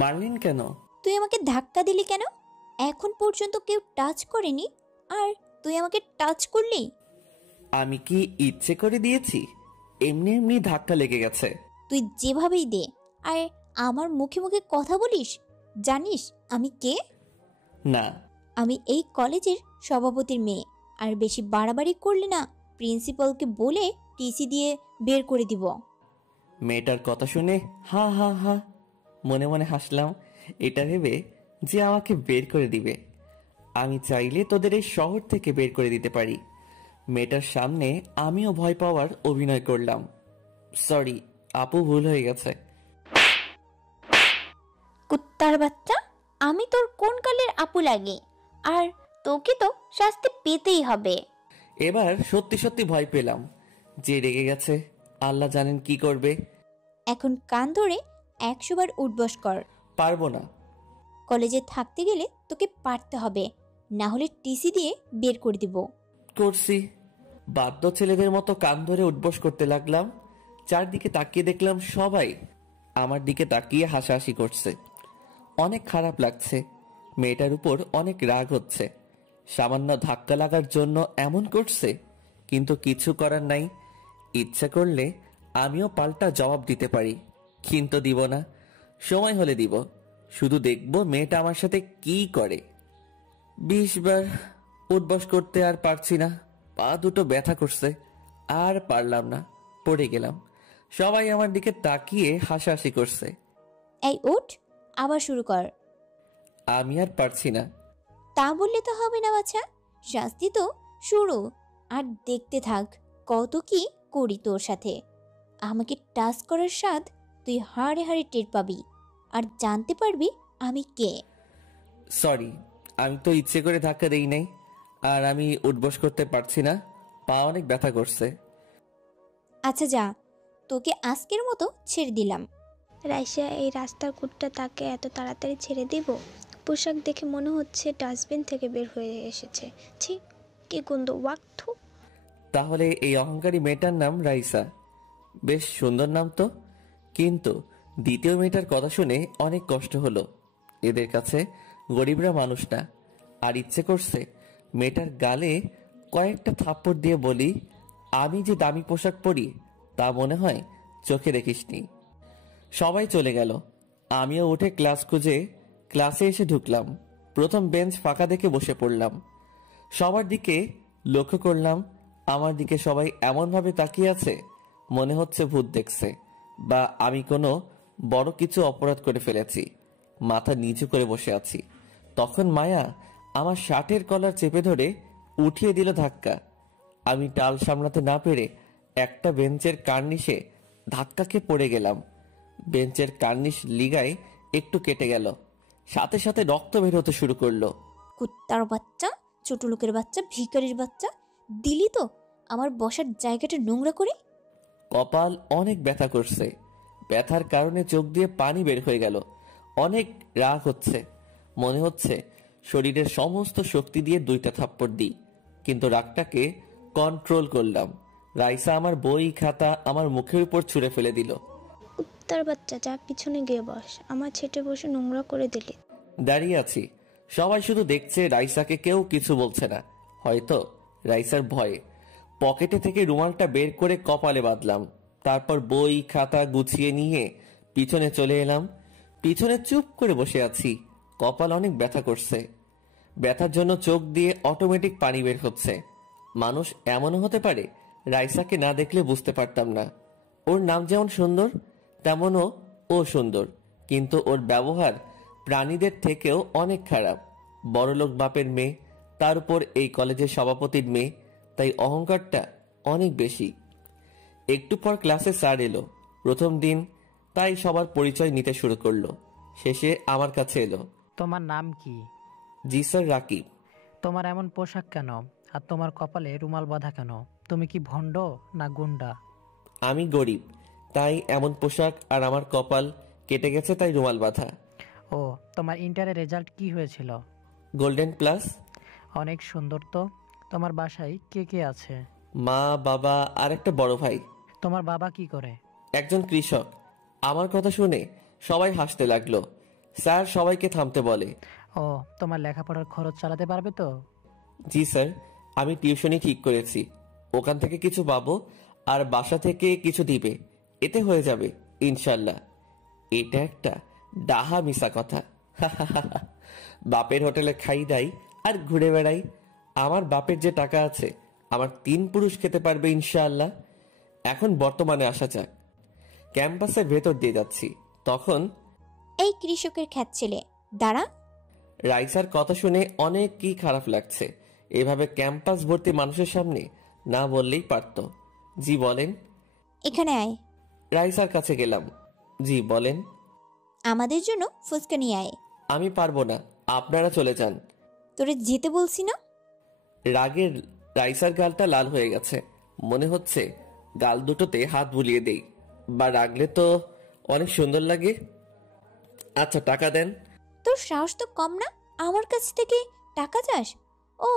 মারলেন কেন? তুই আমাকে ধাক্কা দিলি কেন? এখন পর্যন্ত কেউ টাচ করেনি, আর তুই আমাকে টাচ করলি। আমি কি ইচ্ছে করে দিয়েছি? এমনি এমনি ধাক্কা লেগে গেছে। তুই যেভাবেই দে, আর আমার মুখে মুখে কথা বলিস। জানিস আমি কে? না। আমি এই কলেজের সভাপতির মেয়ে, আর বেশি বাড়াবাড়ি করলে না প্রিন্সিপালকে বলে টিসি দিয়ে বের করে দিব। মেয়েটার কথা শুনে হা হা হা মনে মনে হাসলাম, এটা ভেবে যে আমাকে বের করে দিবে। আমি চাইলে তোদের এই শহর থেকে বের করে দিতে পারি। মেয়েটার সামনে আমিও ভয় পাওয়ার অভিনয় করলাম। সরি আপু, ভুল হয়ে গেছে। কুত্তার বাচ্চা, আমি তোর কোন কালের আপু লাগে? আর তোকে তো শাস্তি পেতেই হবে। এবার সত্যি সত্যি ভয় পেলাম। যে রেগে গেছে আল্লাহ জানেন কি করবে। এখন কান ধরে 100 বার উঠবস কর। পারবো না। কলেজে থাকতে গেলে তোকে পারতে হবে, না হলে টিসি দিয়ে বের করে দিব। করছি। বাধ্য ছেলেদের মতো কান ধরে উঠবস করতে লাগলাম। চারদিকে তাকিয়ে দেখলাম সবাই আমার দিকে তাকিয়ে হাসাহাসি করছে। অনেক খারাপ লাগছে। মেয়েটার উপর অনেক রাগ হচ্ছে। সামান্য ধাক্কা লাগার জন্য এমন করছে, কিন্তু কিছু করার নাই। ইচ্ছা করলে আমিও পাল্টা জবাব দিতে পারি, কিন্তু দিব না। সময় হলে দিব। শুধু দেখব মেয়েটা আমার সাথে কি করে। 20 বার উঠবস করতে আর পারছি না। পা দুটো ব্যথা করছে। আর পারলাম না, পড়ে গেলাম। সবাই আমার দিকে তাকিয়ে হাসাহাসি করছে। এই উঠ, আবার শুরু কর। আমি আর পারছি না। তা বললে তো হবে না বাছা, শাস্তি তো শুরু। আর দেখতে থাক কত কি করি তোর সাথে। আমাকে টাচ করার স্বাদ তুই হাড়ে হাড়ে টের পাবি, আর জানতে পারবি আমি কে। সরি, আমি তো ইচ্ছে করে ধাক্কা দেই নাই। আর আমি উঠবস করতে পারছি না, পা অনেক ব্যথা করছে। আচ্ছা যা, তোকে আজকের মতো ছেড়ে দিলাম। রাইসা এই রাস্তার কুটটা তাকে এত তাড়াতাড়ি ছেড়ে দিব? পোশাক দেখে মনে হচ্ছে ডাস্টবিন থেকে বের হয়ে এসেছে। ছি, কি গন্ধ, ওয়াক্থু। তাহলে এই অহংকারী মেয়েটার নাম রাইসা। বেশ সুন্দর নাম তো। কিন্তু দ্বিতীয় মেয়েটার কথা শুনে অনেক কষ্ট হলো। এদের কাছে গরিবরা মানুষ না। আর ইচ্ছে করছে মেয়েটার গালে কয়েকটা থাপ্পড় দিয়ে বলি, আমি যে দামি পোশাক পরি তা মনে হয় চোখে দেখিসনি। সবাই চলে গেল। আমিও উঠে ক্লাস খুঁজে ক্লাসে এসে ঢুকলাম। প্রথম বেঞ্চ ফাঁকা দেখে বসে পড়লাম। সবার দিকে লক্ষ্য করলাম। আমার দিকে সবাই এমনভাবে তাকিয়ে আছে মনে হচ্ছে ভূত দেখছে, বা আমি কোনো বড় কিছু অপরাধ করে ফেলেছি। মাথা নিচু করে বসে আছি। তখন মায়া আমার শার্টের কলার চেপে ধরে উঠিয়ে দিল ধাক্কা। আমি টাল সামলাতে না পেরে একটা বেঞ্চের কার্নিশে ধাক্কা খেয়ে পড়ে গেলাম। বেঞ্চের কার্নিশ লিগায় একটু কেটে গেল, সাথে সাথে রক্ত বের হতে শুরু করলো। কুত্তার বাচ্চা, ছোট লোকের বাচ্চা, ভিখারির বাচ্চা, দিলি তো আমার বসার জায়গাটা নোংরা করে। কপাল অনেক ব্যথা করছে। ব্যথার কারণে চোখ দিয়ে পানি বের হয়ে গেল। অনেক রাগ হচ্ছে। মনে হচ্ছে শরীরের সমস্ত শক্তি দিয়ে দুইটা থাপ্পড় দিই, কিন্তু রাগটাকে কন্ট্রোল করলাম। রাইসা আমার বই খাতা আমার মুখের উপর ছুঁড়ে ফেলে দিল। কুত্তার বাচ্চা, যা পিছনে গিয়ে বস। আমার ছেটে বসে নোংরা করে দিলি। দাঁড়িয়ে আছি, সবাই শুধু দেখছে। রাইসাকে কেউ কিছু বলছে না, হয়তো রাইসার ভয়ে। পকেটে থেকে রুমালটা বের করে কপালে বাঁধলাম। তারপর বই খাতা গুছিয়ে নিয়ে পিছনে চলে এলাম। পিছনে চুপ করে বসে আছি। কপাল অনেক ব্যথা করছে। ব্যথার জন্য চোখ দিয়ে অটোমেটিক পানি বের হচ্ছে। মানুষ এমনও হতে পারে, রাইসাকে না দেখলে বুঝতে পারতাম না। ওর নাম যেমন সুন্দর, তেমনও ও সুন্দর, কিন্তু ওর ব্যবহার প্রাণীদের থেকেও অনেক খারাপ। বড়লোক বাপের মেয়ে, তার উপর এই কলেজের সভাপতির মেয়ে, তাই অহংকারটা অনেক বেশি। একটু পর ক্লাসে স্যার এলো। প্রথম দিন, তাই সবার পরিচয় নিতে শুরু করলো। শেষে আমার কাছে এলো। তোমার নাম কি? জি স্যার, রাকিব। তোমার এমন পোশাক কেন? আর তোমার কপালে রুমাল বাঁধা কেন? তুমি কি ভণ্ড না গুন্ডা? আমি গরিব, তাই এমন পোশাক, আর আমার কপাল কেটে গেছে তাই রুমাল বাঁধা। ও, তোমার ইন্টারের রেজাল্ট কি হয়েছিল? Golden plus. অনেক সুন্দর তো। তোমার বাসায় কে কে আছে? মা, বাবা আর একটা বড় ভাই। তোমার বাবা কি করে? একজন কৃষক। আমার কথা শুনে সবাই হাসতে লাগলো। স্যার সবাইকে থামতে বলে। ও, তোমার লেখাপড়ার খরচ চালাতে পারবে তো? জি স্যার, আমি টিউশনি ঠিক করেছি, ওখান থেকে কিছু পাবো আর বাসা থেকে কিছু দিবে, এতে হয়ে যাবে ইনশাল্লাহ। এটা একটা ডাহা মিশা কথা। বাপের হোটেলে খাই দাই আর ঘুরে বেড়াই। আমার বাপের যে টাকা আছে আমার 3 পুরুষ খেতে পারবে ইনশাআল্লাহ। এখন বর্তমানে আসা যাক। ক্যাম্পাসের ভেতর দিয়ে যাচ্ছি, তখন এই কৃষকের খ্যাত ছেলে, দাঁড়া। রাইসার কথা শুনে অনেক কি খারাপ লাগছে। এভাবে ক্যাম্পাস ভর্তি মানুষের সামনে না বললেই পারত। জি বলেন। এখানে আয়। রাইসার কাছে গেলাম। জি বলেন। আমাদের জন্য ফুচকা নিয়ে আয়। আমি পারবো না, আপনারা চলে যান। তোরে যেতে বলছি না? রাগের রাইসার গালটা লাল হয়ে গেছে, মনে হচ্ছে গাল দুটোতে হাত বুলিয়ে দেই, বা রাগলে তো অনেক সুন্দর লাগে। আচ্ছা টাকা দেন। তোর সাহস তো কম না, আমার কাছ থেকে টাকা চাস? ও,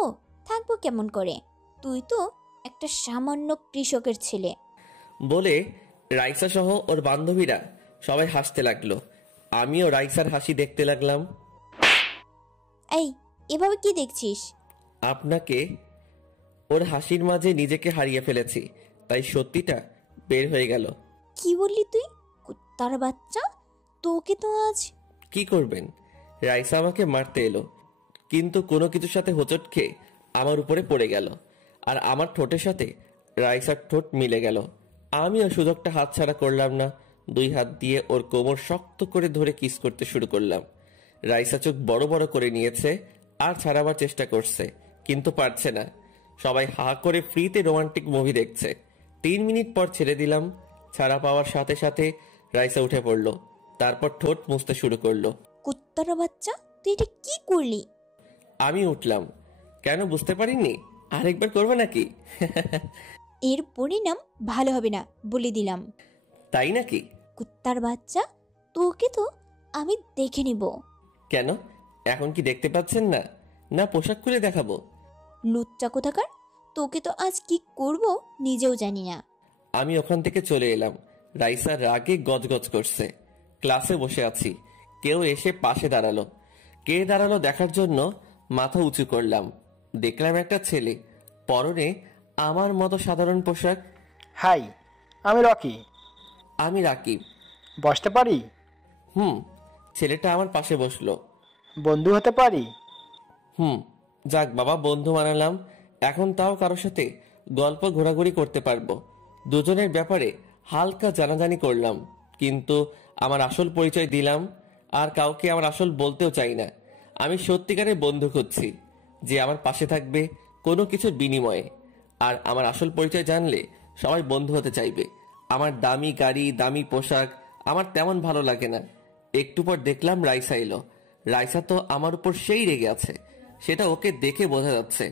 থাকবো কেমন করে, তুই তো একটা সামান্য কৃষকের ছেলে। বলে রাইসা সহ ওর বান্ধবীরা সবাই হাসতে লাগলো। আমিও রাইসার হাসি দেখতে লাগলাম। এই, এভাবে কি দেখছিস? আপনাকে। ওর হাসির মাঝে নিজেকে হারিয়ে ফেলেছি, তাই সত্যিটা বের হয়ে গেল। কি বললি তুই? কুত্তার বাচ্চা, তোকে তো আজ। কি করবেন? রাইসা আমাকে মারতে এলো, কিন্তু কোনো কিছুর সাথে হোঁচট খেয়ে আমার উপরে পড়ে গেল, আর আমার ঠোঁটের সাথে রাইসার ঠোঁট মিলে গেল। আমিও সুযোগটা হাতছাড়া করলাম না, 2 হাত দিয়ে ওর কোমর শক্ত করে ধরে কিস করতে শুরু করলাম। রাইসা চোখ বড় বড় করে নিয়েছে আর ছাড়াবার চেষ্টা করছে, কিন্তু পারছে না। সবাই হা করে ফ্রিতে রোমান্টিক মুভি দেখছে। 3 মিনিট পর ছেড়ে দিলাম। ছাড়া পাওয়ার সাথে সাথে রাইসা উঠে পড়লো, তারপর ঠোঁট মুছতে শুরু করলো। কুত্তার বাচ্চা, তুই এটা কি করলি? আমি উঠলাম। কেন বুঝতে পারিনি? আরেকবার করবে নাকি? এর পরিণাম ভালো হবে না বলে দিলাম। তাই নাকি? কুত্তার বাচ্চা, তোকে তো আমি দেখে নিব। কেন, এখন কি দেখতে পাচ্ছেন না? না পোশাক খুলে দেখাবো? লুচ্চা কোথাকার, তোকে তো আজ কি করব নিজেও জানি না। আমি ওখান থেকে চলে এলাম। রাইসা রাগে গজগজ করছে। ক্লাসে বসে আছি, কেউ এসে পাশে দাঁড়ালো। কে দাঁড়ালো দেখার জন্য মাথা উঁচু করলাম। দেখলাম একটা ছেলে, পরনে আমার মতো সাধারণ পোশাক। হাই, আমি রকি। আমি রাকিব। বসতে পারি? ছেলেটা আমার পাশে বসলো। বন্ধু হতে পারি? যাক বাবা, বন্ধু বানালাম। এখন তাও কারোর সাথে গল্প ঘোরাঘুরি করতে পারবো। দুজনের ব্যাপারে হালকা জানাজানি করলাম, কিন্তু আমার আসল পরিচয় দিলাম। আর কাউকে আমার আসল বলতেও চাই না। আমি সত্যিকারের বন্ধু খুঁজছি, যে আমার পাশে থাকবে কোনো কিছুর বিনিময়ে। আর আমার আসল পরিচয় জানলে সবাই বন্ধু হতে চাইবে। আমার দামি গাড়ি, দামি পোশাক আমার তেমন ভালো লাগে না। একটু পর দেখলাম রাইসা এলো। রাইসা তো আমার উপর সেই রেগে আছে, সেটা ওকে দেখে বোঝা যাচ্ছে।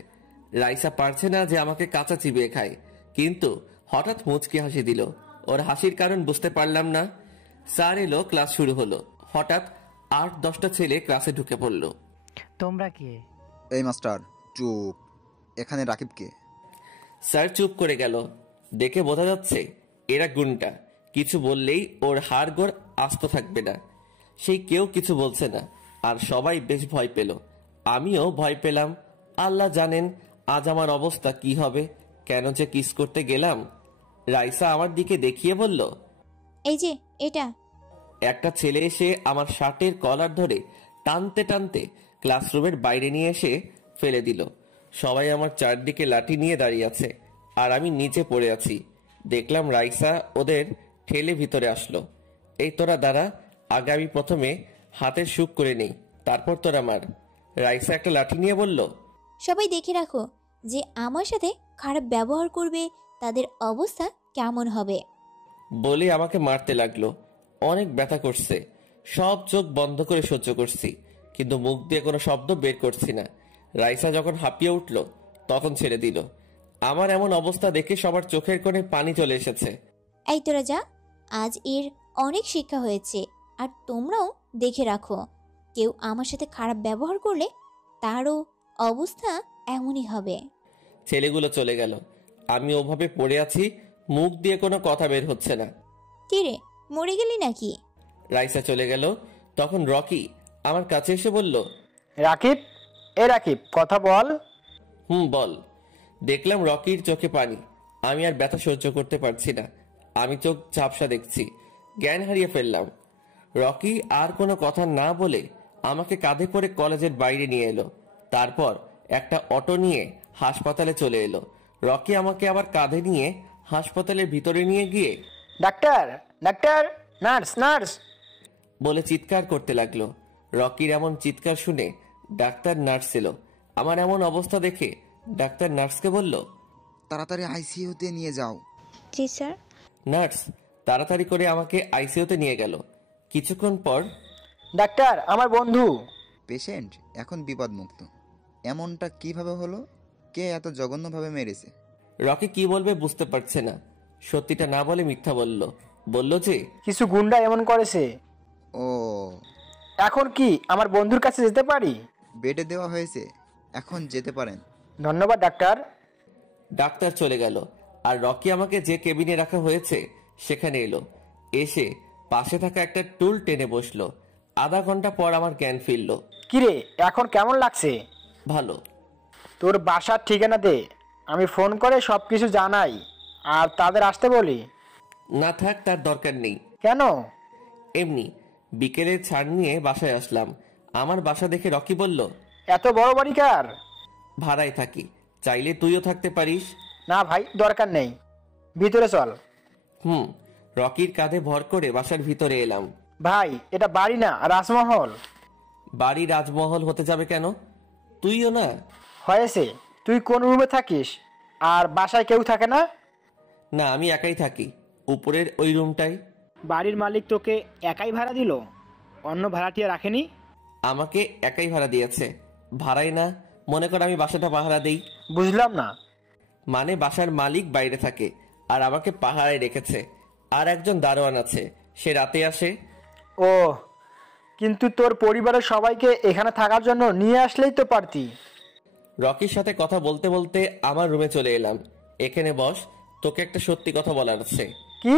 রাইসা পারছে না যে আমাকে কাঁচা চিবিয়ে খায়, কিন্তু হঠাৎ মুচকি হাসি দিল। ওর হাসির কারণ বুঝতে পারলাম না। স্যার এলো, ক্লাস শুরু হলো। হঠাৎ 8-10টা ছেলে ক্লাসে ঢুকে পড়লো। তোমরা কে? এই মাস্টার চুপ, এখানে রাকিবকে। স্যার চুপ করে গেল। দেখে বোঝা যাচ্ছে এরা গুন্ডা, কিছু বললেই ওর হাড়গোড় আস্ত থাকবে না। সেই কেউ কিছু বলছে না, আর সবাই বেশ ভয় পেল। আমিও ভয় পেলাম। আল্লাহ জানেন আজ আমার অবস্থা কি হবে। কেন যে কিস করতে গেলাম। রাইসা আমার দিকে দেখিয়ে বলল, এই যে এটা। একটা ছেলে এসে আমার শার্টের কলার ধরে টানতে টানতে ক্লাসরুমের বাইরে নিয়ে এসে ফেলে দিল। সবাই আমার চারদিকে লাঠি নিয়ে দাঁড়িয়ে আছে, আর আমি নিচে পড়ে আছি। দেখলাম রাইসা ওদের ঠেলে ভিতরে আসলো। এই তোরা দাঁড়া, আগে আমি প্রথমে হাতের সুখ করে নেই, তারপর তোরা মার। রাইসা একটা লাঠি নিয়ে বলল, সবাই দেখে রাখো, যে আমার সাথে খারাপ ব্যবহার করবে তাদের অবস্থা কেমন হবে। বলে আমাকে মারতে লাগলো। অনেক ব্যথা করছে, সব চোখ বন্ধ করে সহ্য করছি, কিন্তু মুখ দিয়ে কোনো শব্দ বের করছি না। রাইসা যখন হাঁপিয়ে উঠল তখন ছেড়ে দিল। আমার এমন অবস্থা দেখে সবার চোখের কোণে পানি চলে এসেছে। এই তোরা যা, আজ এর অনেক শিক্ষা হয়েছে। আর তোমরাও দেখে রাখো, কেউ আমার সাথে খারাপ ব্যবহার করলে তারও অবস্থা এমনই হবে। ছেলেগুলো চলে গেল। আমি ওভাবে পড়ে আছি, মুখ দিয়ে কোনো কথা বের হচ্ছে না। কি রে, মরে গেলি নাকি? রাইসা চলে গেল। তখন রকি আমার কাছে এসে বলল, রাকিব, রাকিব কথা বল। বল। দেখলাম রকির চোখে পানি। আমি আর ব্যথা সহ্য করতে পারছি না। আমি চোখ ঝাপসা দেখছি, জ্ঞান হারিয়ে ফেললাম। রকি আর কোনো কথা না বলে আমাকে কাঁধে করে কলেজের বাইরে নিয়ে এলো। তারপর একটা অটো নিয়ে হাসপাতালে চলে এলো। রকি আমাকে আবার কাঁধে নিয়ে হাসপাতালের ভিতরে নিয়ে গিয়ে ডাক্তার, ডাক্তার, নার্স, নার্স বলে চিৎকার করতে লাগলো। রকির এমন চিৎকার শুনে ডাক্তার নার্স এলো। আমার এমন অবস্থা দেখে ডাক্তার নার্সকে বলল, তাড়াতাড়ি আইসিইউতে নিয়ে যাও। জি স্যার। নার্স তাড়াতাড়ি করে আমাকে আইসিইউতে নিয়ে গেল। কিছুক্ষণ পর ডাক্তার, আমার বন্ধু। পেশেন্ট এখন বিপদমুক্ত। এমনটা কিভাবে হলো? কে এত জঘন্যভাবে মেরেছে? রকি কি বলবে বুঝতে পারছে না। সত্যিটা না বলে মিথ্যা বলল। বলল যে কিছু গুন্ডা এমন করেছে। ও, এখন কি আমার বন্ধুর কাছে যেতে পারি? বেডে দেওয়া হয়েছে, এখন যেতে পারেন। ধন্যবাদ ডাক্তার। ডাক্তার চলে গেল আর রকি আমাকে যে কেবিনে রাখা হয়েছে সেখানে এলো। এসে পাশে থাকা একটা টুল টেনে বসলো। আধা ঘন্টা পর আমার জ্ঞান ফিরল। কিরে, এখন কেমন লাগছে? ভালো। তোর বাসার ঠিকানা দে, আমি ফোন করে সব কিছু জানাই আর তাদের আসতে বলি। না থাক, তার দরকার নেই। কেন? এমনি বিকেলের ছাড় নিয়ে বাসায় আসলাম। আমার বাসা দেখে রকি বলল, এত বড় বাড়ি কার? ভাড়ায় থাকি, চাইলে তুইও থাকতে পারিস। না ভাই, দরকার নেই, ভিতরে চল। রকির কাঁধে ভর করে বাসার ভিতরে এলাম। ভাই, এটা বাড়ি না, রাজমহল। বাড়ি রাজমহল হতে যাবে কেন? তুইও না। হয়েছে, তুই কোন রুমে থাকিস? আর বাসায় কেউ থাকে না? না, আমি একাই থাকি, উপরের ওই রুমটাই। বাড়ির মালিক তোকে একাই ভাড়া দিল, অন্য ভাড়াটিয়া রাখেনি? আমাকে একাই ভাড়া দিয়েছে, ভাড়াই না। মনে কর আমি বাসাটা পাহারা দেই। বুঝলাম না। মানে বাসার মালিক বাইরে থাকে আর আমাকে পাহারায় রেখেছে। আর একজন দারোয়ান আছে, সে রাতে আসে। ও, কিন্তু তোর পরিবারের সবাইকে এখানে থাকার জন্য নিয়ে আসলেই তো পারতি। রকির সাথে কথা বলতে বলতে আমার রুমে চলে এলাম। এখানে বস, তোকে একটা সত্যি কথা বলার আছে। কি?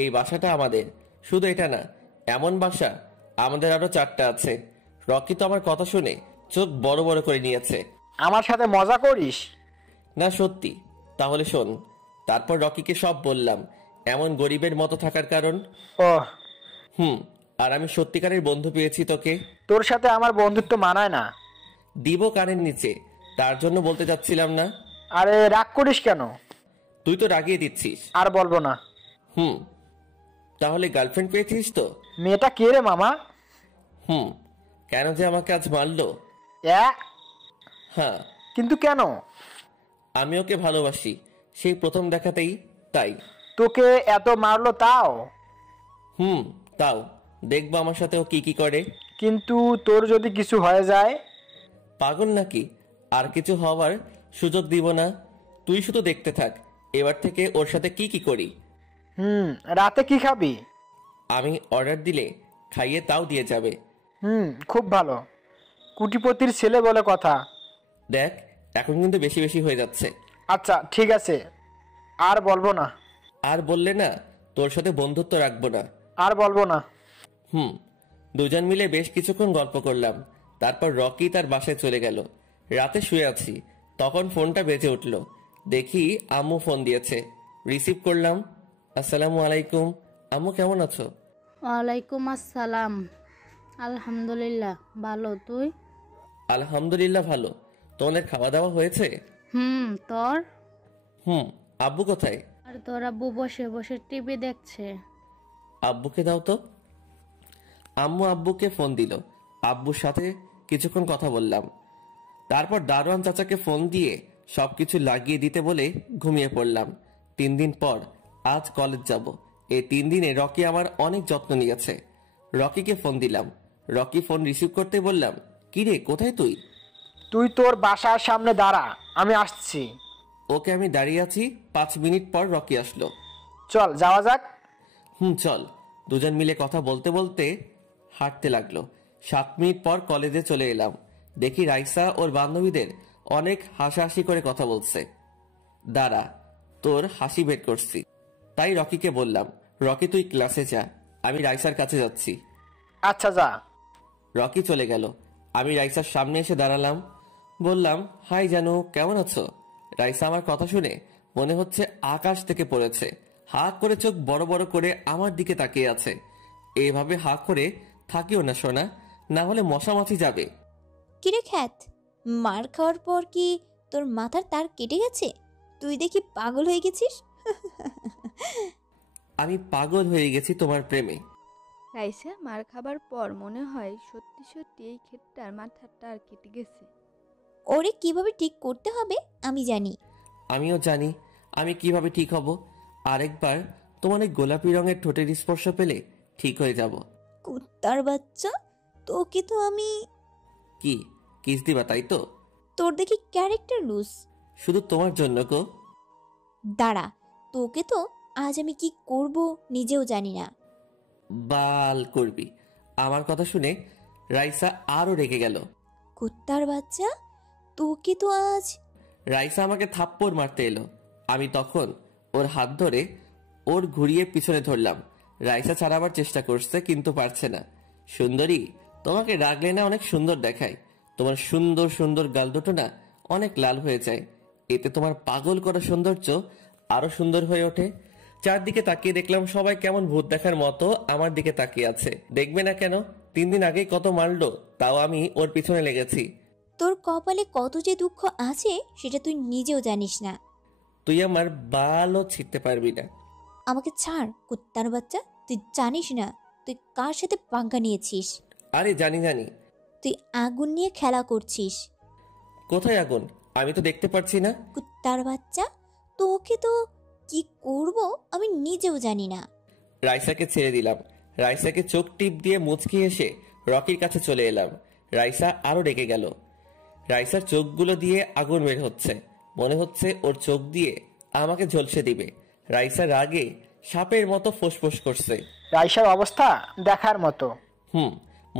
এই বাসাটা আমাদের। শুধু এটা না, এমন বাসা আমাদের আরো 4টা আছে। রকি তো আমার কথা শুনে চোখ বড় বড় করে নিয়েছে। আমার সাথে মজা করিস? না, সত্যি। তাহলে শোন। তারপর রকিকে সব বললাম, এমন গরিবের মতো থাকার কারণ। ও, আর আমি সত্যিকারের বন্ধু পেয়েছি তোকে। তোর সাথে আমার বন্ধুত্ব মানায় না। দিব কানের নিচে, তার জন্য বলতে যাচ্ছিলাম না। আরে রাগ করিস কেন? তুই তো রাগিয়ে দিচ্ছিস। আর বলবো না। তাহলে গার্লফ্রেন্ড পেয়েছিস তো? মেয়েটা কে রে মামা? কেন যে আমাকে আজ মারলো? হ্যাঁ। কিন্তু কেন? আমি ওকে ভালোবাসি, সেই প্রথম দেখাতেই। তাই। তোকে এত মারলো তাও? তাও দেখবো আমার সাথে ও কি কি করে। কিন্তু তোর যদি কিছু হয়ে যায়? পাগল নাকি? আর কিছু হওয়ার সুযোগ দিব না। তুই শুধু দেখতে থাক এবার থেকে ওর সাথে কি কি করি। রাতে কি খাবি? আমি অর্ডার দিলে খাইয়ে তাও দিয়ে যাবে। খুব ভালো, কুটিপতির ছেলে বলে কথা। দেখ, এখন কিন্তু বেশি বেশি হয়ে যাচ্ছে। আচ্ছা ঠিক আছে, আর বলবো না। আর বললে না তোর সাথে বন্ধুত্ব রাখবো না। আর বলবো না। দুজন মিলে বেশ কিছুক্ষণ গল্প করলাম। তারপর রকি তার বাসায় চলে গেল। রাতে শুয়ে আছি, তখন ফোনটা বেজে উঠল। দেখি আম্মু ফোন দিয়েছে। রিসিভ করলাম। আসসালামু আলাইকুম। আম্মু কেমন আছো? ওয়ালাইকুম আসসালাম। আলহামদুলিল্লাহ ভালো, তুই? আলহামদুলিল্লাহ ভালো। তোমাদের খাওয়া দাওয়া হয়েছে? তোর? আব্বু কোথায়? আর তোর আব্বু বসে বসে টিভি দেখছে। আব্বুকে দাও তো। আম্মু আব্বুকে ফোন দিল। আব্বুর সাথে কিছুক্ষণ কথা বললাম। তারপর দারোয়ান চাচাকে ফোন দিয়ে সবকিছু লাগিয়ে দিতে বলে ঘুমিয়ে পড়লাম। 3 দিন পর আজ কলেজ যাব। এই 3 দিনে রকি আমার অনেক যত্ন নিয়েছে। রকিকে ফোন দিলাম। রকি ফোন রিসিভ করতে বললাম, কিরে কোথায় তুই? তুই তোর বাসার সামনে দাঁড়া, আমি আসছি। ওকে, আমি দাঁড়িয়ে আছি। 5 মিনিট পর রকি আসলো। চল যাওয়া যাক। চল। দুজন মিলে কথা বলতে বলতে হাঁটতে লাগলো। 7 মিনিট পর কলেজে চলে এলাম। দেখি রাইসা ওর বান্ধবীদের অনেক হাসাহাসি করে কথা বলছে। দাঁড়া, তোর হাসি বের করছি। তাই রকিকে বললাম, রকি তুই ক্লাসে যা, আমি রাইসার কাছে যাচ্ছি। আচ্ছা যা। রকি চলে গেল। আমি রাইসার সামনে এসে দাঁড়ালাম। বললাম, হাই জানু, কেমন আছো? রাইসা আমার কথা শুনে মনে হচ্ছে আকাশ থেকে পড়েছে। হা করে চোখ বড় বড় করে আমার দিকে তাকিয়ে আছে। এভাবে হা করে থাকিও না সোনা, না হলে মশামাছি যাবে। কিরে খ্যাত, মার খাওয়ার পর কি তোর মাথার তার কেটে গেছে? তুই দেখি পাগল হয়ে গেছিস। আমি পাগল হয়ে গেছি তোমার প্রেমে। রাইসা মার খাবার পর মনে হয় সত্যি সত্যি এই ক্ষেতটার মাথাটা আর কেটে গেছে। ওরে কিভাবে ঠিক করতে হবে আমি জানি। আমিও জানি আমি কিভাবে ঠিক হব। আরেকবার তোমার ওই গোলাপি রঙের ঠোঁটের স্পর্শ পেলে ঠিক হয়ে যাব। কুত্তার বাচ্চা, তোকে তো আমি। কি কিস দিবা তাই তো? তোর দেখি ক্যারেক্টার লুজ। শুধু তোমার জন্য গো। দাঁড়া, তোকে তো আজ আমি কি করব নিজেও জানি না। বাল করবি। আমার কথা শুনে রাইসা আরো রেগে গেল। কুত্তার বাচ্চা, তোকে তো আজ। রাইসা আমাকে থাপ্পড় মারতে এলো। আমি তখন ওর হাত ধরে ওর ঘুরিয়ে পিছনে ধরলাম। রাইসা ছাড়াবার চেষ্টা করছে কিন্তু পারছে না। সুন্দরী, তোমাকে রাগলে না অনেক সুন্দর দেখায়। তোমার সুন্দর সুন্দর গাল দুটো না অনেক লাল হয়ে যায়। এতে তোমার পাগল করা সৌন্দর্য আরো সুন্দর হয়ে ওঠে। চারদিকে তাকিয়ে দেখলাম সবাই কেমন ভূত দেখার মতো আমার দিকে তাকিয়ে আছে। দেখবে না কেন, 3 দিন আগেই কত মারলো, তাও আমি ওর পিছনে লেগেছি। তোর কপালে কত যে দুঃখ আছে সেটা তুই নিজেও জানিস না। তুই আমার বালও ছিঁড়তে পারবি না। আমাকে ছাড় কুত্তার বাচ্চা, তুই জানিস না তুই কার সাথে পাঙ্গা নিয়েছিস। আরে জানি জানি। তুই আগুন নিয়ে খেলা করছিস। কোথায় আগুন? আমি তো দেখতে পাচ্ছি না। কুত্তার বাচ্চা, তোকে তো কি করব আমি নিজেও জানি না। রাইসাকে ছেড়ে দিলাম। রাইসাকে চোখ টিপ দিয়ে মুচকি এসে রকির কাছে চলে এলাম। রাইসা আরো রেগে গেল। রাইসার চোখগুলো দিয়ে আগুন বের হচ্ছে। মনে হচ্ছে ওর চোখ দিয়ে আমাকে ঝলসে দিবে। রাইসা রাগে সাপের মতো ফোঁসফোঁস করছে। রাইসার অবস্থা দেখার মতো।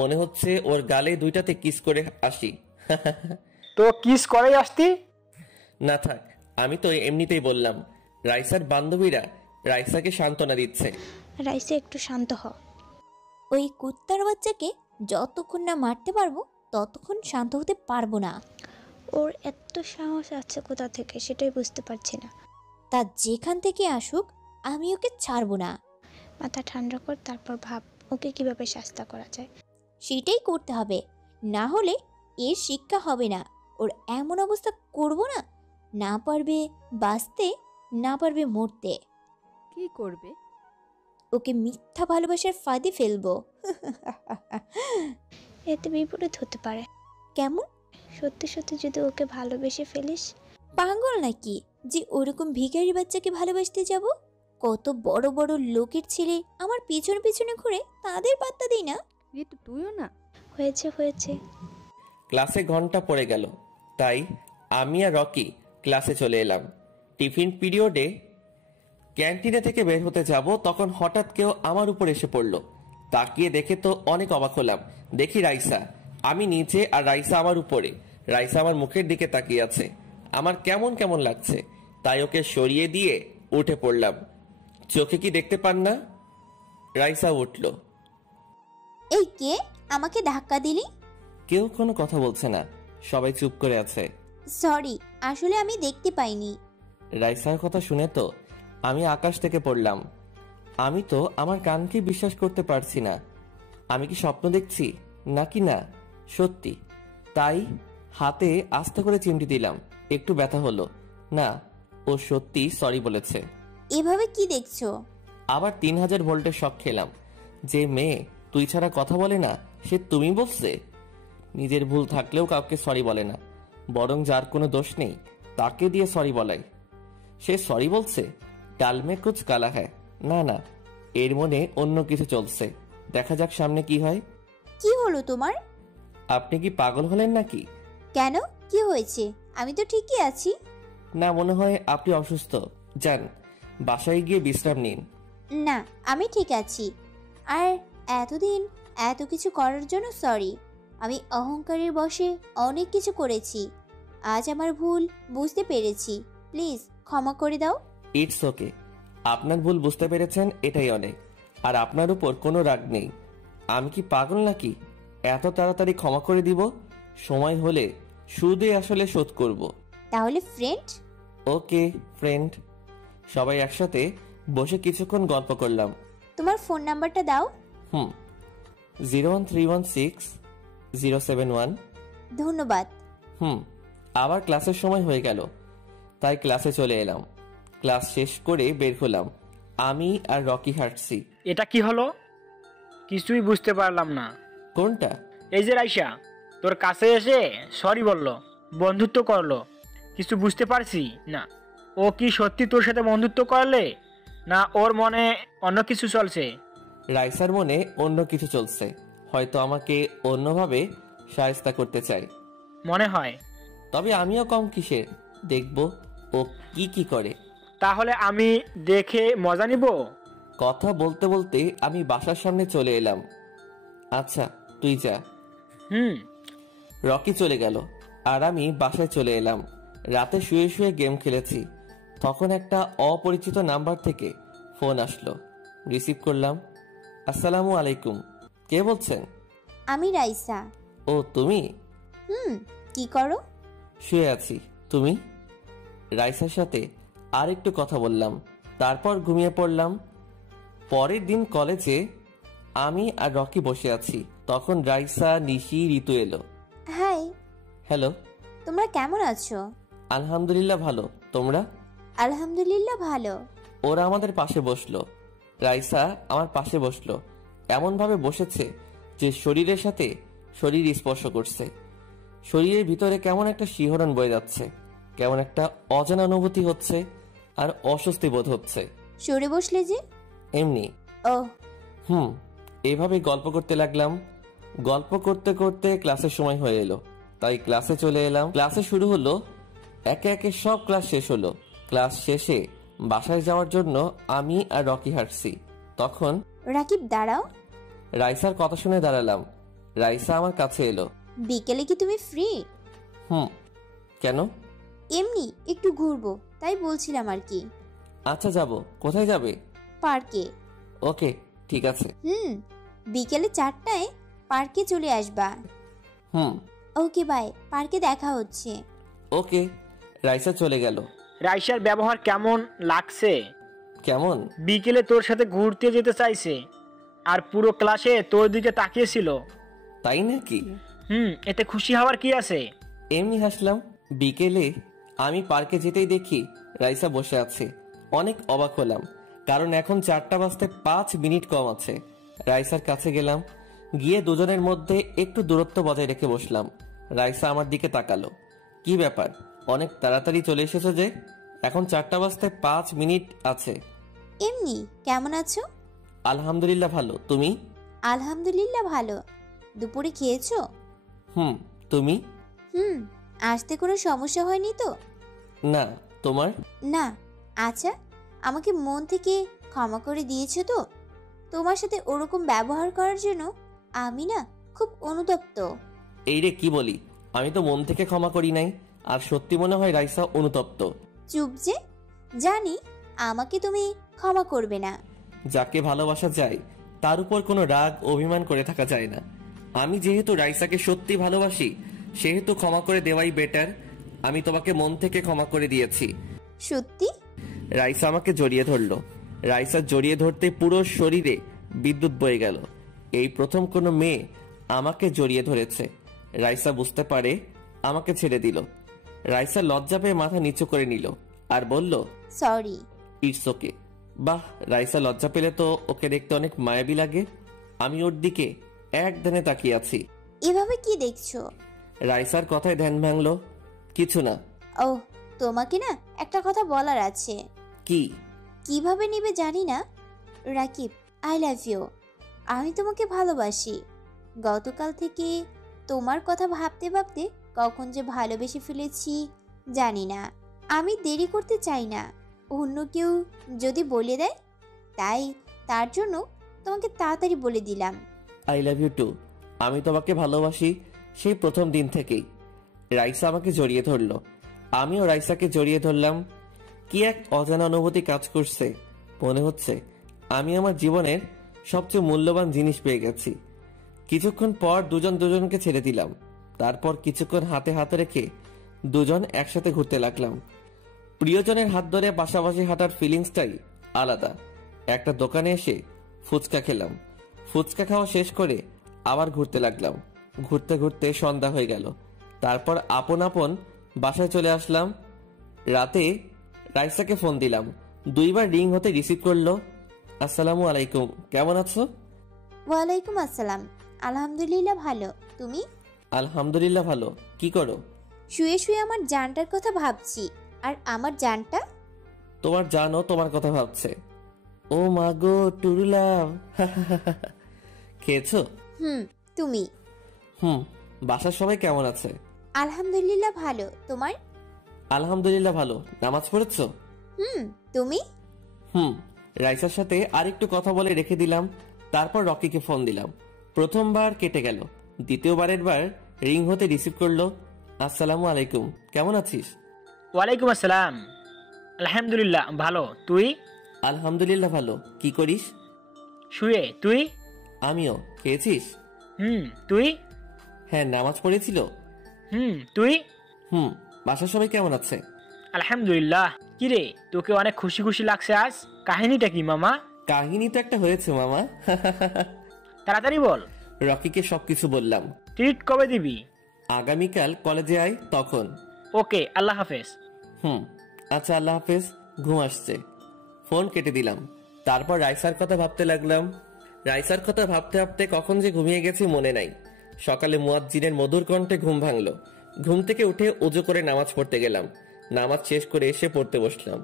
মনে হচ্ছে ওর গালে 2টাতে কিস করে আসি। তো কিস করেই আসতি। না থাক, আমি তো এমনিতেই বললাম। রাইসার বান্ধবীরা রাইসাকে সান্ত্বনা দিচ্ছে। রাইসা একটু শান্ত হ। ওই কুত্তার বাচ্চাকে যতক্ষণ না মারতে পারবো ততক্ষণ শান্ত হতে পারবো না। ওর এত সাহস আছে কোথা থেকে সেটাই বুঝতে পারছি না। তা যেখান থেকে আসুক আমি ওকে ছাড়বো না। মাথা ঠান্ডা কর, তারপর ভাব ওকে কিভাবে শাস্তি করা যায়। সেটাই করতে হবে, না হলে এর শিক্ষা হবে না। ওর এমন অবস্থা করব না, না পারবে বাঁচতে, না পারবে মরতে। কি করবে? ওকে মিথ্যা ভালোবাসার ফাঁদে ফেলবো। এতে বিপরীত হতে পারে। কেমন? সত্যি সত্যি যদি ওকে ভালোবেসে ফেলিস। পাগল নাকি যে ওরকম ভিখারি বাচ্চাকে ভালোবাসতে যাব? কত বড় বড় লোকের ছেলে আমার পিছনে পিছনে ঘুরে, তাদের পাত্তা দিই না। ঋতু তুইও না। হয়েছে হয়েছে। ক্লাসে ঘন্টা পড়ে গেল, তাই আমি আর রকি ক্লাসে চলে এলাম। টিফিন পিরিয়ডে ক্যান্টিনে থেকে বের হতে যাব, তখন হঠাৎ কেউ আমার উপর এসে পড়লো। তাকিয়ে দেখে তো অনেক অবাক হলাম। দেখি রাইসা। আমি নিচে আর রাইসা আমার উপরে। রাইসা আমার মুখের দিকে তাকিয়ে আছে। আমার কেমন কেমন লাগছে, তাই ওকে সরিয়ে দিয়ে উঠে পড়লাম। চোখে কি দেখতে পান না? রাইসা উঠল। এই কে আমাকে ধাক্কা দিলি? কেউ কোনো কথা বলছে না, সবাই চুপ করে আছে। সরি, আসলে আমি দেখতে পাইনি। রাইসার কথা শুনে তো আমি আকাশ থেকে পড়লাম। আমি তো আমার কানকে বিশ্বাস করতে পারছি না। আমি কি স্বপ্ন দেখছি নাকি না সত্যি? তাই হাতে আস্তে করে চিমটি দিলাম। একটু ব্যথা হলো না, ও সত্যি সরি বলেছে। এভাবে কি দেখছো? আবার 3000 ভোল্টের শক খেলাম। যে মেয়ে তুই ছাড়া কথা বলে না সে তুমি বলছে। নিজের ভুল থাকলেও কাউকে সরি বলে না, বরং যার কোনো দোষ নেই তাকে দিয়ে সরি বলায়। সে সরি বলছে, ডাল মে কুছ কালা হ্যায়। না না, এর মনে অন্য কিছু চলছে। দেখা যাক সামনে কি হয়। কি হলো তোমার? আপনি কি পাগল হলেন নাকি? কেন, কি হয়েছে? আমি তো ঠিকই আছি। না, মনে হয় আপনি অসুস্থ। যান, বাসায় গিয়ে বিশ্রাম নিন। না, আমি ঠিক আছি। আর এতদিন এত কিছু করার জন্য সরি। আমি অহংকারের বশে অনেক কিছু করেছি। আজ আমার ভুল বুঝতে পেরেছি। প্লিজ ক্ষমা করে দাও। It's okay. আপনার ভুল বুঝতে পেরেছেন, এটাই অনেক। আর আপনার উপর কোনো রাগ নেই। আমি কি পাগল নাকি এত তাড়াতাড়ি ক্ষমা করে দিব? সময় হলে সুদে আসলে শোধ করব। তাহলে ফ্রেন্ড? ওকে ফ্রেন্ড। সবাই একসাথে বসে কিছুক্ষণ গল্প করলাম। তোমার ফোন নাম্বারটা দাও। 01316 071। ধন্যবাদ। আবার ক্লাসের সময় হয়ে গেল, তাই ক্লাসে চলে এলাম। ক্লাস শেষ করে বের হলাম। আমি আর রকি হাঁটছি। এটা কি হলো? কিছুই বুঝতে পারলাম না। কোনটা? এই যে রাইসা তোর কাছে এসে সরি বলল, বন্ধুত্ব করলো, কিছু বুঝতে পারছি না। ও কি সত্যি তোর সাথে বন্ধুত্ব করলে, না ওর মনে অন্য কিছু চলছে? রাইসার মনে অন্য কিছু চলছে, হয়তো আমাকে অন্যভাবে সাহায্য করতে চায় মনে হয়। তবে আমিও কম কিসের, দেখব ও কি কি করে। তাহলে আমি দেখে মজা নিব। কথা বলতে বলতে আমি বাসার সামনে চলে এলাম। আচ্ছা তুই যা। রকি চলে গেল আর আমি বাসায় চলে এলাম। রাতে শুয়ে শুয়ে গেম খেলেছি, তখন একটা অপরিচিত নাম্বার থেকে ফোন আসলো। রিসিভ করলাম। আসসালামু আলাইকুম, কে বলছেন? আমি রাইসা। ও তুমি? কি করো? শুয়ে আছি। তুমি? রাইসার সাথে আর একটু কথা বললাম, তারপর ঘুমিয়ে পড়লাম। পরের দিন কলেজে আমি আর রকি বসে আছি, তখন রাইসা, নিশি, ঋতু এলো। হাই। হ্যালো। তোমরা কেমন আছো? আলহামদুলিল্লাহ ভালো, তোমরা? আলহামদুলিল্লাহ ভালো। ওরা আমাদের পাশে বসলো। রাইসা আমার পাশে বসলো, এমনভাবে বসেছে যে শরীরের সাথে শরীর স্পর্শ করছে। শরীরের ভিতরে কেমন একটা শিহরণ বয়ে যাচ্ছে, কেমন একটা অজানা অনুভূতি হচ্ছে আর অস্বস্তি বোধ হচ্ছে। সরে বসলে যে? এমনি। ও। এভাবে গল্প করতে লাগলাম। গল্প করতে করতে ক্লাসের সময় হয়ে এলো, তাই ক্লাসে চলে এলাম। ক্লাসে শুরু হলো, একে একে সব ক্লাস শেষ হলো। ক্লাস শেষে বাসায় যাওয়ার জন্য আমি আর রকি হাঁটছি, তখন রাকিব দাঁড়াও। রাইসার কথা শুনে দাঁড়ালাম। রাইসা আমার কাছে এলো। বিকেলে কি তুমি ফ্রি? কেন? এমনি একটু ঘুরবো, তাই বলছিলাম আর কি। আচ্ছা যাব। কোথায় যাবে? পার্কে। ওকে ঠিক আছে। বিকেলে 4টায় পার্কে চলে আসবা। ওকে বাই, পার্কে দেখা হচ্ছে। ওকে। রাইসা চলে গেল। রাইসার ব্যবহার কেমন লাগছে? কেমন? বিকেলে তোর সাথে ঘুরতে যেতে চাইছে আর পুরো ক্লাসে তোর দিকে তাকিয়েছিল। তাই নাকি? এতে খুশি হওয়ার কি আছে? এমনি হাসলাম। বিকেলে আমি পার্কে যেতেই দেখি রাইসা বসে আছে। অনেক অবাক হলাম, কারণ এখন 4টা বাজতে 5 মিনিট কম আছে। রাইসার কাছে গেলাম, গিয়ে দুজনের মধ্যে একটু দূরত্ব বজায় রেখে বসলাম। রাইসা আমার দিকে তাকালো। কি ব্যাপার, অনেক তাড়াতাড়ি চলে এসেছো যে? এখন 4টা বাজতে 5 মিনিট আছে। এমনি। কেমন আছো? আলহামদুলিল্লাহ ভালো, তুমি? আলহামদুলিল্লাহ ভালো। দুপুরে খেয়েছো? তুমি? আসতে কোনো সমস্যা হয়নি তো? না। তোমার? না। আচ্ছা, আমাকে মন থেকে ক্ষমা করে দিয়েছো তো? তোমার সাথে ওরকম ব্যবহার করার জন্য আমি না খুব অনুতপ্ত। এই রে কি বলি, আমি তো মন থেকে ক্ষমা করি নাই, আর সত্যি মনে হয় রাইসা অনুতপ্ত। চুপ যে, জানি আমাকে তুমি ক্ষমা করবে না। যাকে ভালোবাসা যায় তার উপর কোনো রাগ অভিমান করে থাকা যায় না। আমি যেহেতু রাইসাকে সত্যি ভালোবাসি, সেহেতু ক্ষমা করে দেওয়াই বেটার। আমি তোমাকে মন থেকে ক্ষমা করে দিয়েছি। সত্যি? রাইসা আমাকে জড়িয়ে ধরলো। রাইসা জড়িয়ে ধরতে পুরো শরীরে বিদ্যুৎ বয়ে গেল। এই প্রথম কোনো মেয়ে আমাকে জড়িয়ে ধরেছে। রাইসা বুঝতে পারে, আমাকে ছেড়ে দিল। রাইসা লজ্জা পেয়ে মাথা নিচু করে নিল আর বলল, সরি। It's okay. বাহ, রাইসা লজ্জা পেলে তো ওকে দেখতে অনেক মায়াবী লাগে। আমি ওর দিকে এক ধ্যানে তাকিয়ে আছি। এভাবে কি দেখছো? রাইসার কথায় ধ্যান ভাঙলো। কিছু না। ও, তোমাকে না একটা কথা বলার আছে। কি? কিভাবে নিবে জানি না। Rakib, I love you. আমি তোমাকে ভালোবাসি। গতকাল থেকে তোমার কথা ভাবতে ভাবতে কখন যে ভালোবেসে ফেলেছি জানি না। আমি দেরি করতে চাই না, অন্য কেউ যদি বলে দেয়, তাই তার জন্য তোমাকে তাড়াতাড়ি বলে দিলাম। I love you too. আমি তোমাকে ভালোবাসি সেই প্রথম দিন থেকেই। রাইসা আমাকে জড়িয়ে ধরলো, আমিও রাইসাকে জড়িয়ে ধরলাম। কি এক অজানা অনুভূতি কাজ করছে। মনে হচ্ছে আমি আমার জীবনের সবচেয়ে মূল্যবান জিনিস পেয়ে গেছি। কিছুক্ষণ পর দুজন দুজনকে ছেড়ে দিলাম। তারপর কিছুক্ষণ হাতে হাতে রেখে দুজন একসাথে ঘুরতে লাগলাম। প্রিয়জনের হাত ধরে পাশাপাশি হাঁটার ফিলিংসটাই আলাদা। একটা দোকানে এসে ফুচকা খেলাম। ফুচকা খাওয়া শেষ করে আবার ঘুরতে লাগলাম। ঘুরতে ঘুরতে সন্ধ্যা হয়ে গেল। তারপর আপন আপন বাসায় চলে আসলাম। রাতে রাইসাকে ফোন দিলাম। 2 বার রিং হতে রিসিভ করলো। আসসালামু আলাইকুম, কেমন আছো? ওয়ালাইকুম আসসালাম। আলহামদুলিল্লাহ ভালো, তুমি? আলহামদুলিল্লাহ ভালো। কি করো? শুয়ে শুয়ে আমার জানটার কথা ভাবছি। আর আমার জানটা? তোমার জানো তোমার কথা ভাবছে। ও মা গো টুরুলাম। খেয়েছো? তুমি? বাসার সবাই কেমন আছে? আলহামদুলিল্লাহ ভালো, তোমার? আলহামদুলিল্লাহ ভালো। নামাজ পড়েছো? তুমি? রাইসার সাথে আরেকটু কথা বলে রেখে দিলাম। তারপর রকিকে ফোন দিলাম। প্রথমবার কেটে গেল। দ্বিতীয়বারের বার রিং হতে রিসিভ করলো। আসসালামু আলাইকুম, কেমন আছিস? ওয়ালাইকুম আসসালাম। আলহামদুলিল্লাহ ভালো, তুই? আলহামদুলিল্লাহ ভালো। কি করিস? শুয়ে, তুই? আমিও। খেয়েছিস? তুই? হ্যাঁ, নামাজ পড়েছিল। তুই? বাসার সবাই কেমন আছে? আলহামদুলিল্লাহ। কিরে, তোকে অনেক খুশি খুশি লাগছে আজ। কাহিনীটা কি মামা? কাহিনী তো একটা হয়েছে মামা। তাড়াতাড়ি বল। রকিকে সবকিছু বললাম। ট্রিট কবে দিবি? আগামীকাল কলেজে আয় তখন। ওকে, আল্লাহ হাফেজ। আচ্ছা, আল্লাহ হাফেজ। ঘুম আসছে। ফোন কেটে দিলাম। তারপর রাইসার কথা ভাবতে লাগলাম। রাইসার কথা ভাবতে ভাবতে কখন যে ঘুমিয়ে গেছি মনে নাই। সকালে মুয়াজ্জিনের মধুর কণ্ঠে ঘুম ভাঙলো। ঘুম থেকে উঠে ওযু করে নামাজ পড়তে গেলাম। নামাজ শেষ করে এসে পড়তে বসলাম।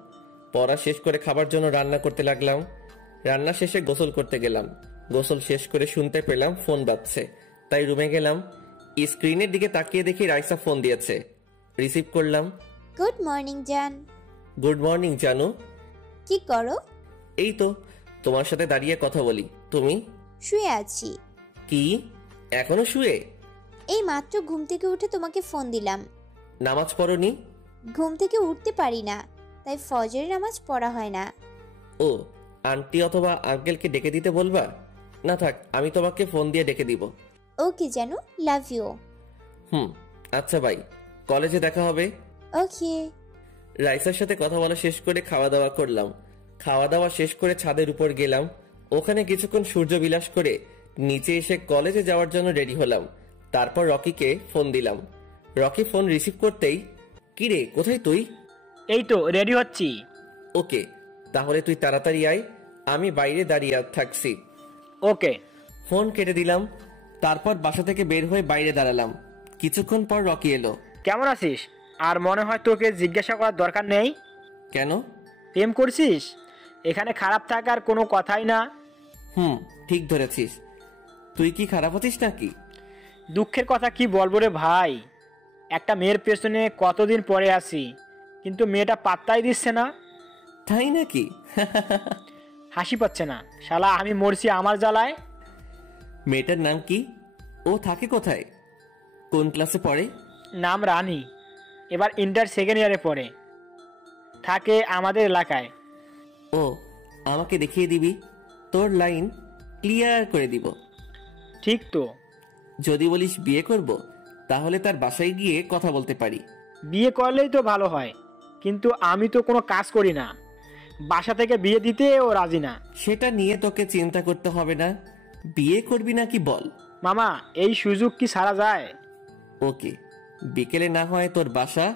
পড়া শেষ করে খাবার জন্য রান্না করতে লাগলাম। রান্না শেষে গোসল করতে গেলাম। গোসল শেষ করে শুনতে পেলাম ফোন বাজছে। তাই রুমে গেলাম। স্ক্রিনের দিকে তাকিয়ে দেখি রাইসা ফোন দিয়েছে। রিসিভ করলাম। গুড মর্নিং জান। গুড মর্নিং জানু। কি করো? এই তো তোমার সাথে দাঁড়িয়ে কথা বলি। তুমি? শুয়ে আছি। কি, এখনো শুয়ে? এই মাত্র ঘুম থেকে উঠে তোমাকে ফোন দিলাম। নামাজ পড়নি? ঘুম থেকে উঠতে পারি না, তাই ফজরের নামাজ পড়া হয় না। ও, আন্টি অথবা আঙ্কেলকে ডেকে দিতে বলবা? না থাক, আমি তোমাকে ফোন দিয়ে ডেকে দিব। ওকে জানু, লাভ ইউ। আচ্ছা বাই, কলেজে দেখা হবে। ওকে। রাইসার সাথে কথা বলা শেষ করে খাওয়া দাওয়া করলাম। খাওয়া দাওয়া শেষ করে ছাদের উপর গেলাম। ওখানে কিছুক্ষণ সূর্য বিলাস করে নিচে এসে কলেজে যাওয়ার জন্য রেডি হলাম। তারপর রকিকে ফোন দিলাম। রকি ফোন রিসিভ করতেই, কি রে, কোথায় তুই? এই তো রেডি হচ্ছি। ওকে, তাহলে তুই তাড়াতাড়ি আয়, আমি বাইরে দাঁড়িয়ে থাকছি। ওকে। ফোন কেটে দিলাম। তারপর বাসা থেকে বের হয়ে বাইরে দাঁড়ালাম। কিছুক্ষণ পর রকি এলো। কেমন আছিস? আর মনে হয় তোকে জিজ্ঞাসা করার দরকার নেই। কেন? প্রেম করছিস? এখানে খারাপ থাকার কোনো কথাই না। ঠিক ধরেছিস। তুই কি খারাপ আছিস নাকি? দুঃখের কথা কি বলবো রে ভাই, একটা মেয়ের পেছনে কতদিন পরে আছি, কিন্তু মেয়েটা পাত্তাই দিচ্ছে না। তাই নাকি? হাসি পাচ্ছে না, শালা আমি মরছি আমার জ্বালায়। মেয়েটার নাম কি? ও থাকে কোথায়? কোন ক্লাসে পড়ে? নাম রানী, এবার ইন্টার সেকেন্ড ইয়ারে পড়ে, থাকে আমাদের এলাকায়। ও, আমাকে দেখিয়ে দিবি? তোর লাইন ক্লিয়ার করে দিব। ঠিক তো। যদি বলিস বিয়ে করব, তাহলে তার বাসায় গিয়ে কথা বলতে পারি। বিয়ে করলেই তো ভালো হয়, কিন্তু আমি তো কোনো কাজ করি না, বাসা থেকে বিয়ে দিতেও রাজি না। সেটা নিয়ে তোকে চিন্তা করতে হবে না। বিয়ে করবি নাকি বল? মামা, এই সুযোগ কি সারা যায়? ওকে, বিকেলে না হয় তোর বাসা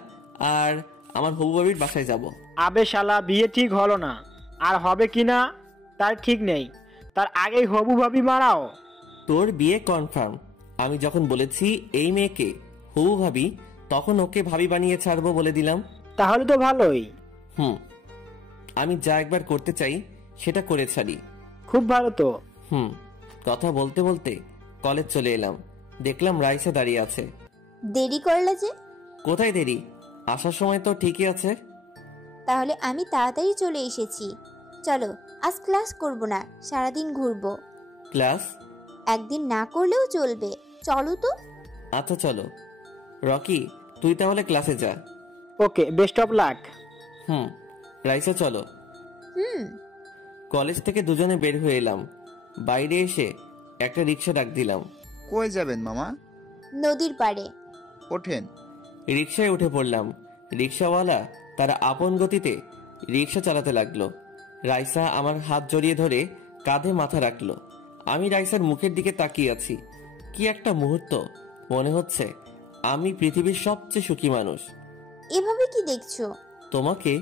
আর আমার হবু বাবির বাসায় যাব। আবে শালা, বিয়ে ঠিক হলো না, আর হবে কি না তার ঠিক নেই, তার আগেই হবু ভাবি মারাও। তোর বিয়ে কনফার্ম। আমি যখন বলেছি এই মেয়েকে হবু ভাবি, তখন ওকে ভাবি বানিয়ে ছাড়বো বলে দিলাম। তাহলে তো ভালোই। আমি যা একবার করতে চাই সেটা করে ছাড়ি। খুব ভালো তো। কথা বলতে বলতে কলেজ চলে এলাম। দেখলাম রাইসা দাঁড়িয়ে আছে। দেরি করলে যে? কোথায় দেরি, আসার সময় তো ঠিকই আছে। তাহলে আমি তাড়াতাড়ি চলে এসেছি। চলো, আজ ক্লাস করব না, সারাদিন ঘুরবো। ক্লাস? একদিন না করলেও চলবে, চলো তো। আচ্ছা চলো। রকি, তুই তাহলে ক্লাসে যা। ওকে, বেস্ট অফ লাক। রাইসা চলো। কলেজ থেকে দুজনে বের হয়ে এলাম। বাইরে এসে একটা রিক্সা ডাক দিলাম। কই যাবেন মামা? নদীর পাড়ে। ওঠেন। রিকশায় উঠে পড়লাম। রিকশাওয়ালা তার আপন গতিতে রিকশা চালাতে লাগলো। রাইসা আমার হাত জড়িয়ে ধরে কাঁধে মাথা রাখলো। আমি রাইসার মুখের দিকে তাকিয়ে আছি। কি একটা মুহূর্ত, মনে হচ্ছে আমি পৃথিবীর সবচেয়ে সুখী মানুষ। এভাবে কি দেখছো? তোমাকে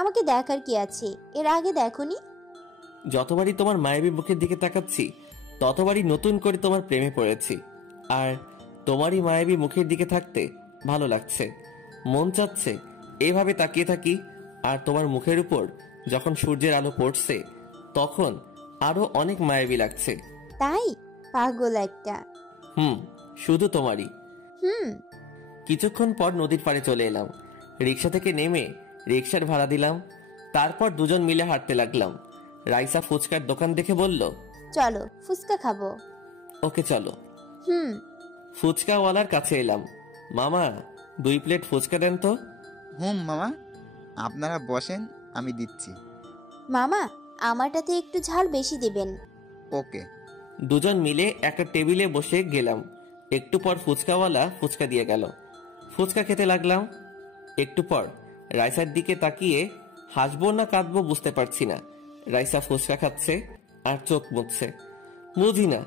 আমাকে দেখার কি আছে? এর আগে দেখোনি? যতবারই তোমার মায়াবী মুখের দিকে তাকাচ্ছি ততবারই নতুন করে তোমার প্রেমে পড়েছি। আর তোমারই মায়াবী মুখের দিকে থাকতে ভালো লাগছে। মন চাচ্ছে এভাবে তাকিয়ে থাকি। আর তোমার মুখের উপর যখন সূর্যের আলো পড়ছে তখন আরো অনেক মায়াবী লাগছে। তাই? পাগল একটা। শুধু তোমারই। হুম। কিছুক্ষণ পর নদীর পাড়ে চলে এলাম। রিক্সা থেকে নেমে রিক্সার ভাড়া দিলাম। তারপর দুজন মিলে হাঁটতে লাগলাম। রাইসা ফুচকার দোকান দেখে বলল, চলো ফুচকা খাবো। ওকে চলো। হুম। ফুচকাওয়ালার কাছে এলাম। মামা 2 প্লেট ফুচকা দেন তো। মামা, আপনারা বসেন, আমি দিচ্ছি। মামা আমারটাতে একটু ঝাল বেশি দিবেন। ওকে। দুজন মিলে একটা টেবিলে বসে গেলাম। একটু পর ফুচকাওয়ালা ফুচকা দিয়ে গেল। ফুচকা খেতে লাগলাম। একটু পর রাইসার দিকে তাকিয়ে হাসবো না কাঁদবো বুঝতে পারছি না। রাইসা ফুচকা খাচ্ছে আর চোখ মুছছে। বুঝি না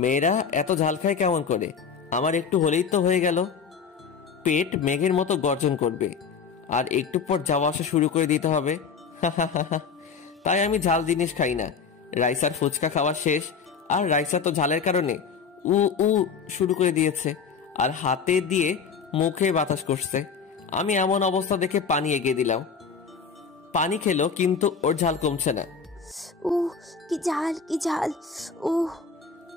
মেয়েরা এত ঝাল খায় কেমন করে। আমার একটু হলেই তো হয়ে গেল। পেট মেঘের মতো গর্জন করবে আর একটু পর যাওয়া আসা শুরু করে দিতে হবে। তাই আমি ঝাল জিনিস খাই না। রাইসার ফুচকা খাওয়া শেষ। আর রাইসা তো ঝালের কারণে উ উ শুরু করে দিয়েছে আর হাতে দিয়ে মুখে বাতাস করছে। আমি এমন অবস্থা দেখে পানি এগিয়ে দিলাম। পানি খেলো কিন্তু ওর ঝাল কমছে না। কি ঝাল, কি ঝাল।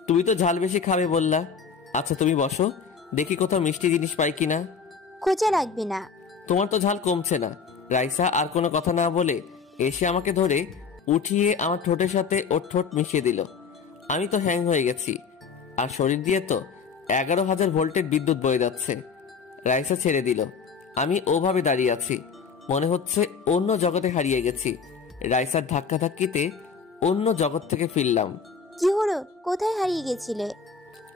তুমি তো ঝাল বেশি খাবে বললা। আচ্ছা তুমি বসো, দেখি কোথাও মিষ্টি জিনিস পাই কিনা। খোঁজা লাগবে না। তোমার তো ঝাল কমছে না। রাইসা আর কোনো কথা না বলে এসে আমাকে ধরে উঠিয়ে আমার ঠোঁটের সাথে ওর ঠোঁট মিশিয়ে দিল। আমি তো হ্যাং হয়ে গেছি। আর শরীর দিয়ে তো 11,000 ভোল্টের বিদ্যুৎ বয়ে যাচ্ছে। রাইসা ছেড়ে দিল। আমি ওভাবে দাঁড়িয়ে আছি, মনে হচ্ছে অন্য জগতে হারিয়ে গেছি। রাইসার ধাক্কাধাক্কিতে অন্য জগৎ থেকে ফিরলাম। কি হলো? কোথায় হারিয়ে গেছিলে?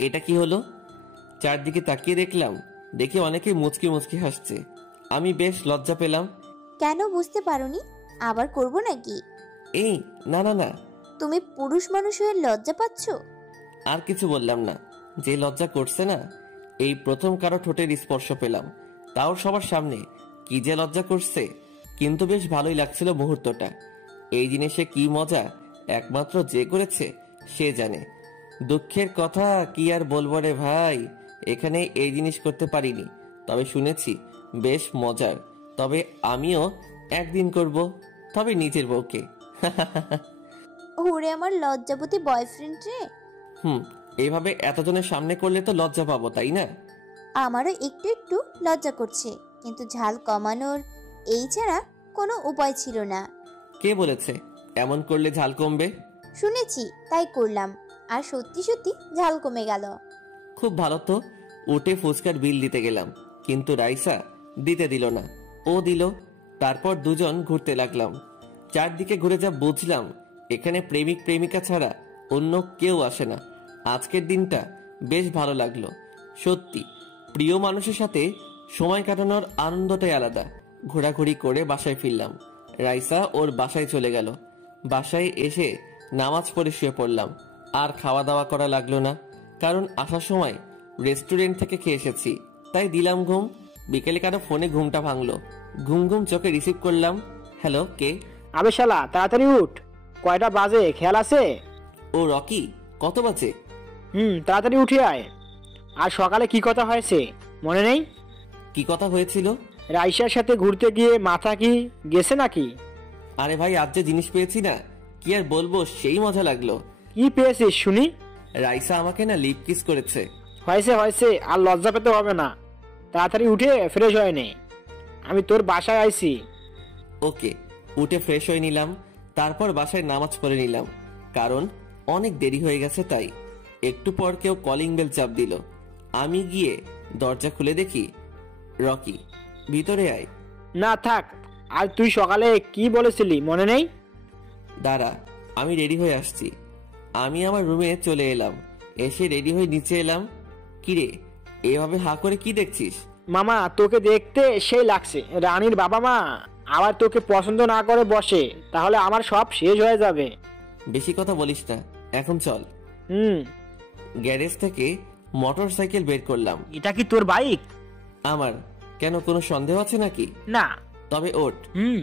এটা কি হলো? চারদিকে তাকিয়ে দেখলাম, দেখি অনেকে মুচকি মুচকি হাসছে। আমি বেশ লজ্জা পেলাম। কেন বুঝতে পারোনি? আবার করব নাকি? এই না না না। তুমি পুরুষ মানুষ হয়ে লজ্জা পাচ্ছ? আর কিছু বললাম না। যে লজ্জা করছে না, এই প্রথম কারো ঠোঁটের স্পর্শ পেলাম, তাও সবার সামনে। কি যে লজ্জা করছে, কিন্তু বেশ ভালোই লাগছিল মুহূর্তটা। এই জিনিসে কি মজা একমাত্র যে করেছে সে জানে। দুঃখের কথা কি আর বলবো রে ভাই, এখানে এই জিনিস করতে পারিনি, তবে শুনেছি বেশ মজার। তবে আমিও একদিন করব, তবে নিজের বউকে। ওরে আমার লজ্জাবতী বয়ফ্রেন্ড রে। এইভাবে এতজনের সামনে করলে তো লজ্জা পাবো, তাই না? আমারও একটু একটু লজ্জা করছে, কিন্তু ঝাল কমানোর এই ছাড়া কোনো উপায় ছিল না। কে বলেছে এমন করলে ঝাল কমবে? শুনেছি তাই করলাম, আর সত্যি সত্যি ঝাল কমে গেল। খুব ভালো তো। উঠে ফুচকার বিল দিতে গেলাম, কিন্তু রাইসা দিতে দিল না। ও দিল। তারপর দুজন ঘুরতে লাগলাম। চারদিকে ঘুরে যা বুঝলাম, এখানে প্রেমিক প্রেমিকা ছাড়া অন্য কেউ আসে না। আজকের দিনটা বেশ ভালো লাগলো। সত্যি প্রিয় মানুষের সাথে সময় কাটানোর আনন্দটাই আলাদা। ঘোরাঘুরি করে বাসায় ফিরলাম। রাইসা ওর বাসায় চলে গেল। বাসায় এসে নামাজ পড়ে শুয়ে পড়লাম। আর খাওয়া দাওয়া করা লাগলো না, কারণ আসার সময় রেস্টুরেন্ট থেকে খেয়ে এসেছি, তাই দিলাম ঘুম। বিকেলে কারো ফোনে ঘুমটা ভাঙলো। ঘুম ঘুম চোখে রিসিভ করলাম। হ্যালো, কে? আবে শালা তাড়াতাড়ি উঠ, কয়টা বাজে খেয়াল আছে? ও রকি, কত বাজে? তাড়াতাড়ি উঠে আয়। আর সকালে কি কথা হয়েছে মনে নেই? কি কথা হয়েছিল? রাইসার সাথে ঘুরতে গিয়ে মাথা কি গেছে নাকি? আরে ভাই, আজ যে জিনিস পেয়েছি না, কি আর বলবো, সেই মজা লাগলো। কি পেয়েছিস শুনি? রাইসা আমাকে না লিপ কিস করেছে। হয়েছে হয়েছে, আর লজ্জা পেতে হবে না। তাড়াতাড়ি উঠে ফ্রেশ হয়ে নে, আমি তোর বাসায় আইছি। ওকে। উঠে ফ্রেশ হয়ে নিলাম। তারপর বাসায় নামাজ পড়ে নিলাম, কারণ অনেক দেরি হয়ে গেছে তাই। একটু পর কেউ কলিং বেল চাপ দিল। আমি গিয়ে দরজা খুলে দেখি রকি। ভিতরে আয়। না থাক, আর তুই সকালে কি বলেছিলি মনে নেই? দাঁড়া, আমি রেডি হয়ে আসছি। আমি আমার রুমে চলে এলাম। এসে রেডি হয়ে নিচে এলাম। কিরে, এভাবে হা করে কি দেখছিস? মামা তোকে দেখতে সেই লাগছে। রানীর বাবা মা আবার তোকে পছন্দ না করে বসে, তাহলে আমার সব শেষ হয়ে যাবে। বেশি কথা বলিস না, এখন চল। হুম। গ্যারেজ থেকে মোটর সাইকেল বের করলাম। এটা কি তোর বাইক? আমার। কেন, কোনো সন্দেহ আছে নাকি? না। তবে ওঠ। হুম।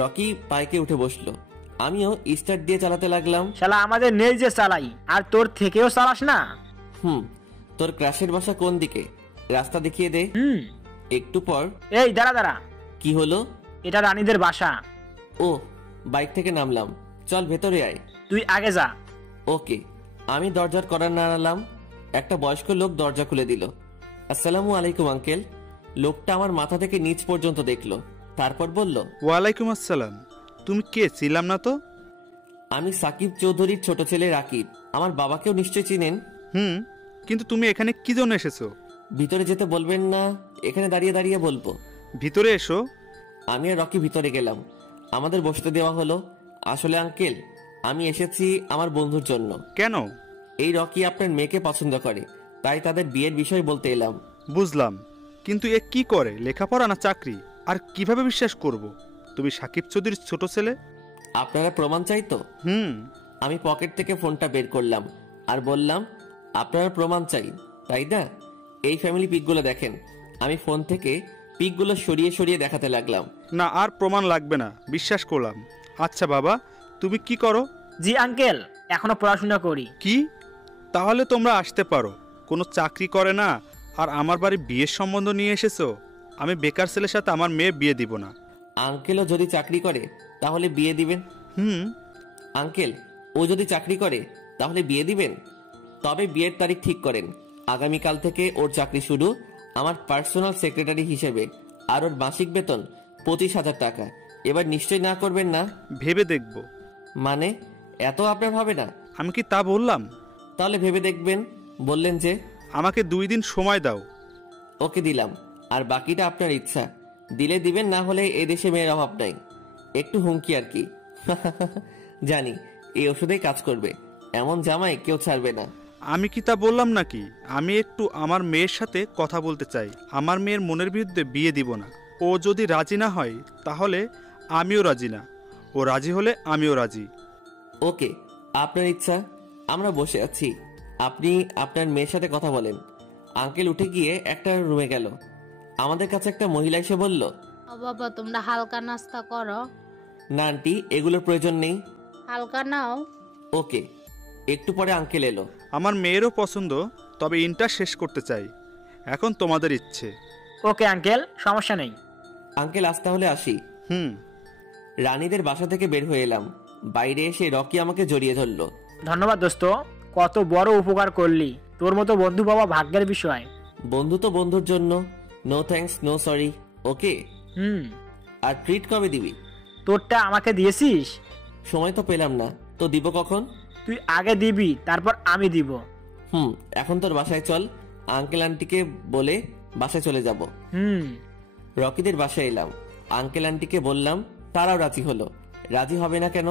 রকি বাইকে উঠে বসলো, আমিও স্টার্ট দিয়ে চালাতে লাগলাম। শালা আমাদের নেই যে চালাই, আর তোর থেকেও চালাস না। তোর ক্রাশের বাসা কোন দিকে? রাস্তা দেখিয়ে দে। একটু পর, এই দাঁড়া দাঁড়া। কি হলো? এটা রানীদের বাসা। ও, বাইক থেকে নামলাম, চল ভেতরে আয়। তুই আগে যা। ওকে। আমি দরজার কড়া নাড়ালাম, একটা বয়স্ক লোক দরজা খুলে দিল। আসসালামু আলাইকুম আঙ্কেল। লোকটা আমার মাথা থেকে নিচ পর্যন্ত দেখলো, তারপর বলল, ওয়ালাইকুম আসসালাম। তুমি কে, ছিলাম না তো? আমি সাকিব চৌধুরীর ছোট ছেলে রাকিব। আমার বাবাকেও নিশ্চয় চিনেন। কিন্তু তুমি এখানে কি জন্য এসেছো? ভিতরে যেতে বলবেন না, এখানে দাঁড়িয়ে দাঁড়িয়ে বলবো। ভিতরে এসো। আমি আর রকি ভিতরে গেলাম, আমাদের বসতে দেওয়া হলো। আসলে আঙ্কেল, আমি এসেছি আমার বন্ধুর জন্য। কেন? এই রকি আপনার মেয়েকে পছন্দ করে, তাই তাদের বিয়ের বিষয় বলতে এলাম। বুঝলাম, কিন্তু এ কি করে, লেখাপড়া না চাকরি? আর কিভাবে বিশ্বাস করব তুমি সাকিব চৌধুরীর ছোট ছেলে? আপনারা প্রমাণ চাই তো? আমি পকেট থেকে ফোনটা বের করলাম আর বললাম, আপনারা প্রমাণ চাই তাই না? এই ফ্যামিলি পিকগুলো দেখেন। আমি ফোন থেকে পিকগুলো সরিয়ে সরিয়ে দেখাতে লাগলাম। না, আর প্রমাণ লাগবে না, বিশ্বাস করলাম। আচ্ছা বাবা, তুমি কি করো? জি আঙ্কেল, এখনো পড়াশোনা করি। কি? তাহলে তোমরা আসতে পারো। কোনো চাকরি করে না, আর আমার বাড়ি বিয়ের সম্বন্ধ নিয়ে এসেছো। আমি বেকার ছেলের সাথে আমার মেয়ে বিয়ে দিব না। আঙ্কেলও যদি চাকরি করে তাহলে বিয়ে দিবেন? আঙ্কেল, ও যদি চাকরি করে তাহলে বিয়ে দিবেন? তবে বিয়ের তারিখ ঠিক করেন। আগামীকাল থেকে ওর চাকরি শুরু আমার পার্সোনাল সেক্রেটারি হিসেবে, আর ওর মাসিক বেতন 25,000 টাকা। এবার নিশ্চয় না করবেন না? ভেবে দেখব। মানে এত আপনার হবে না? আমি কি তা বললাম? তাহলে ভেবে দেখবেন বললেন যে। আমাকে 2 দিন সময় দাও। ওকে, দিলাম। আর বাকিটা আপনার ইচ্ছা, দিলে দিবেন, না হলে এই দেশে মেয়ের অভাব নাই। একটু হুমকি আর কি। জানি এই ওষুধেই কাজ করবে, এমন জামাই কেউ ছাড়বে না। আমি কি তা বললাম নাকি? আমি একটু আমার মেয়ের সাথে কথা বলতে চাই। আমার মেয়ের মনের বিরুদ্ধে বিয়ে দিব না। ও যদি রাজি না হয় তাহলে আমিও রাজি না, ও রাজি হলে আমিও রাজি। ওকে, আপনার ইচ্ছা। আমরা বসে আছি, আপনি আপনার মেয়ের সাথে কথা বলেন। আঙ্কেল উঠে গিয়ে একটা রুমে গেল। আমাদের কাছে একটা মহিলা এসে বলল, ও বাবা, তোমরা হালকা নাস্তা করো। না আন্টি, এগুলোর প্রয়োজন নেই। হালকা নাও। ওকে। একটু পরে আঙ্কেল এলো। আমার মেয়েরও পছন্দ, তবে ইন্টার শেষ করতে চাই। এখন তোমাদের ইচ্ছে। ওকে আঙ্কেল, সমস্যা নেই। আঙ্কেল, আজ তাহলে আসি। রানীদের বাসা থেকে বের হয়ে এলাম। বাইরে এসে রকি আমাকে জড়িয়ে ধরলো। ধন্যবাদ দোস্ত, কত বড় উপকার করলি। তোর মতো বন্ধু পাওয়া ভাগ্যের বিষয়। বন্ধু তো বন্ধুর জন্য, নো থ্যাঙ্কস নো সরি। ওকে। আর ট্রিট কবে দিবি? তোরটা আমাকে দিয়েছিস? সময় তো পেলাম না, তো দিব কখন? তুই আগে দিবি, তারপর আমি দিব। এখন তোর বাসায় চল, আঙ্কেল আন্টিকে বলে বাসায় চলে যাব। রকিদের বাসায় এলাম, আঙ্কেল আন্টিকে বললাম, তারাও রাজি হলো। রাজি হবে না কেন?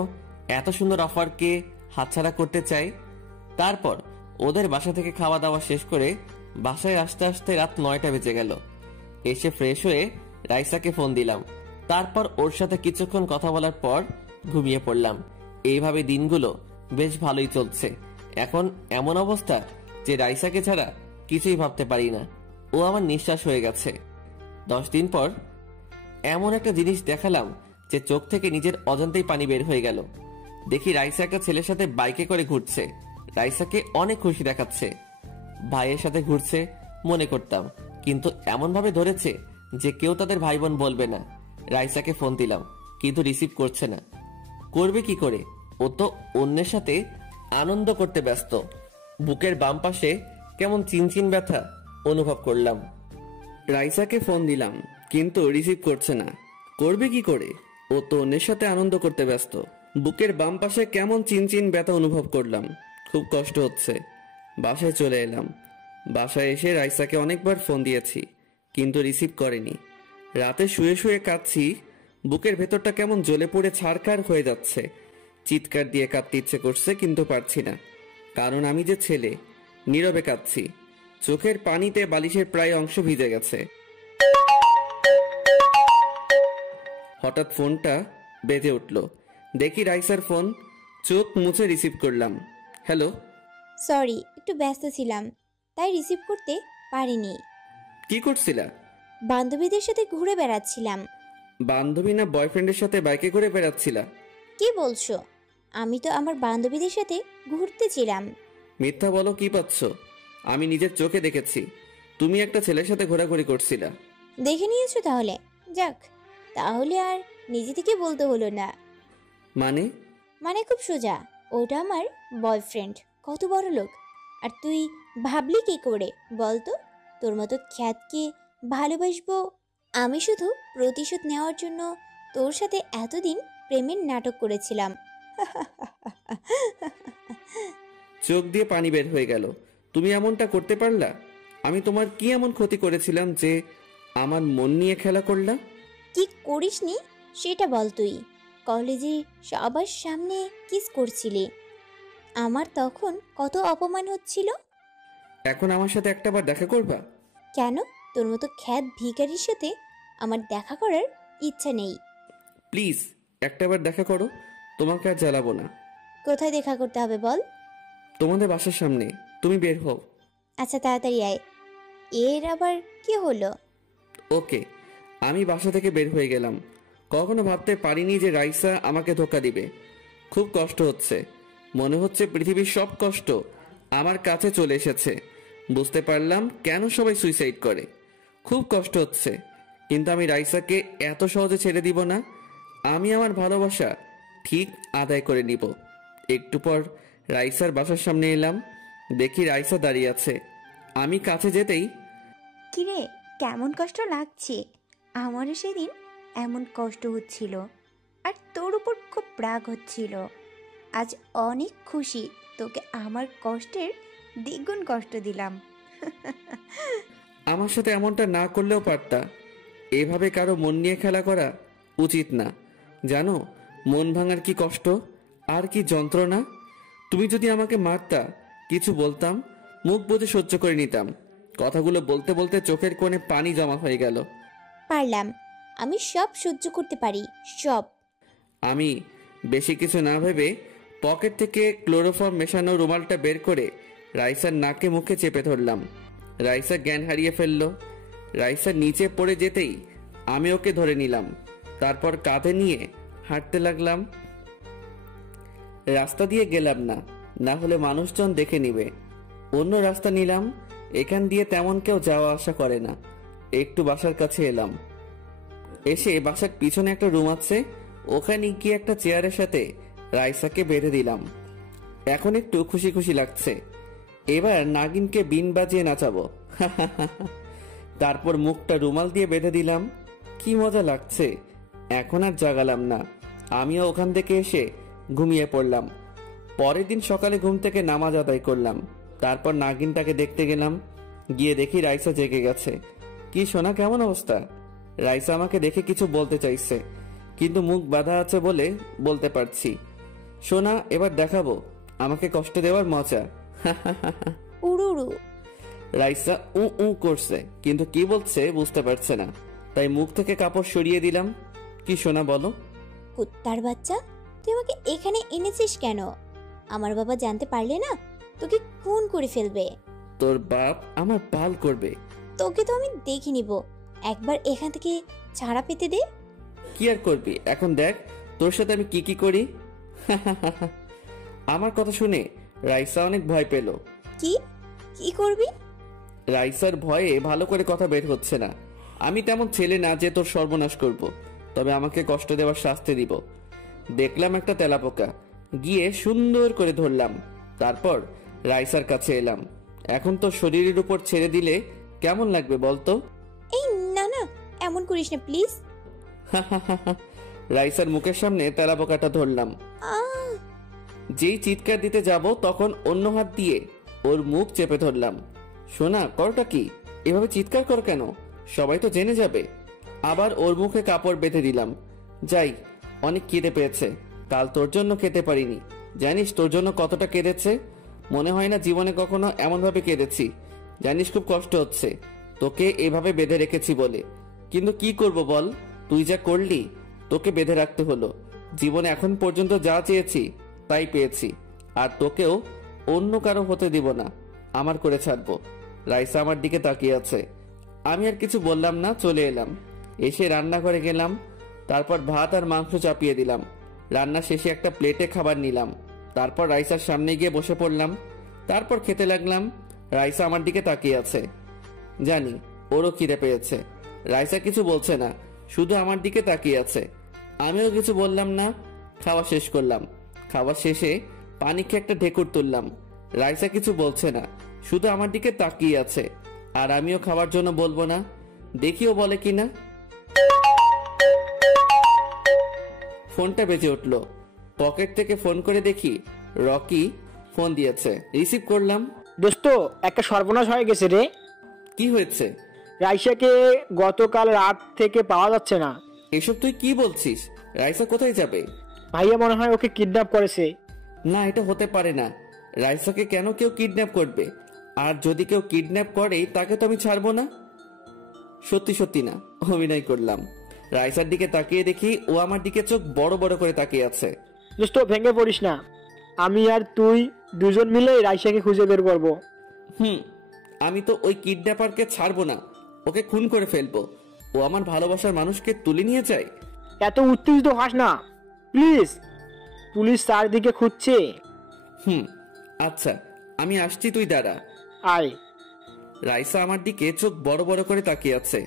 এত সুন্দর অফারকে হাতছাড়া করতে চাই। তারপর ওদের বাসা থেকে খাওয়া দাওয়া শেষ করে বাসায় আসতে আসতে রাত 9টা বেজে গেল। এসে ফ্রেশ হয়ে রাইসাকে ফোন দিলাম। তারপর ওর সাথে কিছুক্ষণ কথা বলার পর ঘুমিয়ে পড়লাম। এইভাবে দিনগুলো বেশ ভালোই চলছে। এখন এমন অবস্থা যে রাইসাকে ছাড়া কিছুই ভাবতে পারি না। ও আমার নিঃশ্বাস হয়ে গেছে। 10 দিন পর এমন একটা জিনিস দেখালাম যে চোখ থেকে নিজের অজান্তেই পানি বের হয়ে গেল। দেখি রাইসা একটা ছেলের সাথে বাইকে করে ঘুরছে। রাইসাকে অনেক খুশি দেখাচ্ছে। ভাইয়ের সাথে ঘুরছে মনে করতাম, কিন্তু এমন ভাবে ধরেছে যে কেউ তাদের ভাই বোন বলবে না। রাইসাকে ফোন দিলাম, কিন্তু রিসিভ করছে না। করবে কি করে? ও তো অন্যের সাথে আনন্দ করতে ব্যস্ত। বুকের বাম পাশে কেমন চিনচিন ব্যথা অনুভব করলাম। রাইসাকে ফোন দিলাম, কিন্তু রিসিভ করছে না। করবে কি করে? ও তো অন্যের সাথে আনন্দ করতে ব্যস্ত। বুকের বাম পাশে কেমন চিনচিন ব্যথা অনুভব করলাম। খুব কষ্ট হচ্ছে। বাসায় চলে এলাম। বাসায় এসে রাইসাকে অনেকবার ফোন দিয়েছি, কিন্তু রিসিভ করেনি। রাতে শুয়ে শুয়ে কাঁদছি। বুকের ভেতরটা কেমন জ্বলে পড়ে ছাড়খাড় হয়ে যাচ্ছে। চিৎকার দিয়ে কাঁদতে ইচ্ছে করছে, কিন্তু পারছি না, কারণ আমি যে ছেলে। নীরবে কাঁদছি। চোখের পানিতে বালিশের প্রায় অংশ ভিজে গেছে। হঠাৎ ফোনটা বেজে উঠল। দেখি রাইসার ফোন। চোখ মুছে রিসিভ করলাম। হ্যালো। সরি, একটু ব্যস্ত ছিলাম, তাই রিসিভ করতে পারিনি। কি করছিলা? বান্ধবীদের সাথে ঘুরে বেড়াচ্ছিলাম। বান্ধবী না বয়ফ্রেন্ডের সাথে বাইকে করে বেড়াচ্ছিলা? কি বলছো? আমি তো আমার বান্ধবীদের সাথে ঘুরতেছিলাম। মিথ্যা বলো, কি পাচ্ছ? আমি নিজের চোখে দেখেছি তুমি একটা ছেলের সাথে ঘোরাঘুরি করছিলা। দেখে নিয়েছো তাহলে? যাক, তাহলে আর নিজে থেকে বলতে হলো না। মানে খুব সোজা, ওটা আমার বয়ফ্রেন্ড। কত বড় লোক! আর তুই ভাবলি কি করে বলতো তোর মতো খ্যাতকে ভালোবাসবো? আমি শুধু প্রতিশোধ নেওয়ার জন্য তোর সাথে এতদিন প্রেমের নাটক করেছিলাম। চোখ দিয়ে পানি বের হয়ে গেল। তুমি এমনটা করতে পারলা? আমি তোমার কি এমন ক্ষতি করেছিলাম যে আমার মন নিয়ে খেলা করলা? কি করিসনি সেটা বল। তুই কলেজে সবার সামনে কিস করছিলি, আমার তখন কত অপমান হচ্ছিল। এখন আমার সাথে একটাবার দেখা করবা? কেন? তোর মতো খ্যাত ভিখারির সাথে আমার দেখা করার ইচ্ছা নেই। প্লিজ একটাবার দেখা করো, তোমাকে আর জ্বালাবো না। কোথায় দেখা করতে হবে বল? তোমাদের বাসার সামনে। তুমি বের হও। আচ্ছা, তাড়াতাড়ি আয়। এর আবার কি হলো? ওকে। আমি বাসা থেকে বের হয়ে গেলাম। কখনো ভাবতে পারিনি যে রাইসা আমাকে ধোকা দিবে। খুব কষ্ট হচ্ছে। মনে হচ্ছে পৃথিবীর সব কষ্ট আমার কাছে চলে এসেছে। বুঝতে পারলাম কেন সবাই সুইসাইড করে। খুব কষ্ট হচ্ছে, কিন্তু আমি রাইসাকে এত সহজে ছেড়ে দিব না। আমি আমার ভালোবাসা ঠিক আদায় করে নিব। একটু পর রাইসার বাসার সামনে এলাম। দেখি রাইসা দাঁড়িয়ে আছে। আমি কাছে যেতেই, কিরে, কেমন কষ্ট লাগছে? আমারও সেদিন এমন কষ্ট হচ্ছিল, আর তোর উপর খুব রাগ হচ্ছিল। আজ অনেক খুশি তোকে আমার কষ্টের দ্বিগুণ কষ্ট দিলাম। আমার সাথে এমনটা না করলেও পারতা। এভাবে কারো মন নিয়ে খেলা করা উচিত না। জানো মন ভাঙার কি কষ্ট আর কি যন্ত্রণা। তুমি যদি আমাকে মারতা, কিছু বলতাম, মুখ বুজে সহ্য করে নিতাম। কথাগুলো বলতে বলতে চোখের কোণে পানি জমা হয়ে গেল। পারলাম, আমি সব সহ্য করতে পারি, সব। আমি বেশি কিছু না ভেবে পকেট থেকে ক্লোরোফর্ম মেশানো রুমালটা বের করে রাইসার নাকে মুখে চেপে ধরলাম। রাইসা জ্ঞান হারিয়ে ফেলল। রাইসা নিচে পড়ে যেতেই আমি ওকে ধরে নিলাম। তারপর কাঁধে নিয়ে হাঁটতে লাগলাম। রাস্তা দিয়ে গেলাম না, না হলে মানুষজন দেখে নিবে। অন্য রাস্তা নিলাম। এখান দিয়ে তেমন কেউ যাওয়া আসা করে না। একটু বাসার কাছে এলাম। এসে বাসার পিছনে একটা রুম আছে, ওখানে গিয়ে একটা চেয়ারের সাথে রাইসাকে বেঁধে দিলাম। এখন একটু খুশি খুশি লাগছে। এবার নাগিনকে বিন বাজিয়ে নাচাবো। তারপর মুখটা রুমাল দিয়ে বেঁধে দিলাম। কি মজা লাগছে। এখন আর জাগালাম না। আমিও ওখান থেকে এসে ঘুমিয়ে পড়লাম। পরের দিন সকালে ঘুম থেকে নামাজ আদায় করলাম। তারপর নাগিনটাকে দেখতে গেলাম। গিয়ে দেখি রাইসা জেগে গেছে। কি সোনা, কেমন অবস্থা? রাইসা আমাকে দেখে কিছু বলতে চাইছে, কিন্তু মুখ বাঁধা আছে বলে বলতে পারছি। সোনা, এবার দেখাবো আমাকে কষ্ট দেওয়ার মজা। উড়ুড়ু। রাইসা উ উ করছে, কিন্তু কি বলছে বুঝতে পারছে না। তাই মুখ থেকে কাপড় সরিয়ে দিলাম। কি সোনা বলো? কুত্তার বাচ্চা, তুই আমাকে এখানে এনেছিস কেন? আমার বাবা জানতে পারলে না তোকে খুন করে ফেলবে। তোর বাপ আমার বাল করবে। তোকে তো আমি দেখে নিব। একবার এখান থেকে ছাড়া পেতে দে। কি আর করবি, এখন দেখ তোর সাথে আমি কি কি করি। আমার কথা শুনে রাইসা অনেক ভয় পেল। কি কি করবি? রাইসার ভয়ে ভালো করে কথা বের হচ্ছে না। আমি তেমন ছেলে না যে তোর সর্বনাশ করব, তবে আমাকে কষ্ট দেওয়ার শাস্তি দিব। দেখলাম একটা তেলাপোকা, গিয়ে সুন্দর করে ধরলাম। তারপর রাইসার কাছে এলাম। এখন তো শরীরের উপর ছেড়ে দিলে কেমন লাগবে বলতো? এই না না, এমন করিস না প্লিজ। রাইসার মুখের সামনে তেলাপোকাটা ধরলাম। যেই চিৎকার দিতে যাব তখন অন্য হাত দিয়ে ওর মুখ চেপে ধরলাম। সোনা, করটা কি? এভাবে চিৎকার কর কেন? সবাই তো জেনে যাবে। আবার ওর মুখে কাপড় বেঁধে দিলাম। যাই, অনেক খিদে পেয়েছে। কাল তোর জন্য খেতে পারিনি। জানিস তোর জন্য কতটা কেঁদেছে? মনে হয় না জীবনে কখনো এমনভাবে কেঁদেছি। জানিস খুব কষ্ট হচ্ছে তোকে এভাবে বেঁধে রেখেছি বলে, কিন্তু কি করব বল, তুই যা করলি তোকে বেঁধে রাখতে হলো। জীবনে এখন পর্যন্ত যা চেয়েছি তাই পেয়েছি, আর তোকেও অন্য কারো হতে দিব না, আমার করে ছাড়বো। রাইসা আমার দিকে তাকিয়ে আছে। আমি আর কিছু বললাম না, চলে এলাম। এসে রান্নাঘরে গেলাম, তারপর ভাত আর মাংস চাপিয়ে দিলাম। রান্না শেষে একটা প্লেটে খাবার নিলাম, তারপর রাইসার সামনে গিয়ে বসে পড়লাম, তারপর খেতে লাগলাম। রাইসা আমার দিকে তাকিয়ে আছে, জানি ওরও খিদে পেয়েছে। রাইসা কিছু বলছে না, শুধু আমার দিকে তাকিয়ে আছে। আমিও কিছু বললাম না। খাওয়া শেষ করলাম। খাওয়া শেষে পানি খেয়ে একটা ঢেকুর তুললাম। রাইসা কিছু বলছে না, শুধু আমার দিকে তাকিয়ে আছে। আর আমিও খাওয়ার জন্য বলবো না, দেখিও বলে কিনা। ফোনটা বেজে উঠল। পকেট থেকে ফোন করে দেখি রকি ফোন দিয়েছে। রিসিভ করলাম। দোস্ত, একটা সর্বনাশ হয়ে গেছে রে। কি হয়েছে? রাইসাকে গতকাল রাত থেকে পাওয়া যাচ্ছে না। এসব তুই কি বলছিস? রাইসা কোথায় যাবে? ভাইয়া মনে হয় ওকে কিডন্যাপ করেছে। না, এটা হতে পারে না। রাইসাকে কেন কেউ কিডন্যাপ করবে? আর যদি কেউ কিডন্যাপ করে তাকে তো আমি ছাড়বো না। সত্যি সত্যি না, অভিনয় করলাম। রাইসার দিকে তাকিয়ে দেখি ও আমার দিকে চোখ বড় বড় করে তাকিয়ে আছে। দোস্ত, ভেঙে পড়িস না, আমি আর তুই দুজন মিলে রাইসাকে খুঁজে বের করবো। আমি তো ওই কিডন্যাপারকে ছাড়বো না, ওকে খুন করে ফেলবো। ও আমার ভালোবাসার মানুষকে তুলে নিয়ে যায়। এত উত্তেজিত হাস না প্লিজ, পুলিশ চারদিকে খুঁজছে। আচ্ছা, আমি আসছি, তুই দাঁড়া। আয়। রাইসা আমার দিকে চোখ বড় বড় করে তাকিয়ে আছে।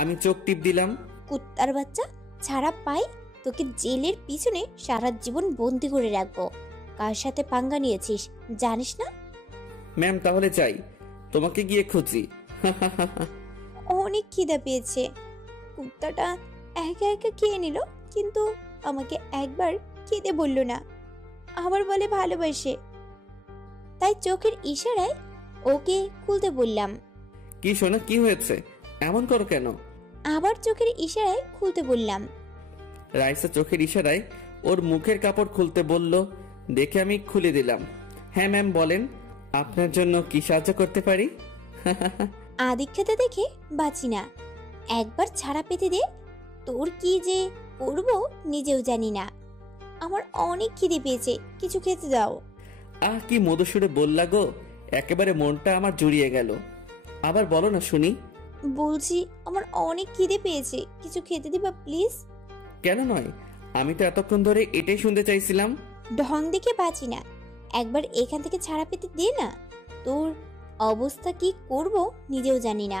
আমি চোখ টিপ দিলাম। কুত্তার বাচ্চা, ছাড়া পাই তোকে জেলের পিছনে সারা জীবন বন্দি করে রাখবো। কার সাথে পাঙ্গা নিয়েছিস জানিস না? ম্যাম, তাহলে চাই, তোমাকে গিয়ে খুঁজি। অনেক খিদা পেয়েছে। কুত্তাটা একা একা খেয়ে নিল, কিন্তু আমাকে একবার খেতে বলল না। আবার বলে ভালোবাসে, তাই চোখের ইশারায় ওকে খুলতে বললাম। কি শোনা, কি হয়েছে? এমন করো কেন? আবার চোখের ইশারায় খুলতে বললাম। রাইসা চোখের ইশারায় ওর মুখের কাপড় খুলতে বলল, দেখে আমি খুলে দিলাম। হ্যাঁ ম্যাম, বলেন আপনার জন্য কি সাহায্য করতে পারি? আদিক্ষেতে দেখে বাঁচি না, একবার ছাড়া পেতে দে। তোর কি যে করব নিজেও জানি না। আমার অনেক খিদে পেয়েছে, কিছু খেতে দাও। কি মধুসুরে বললা গো, একেবারে মনটা আমার জুড়িয়ে গেল। আবার বলো না শুনি। বলছি আমার অনেক খিদে পেয়েছে, কিছু খেতে দিবা প্লিজ। কেন নয়, আমি তো এতক্ষণ ধরে এটাই শুনতে চাইছিলাম। ঢং দেখে বাঁচি না, একবার এখান থেকে ছাড়া পেতে দে না। তোর অবস্থা কি করব নিজেও জানি না।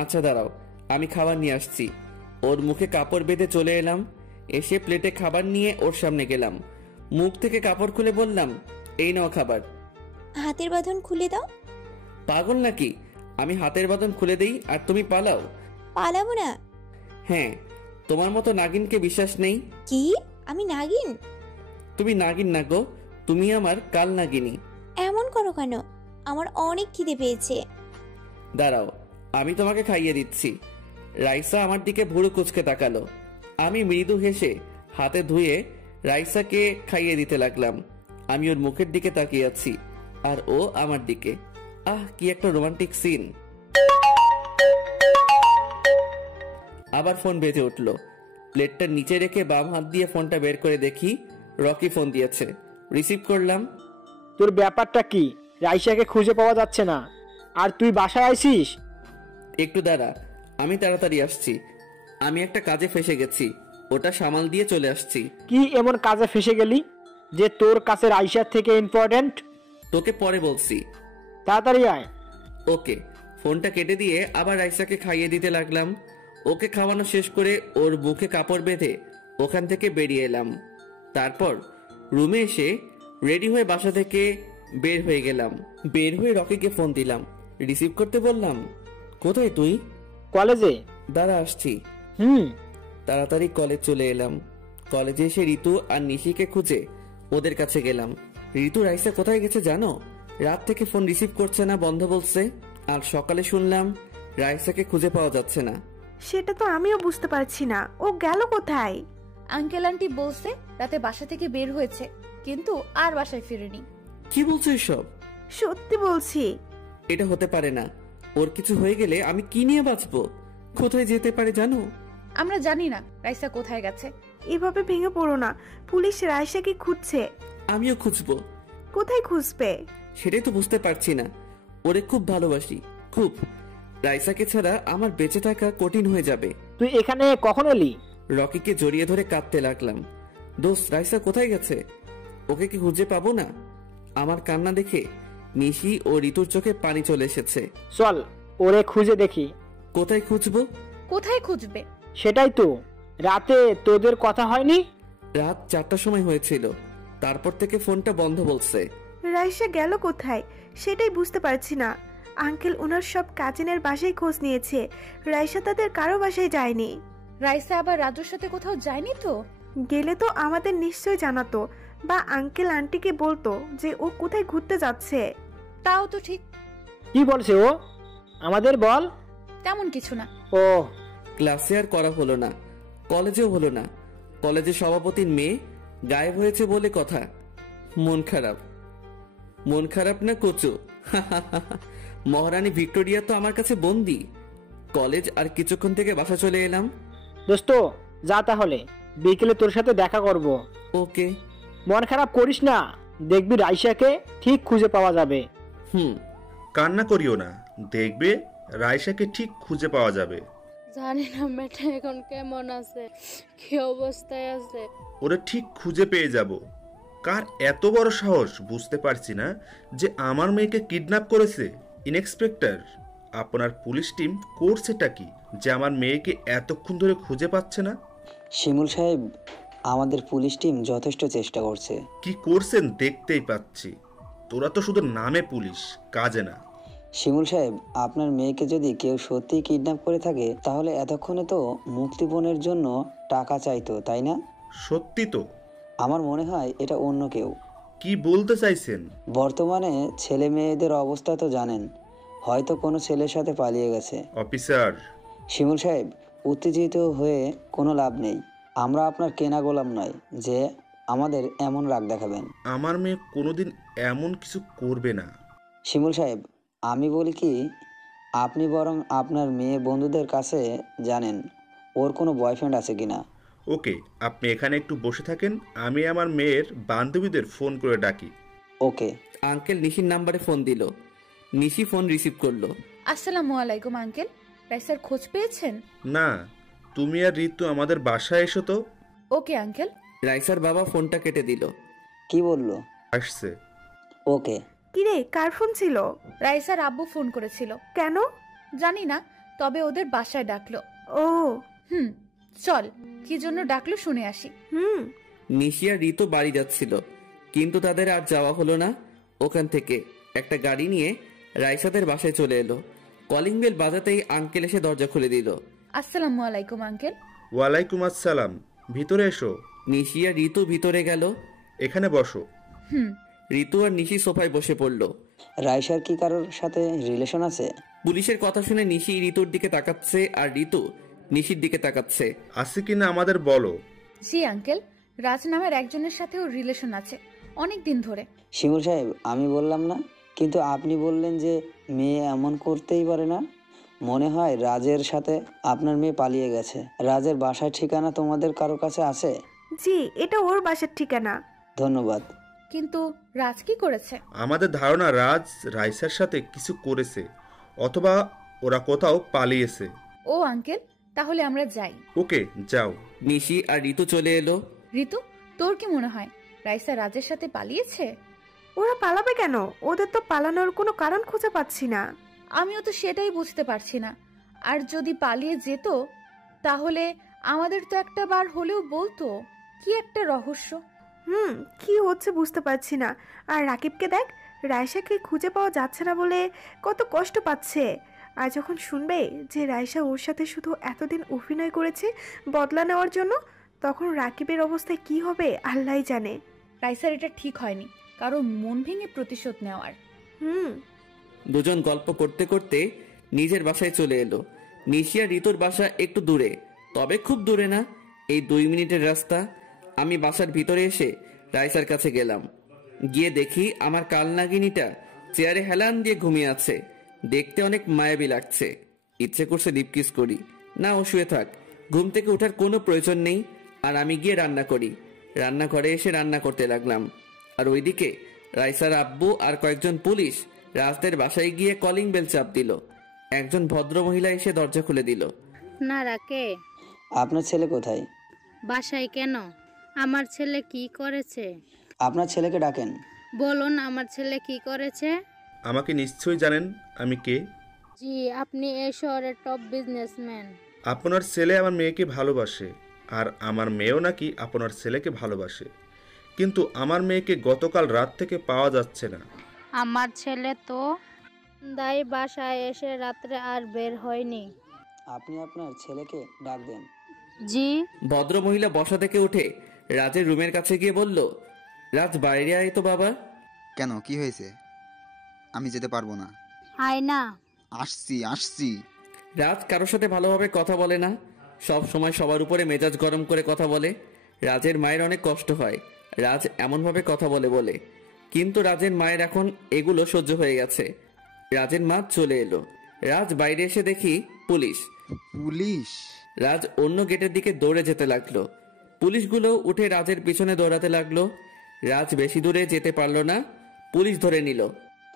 আচ্ছা দাঁড়াও, আমি খাবার নিয়ে আসছি। ওর মুখে কাপড় বেঁধে চলে এলাম। এসে প্লেটে খাবার নিয়ে ওর সামনে গেলাম। মুখ থেকে কাপড় খুলে বললাম, এই নাও খাবার। হাতের বাঁধন খুলে দাও। পাগল নাকি? আমি হাতের বাঁধন খুলে দেই আর তুমি পালাও? পালাবো না। হ্যাঁ, তোমার মতো নাগিনকে বিশ্বাস নেই। কি? আমি নাগিন? তুমি নাগিন না গো, তুমি আমার কাল নাগিনী। এমন করো কেন? আমার অনেক খিদে পেয়েছে। দাঁড়াও, আমি তোমাকে খাইয়ে দিচ্ছি। রাইসা আমার দিকে ভুরু কুচকে তাকালো। আমি মৃদু হেসে হাতে ধুয়ে রাইসাকে খাইয়ে দিতে লাগলাম। আমি ওর মুখের দিকে তাকিয়ে আছি আর ও আমার দিকে। কি একটা রোমান্টিক সিন। আবার ফোন বেজে উঠলো। প্লেটটা নিচে রেখে বাম হাত দিয়ে ফোনটা বের করে দেখি রকি ফোন দিয়েছে। রিসিভ করলাম। তোর ব্যাপারটা কি? রাইসাকে খুঁজে পাওয়া যাচ্ছে না, আর তুই বাসায় আইছিস? একটু দাঁড়া, আমি তাড়াতাড়ি আসছি। আমি একটা কাজে ফেসে গেছি, ওটা সামাল দিয়ে চলে আসছি। কি এমন কাজে ফেসে গেলি যে তোর কাছে রাইসার থেকে ইম্পর্টেন্ট? তোকে পরে বলছি, তাড়াতাড়ি আয়। ওকে। ফোনটা কেটে দিয়ে আবার রাইসাকে খাইয়ে দিতে লাগলাম। ওকে খাওয়ানো শেষ করে ওর মুখে কাপড় বেঁধে ওখান থেকে বেরিয়ে এলাম। তারপর রুমে এসে রেডি হয়ে বাসা থেকে বের হয়ে গেলাম। বের হয়ে রকিকে ফোন দিলাম, রিসিভ করতে বললাম। কোথায় তুই? কলেজে। দাঁড়া আসছি। তাড়াতাড়ি কলেজ চলে এলাম। কলেজে এসে ঋতু আর নিশিকে খুঁজে ওদের কাছে গেলাম। ঋতু রাইসা কোথায় গেছে জানো? রাত থেকে ফোন রিসিভ করছে না, বন্ধ বলছে। আর সকালে শুনলাম রাইসাকে খুঁজে পাওয়া যাচ্ছে না। সেটা তো আমিও বুঝতে পারছি না, ও গেল কোথায়? আঙ্কেল আন্টি বলছে রাতে বাসা থেকে বের হয়েছে, কিন্তু আর বাসায় ফিরেনি। কি বলছো এসব? সত্যি বলছি। এটা হতে পারে না। ওর কিছু হয়ে গেলে আমি কি নিয়ে বাঁচবো? কোথায় যেতে পারে জানো? আমরা জানি না রাইসা কোথায় গেছে। এভাবে ভেঙে পড়ো না, পুলিশ রাইসাকে খুঁজছে। আমিও খুঁজবো। কোথায় খুঁজবে? সেটাই তো বুঝতে পারছি না। ওরে খুব ভালোবাসি, খুব। রাইসাকে ছাড়া আমার বেঁচে থাকা কঠিন হয়ে যাবে। তুই এখানে কখন এলি? রকিকে জড়িয়ে ধরে কাঁদতে লাগলাম। দোস্ত, রাইসা কোথায় গেছে? ওকে কি খুঁজে পাবো না? আমার কান্না দেখে নিশি ও ঋতুর চোখে পানি চলে এসেছে। চল ওরে খুঁজে দেখি। কোথায় খুঁজবো? কোথায় খুঁজবে? সেটাই তো, রাতে তোদের কথা হয়নি? রাত 4টার সময় হয়েছিল, তারপর থেকে ফোনটা বন্ধ বলছে। রাইসা গেল কোথায় সেটাই বুঝতে পারছি না। আঙ্কেল ওনার সব কাজিনের বাসায় খোঁজ নিয়েছে, রাইসা তাদের কারো বাসায় যায়নি। রাইসা আবার রাজুর সাথে কোথাও যায়নি তো? গেলে তো আমাদের নিশ্চয় জানাতো, বা আঙ্কেল আন্টিকে বলতো যে ও কোথায় ঘুরতে যাচ্ছে। তাও তো ঠিক। কি বলছে ও? আমাদের বল। তেমন কিছু না। ও, ক্লাসে আর করা হলো না, কলেজেও হলো না। কলেজের সভাপতির মেয়ে গায়েব হয়েছে বলে কথা। মন খারাপ। মন খারাপ না কচু। মহারানী ভিক্টোরিয়া তো আমার কাছে বন্দি। কলেজ আর কিছুক্ষণ থেকে বাসা চলে এলাম। দোস্ত যা তাহলে, বিকেলে তোর সাথে দেখা করব। ওকে। মন খারাপ করিস না, দেখবি রাইসাকে ঠিক খুঁজে পাওয়া যাবে। কান্না করিও না, দেখবে রাইসাকে ঠিক খুঁজে পাওয়া যাবে। জানি না মেয়েটা এখন কেমন আছে, কি অবস্থায় আছে। ওরা ঠিক খুঁজে পেয়ে যাব। কার এত বড় সাহস বুঝতে পারছি না যে আমার মেয়েকে কিডন্যাপ করেছে। ইন্সপেক্টর, আপনার পুলিশ টিম করছেটা কি যে আমার মেয়েকে এতক্ষণ ধরে খুঁজে পাচ্ছে না? শিমুল সাহেব, আমাদের পুলিশ টিম যথেষ্ট চেষ্টা করছে। কি করছেন দেখতেই পাচ্ছি। তোরা তো শুধু নামে পুলিশ, কাজে না। শিমুল সাহেব, আপনার মেয়েকে যদি কেউ সত্যিই কিডন্যাপ করে থাকে তাহলে এতক্ষণে তো মুক্তিপণের জন্য টাকা চাইতো, তাই না? সত্যি তো। আমার মনে হয় এটা অন্য কেউ। কি বলতে চাইছেন? বর্তমানে ছেলে মেয়েদের অবস্থা তো জানেন, হয়তো কোনো ছেলের সাথে পালিয়ে গেছে। অফিসার। শিমুল সাহেব, উত্তেজিত হয়ে কোনো লাভ নেই। আমরা আপনার কেনা গোলাম নয় যে আমাদের এমন রাগ দেখাবেন। আমার মেয়ে কোনোদিন এমন কিছু করবে না। শিমুল সাহেব, আমি বলি কি, আপনি বরং আপনার মেয়ে বন্ধুদের কাছে জানেন ওর কোনো বয়ফ্রেন্ড আছে কিনা। ওকে, আপনি এখানে একটু বসে থাকেন, আমি আমার মেয়ের বান্ধবীদের ফোন করে ডাকি। ওকে। আঙ্কেল নিশির নাম্বারে ফোন দিল। নিশি ফোন রিসিভ করলো। আসসালামু আলাইকুম আঙ্কেল, রাইসার খোঁজ পেয়েছেন? না, তুমি আর ঋতু আমাদের বাসায় এসো তো। Okay uncle. রাইসার বাবা ফোনটা কেটে দিল। কি বললো? আসছে। ওকে। কিরে, কার ফোন ছিল? রাইসার আব্বু ফোন করেছিল। কেন? জানি না, তবে ওদের বাসায় ডাকলো। ও চল, কি জন্য ডাকলো শুনে আসি। নিশি আর ঋতু বাড়ি যাচ্ছিল, কিন্তু তাদের আর যাওয়া হলো না। ওখান থেকে একটা গাড়ি নিয়ে রাইসাদের বাসায় চলে এলো। কলিং বেল বাজাতেই আঙ্কেল এসে দরজা খুলে দিল। আসসালামু আলাইকুম আঙ্কেল। ওয়ালাইকুম আসসালাম, ভিতরে এসো। নিশি আর ঋতু ভিতরে গেল। এখানে বসো। ঋতু আর নিশি সোফায় বসে পড়লো। রাইসার কি কারোর সাথে রিলেশন আছে? পুলিশের কথা শুনে নিশি ঋতুর দিকে তাকাচ্ছে আর ঋতু নিশির দিকে তাকাচ্ছে। আছে কিনা আমাদের বলো। জি আঙ্কেল, রাজ নামের একজনের সাথে ওর রিলেশন আছে অনেক দিন ধরে। শিমুল সাহেব, আমি বললাম না, কিন্তু আপনি বললেন যে মেয়ে এমন করতেই পারে না। মনে হয় রাজের সাথে আপনার মেয়ে পালিয়ে গেছে। রাজের বাসার ঠিকানা তোমাদের কারো কাছে আছে? জি, এটা ওর বাসার ঠিকানা। ধন্যবাদ। কিন্তু রাজ কি করেছে? আমাদের ধারণা রাজ রাইসার সাথে কিছু করেছে, অথবা ওরা কোথাও পালিয়েছে। ও আঙ্কেল, তাহলে আমরা যাই। ওকে, যাও। নিশি আর ঋতু চলে এলো। ঋতু, তোর কি মনে হয় রাইসা রাজের সাথে পালিয়েছে? ওরা পালাবে কেন? ওদের তো পালানোর কোনো কারণ খুঁজে পাচ্ছি না। আমিও তো সেটাই বুঝতে পারছি না। আর যদি পালিয়ে যেত তাহলে আমাদের তো একটা বার হলেও বলতো। কি একটা রহস্য। কি হচ্ছে বুঝতে পারছি না। আর রাকিবকে দেখ, রাইসাকে খুঁজে পাওয়া যাচ্ছে না বলে কত কষ্ট পাচ্ছে। আর যখন শুনবে যে রাইসা ওর সাথে শুধু এতদিন অভিনয় করেছে বদলা নেওয়ার জন্য, তখন রাকিবের অবস্থায় কি হবে আল্লাহই জানে। রাইসার এটা ঠিক হয়নি কারো মন ভেঙে প্রতিশোধ নেওয়ার। দুজন গল্প করতে করতে নিজের বাসায় চলে এলো। নিশি আর ঋতুর বাসা একটু দূরে, তবে খুব দূরে না, এই 2 মিনিটের রাস্তা। আমি বাসার ভিতরে এসে রাইসার কাছে গেলাম। গিয়ে দেখি আমার কালনাগিনীটা চেয়ারে হেলান দিয়ে ঘুমিয়ে আছে। দেখতে অনেক মায়াবী লাগছে। ইচ্ছে করছে ডিপ কিস করি। না, ও শুয়ে থাক, ঘুম থেকে ওঠার কোনো প্রয়োজন নেই। আর আমি গিয়ে রান্না করি। রান্নাঘরে এসে রান্না করতে লাগলাম। আর ওইদিকে রাইসার আব্বু আর কয়েকজন পুলিশ রাজদের বাসায় গিয়ে কলিং বেল চাপ দিল। একজন ভদ্র মহিলা এসে দরজা খুলে দিল। না রাকে, আপনার ছেলে কোথায়? বাসায় কেন? আমার ছেলে কি করেছে? আপনার ছেলেকে ডাকেন। বলুন আমার ছেলে কি করেছে? আমাকে নিশ্চয়ই জানেন আমি কে। জি, আপনি এই শহরের টপ বিজনেসম্যান। আপনার ছেলে আমার মেয়েকে ভালোবাসে, আর আমার মেয়েও নাকি আপনার ছেলেকে ভালোবাসে, কিন্তু আমার মেয়েকে গতকাল রাত থেকে পাওয়া যাচ্ছে না। আমার ছেলে তো দাই বাসায় এসে রাত্রে আর বের হয়নি। আপনি আপনার ছেলেকে ডাক দেন। জি। ভদ্র মহিলা বসা থেকে উঠে রাজের রুমের কাছে গিয়ে বলল, রাজ বাইরে আয় তো বাবা। কেন, কি হয়েছে? আমি যেতে পারবো না। আয় না। আসছি। রাজ কারোর সাথে ভালোভাবে কথা বলে না, সব সময় সবার উপরে মেজাজ গরম করে কথা বলে। রাজের মায়ের অনেক কষ্ট হয় রাজ এমনভাবে কথা বলে। কিন্তু রাজের মায়ের এখন এগুলো সহ্য হয়ে গেছে। রাজের মা চলে এলো। রাজ বাইরে এসে দেখি পুলিশ। রাজ অন্য গেটের দিকে দৌড়ে যেতে লাগলো। পুলিশগুলো উঠে রাজের পিছনে দৌড়াতে লাগলো। রাজ বেশি দূরে যেতে পারলো না, পুলিশ ধরে নিল।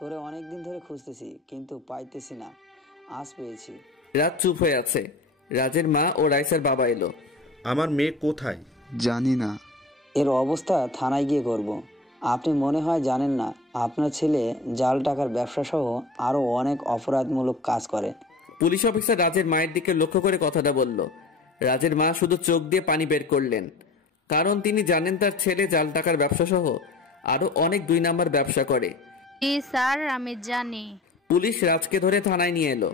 তোরে অনেকদিন ধরে খুঁজতেছি, কিন্তু পাইতেছি না, আজ পেয়েছি। রাজ চুপ হয়ে আছে। রাজের মা ও রাইসার বাবা এলো। আমার মেয়ে কোথায়? জানি না। এর অবস্থা থানায় গিয়ে করব। আপনি মনে হয় জানেন না, আপনার ছেলে জাল টাকার ব্যবসা সহ আরও অনেক অপরাধমূলক কাজ করে। পুলিশ অফিসার রাজের মায়ের দিকে লক্ষ্য করে কথাটা বলল। রাজের মা শুধু চোখ দিয়ে পানি বের করলেন, কারণ তিনি জানেন তার ছেলে জাল টাকার ব্যবসা সহ আরো অনেক 2 নাম্বার ব্যবসা করে। জি স্যার, আমি জানি। পুলিশ রাজকে ধরে থানায় নিয়ে এলো,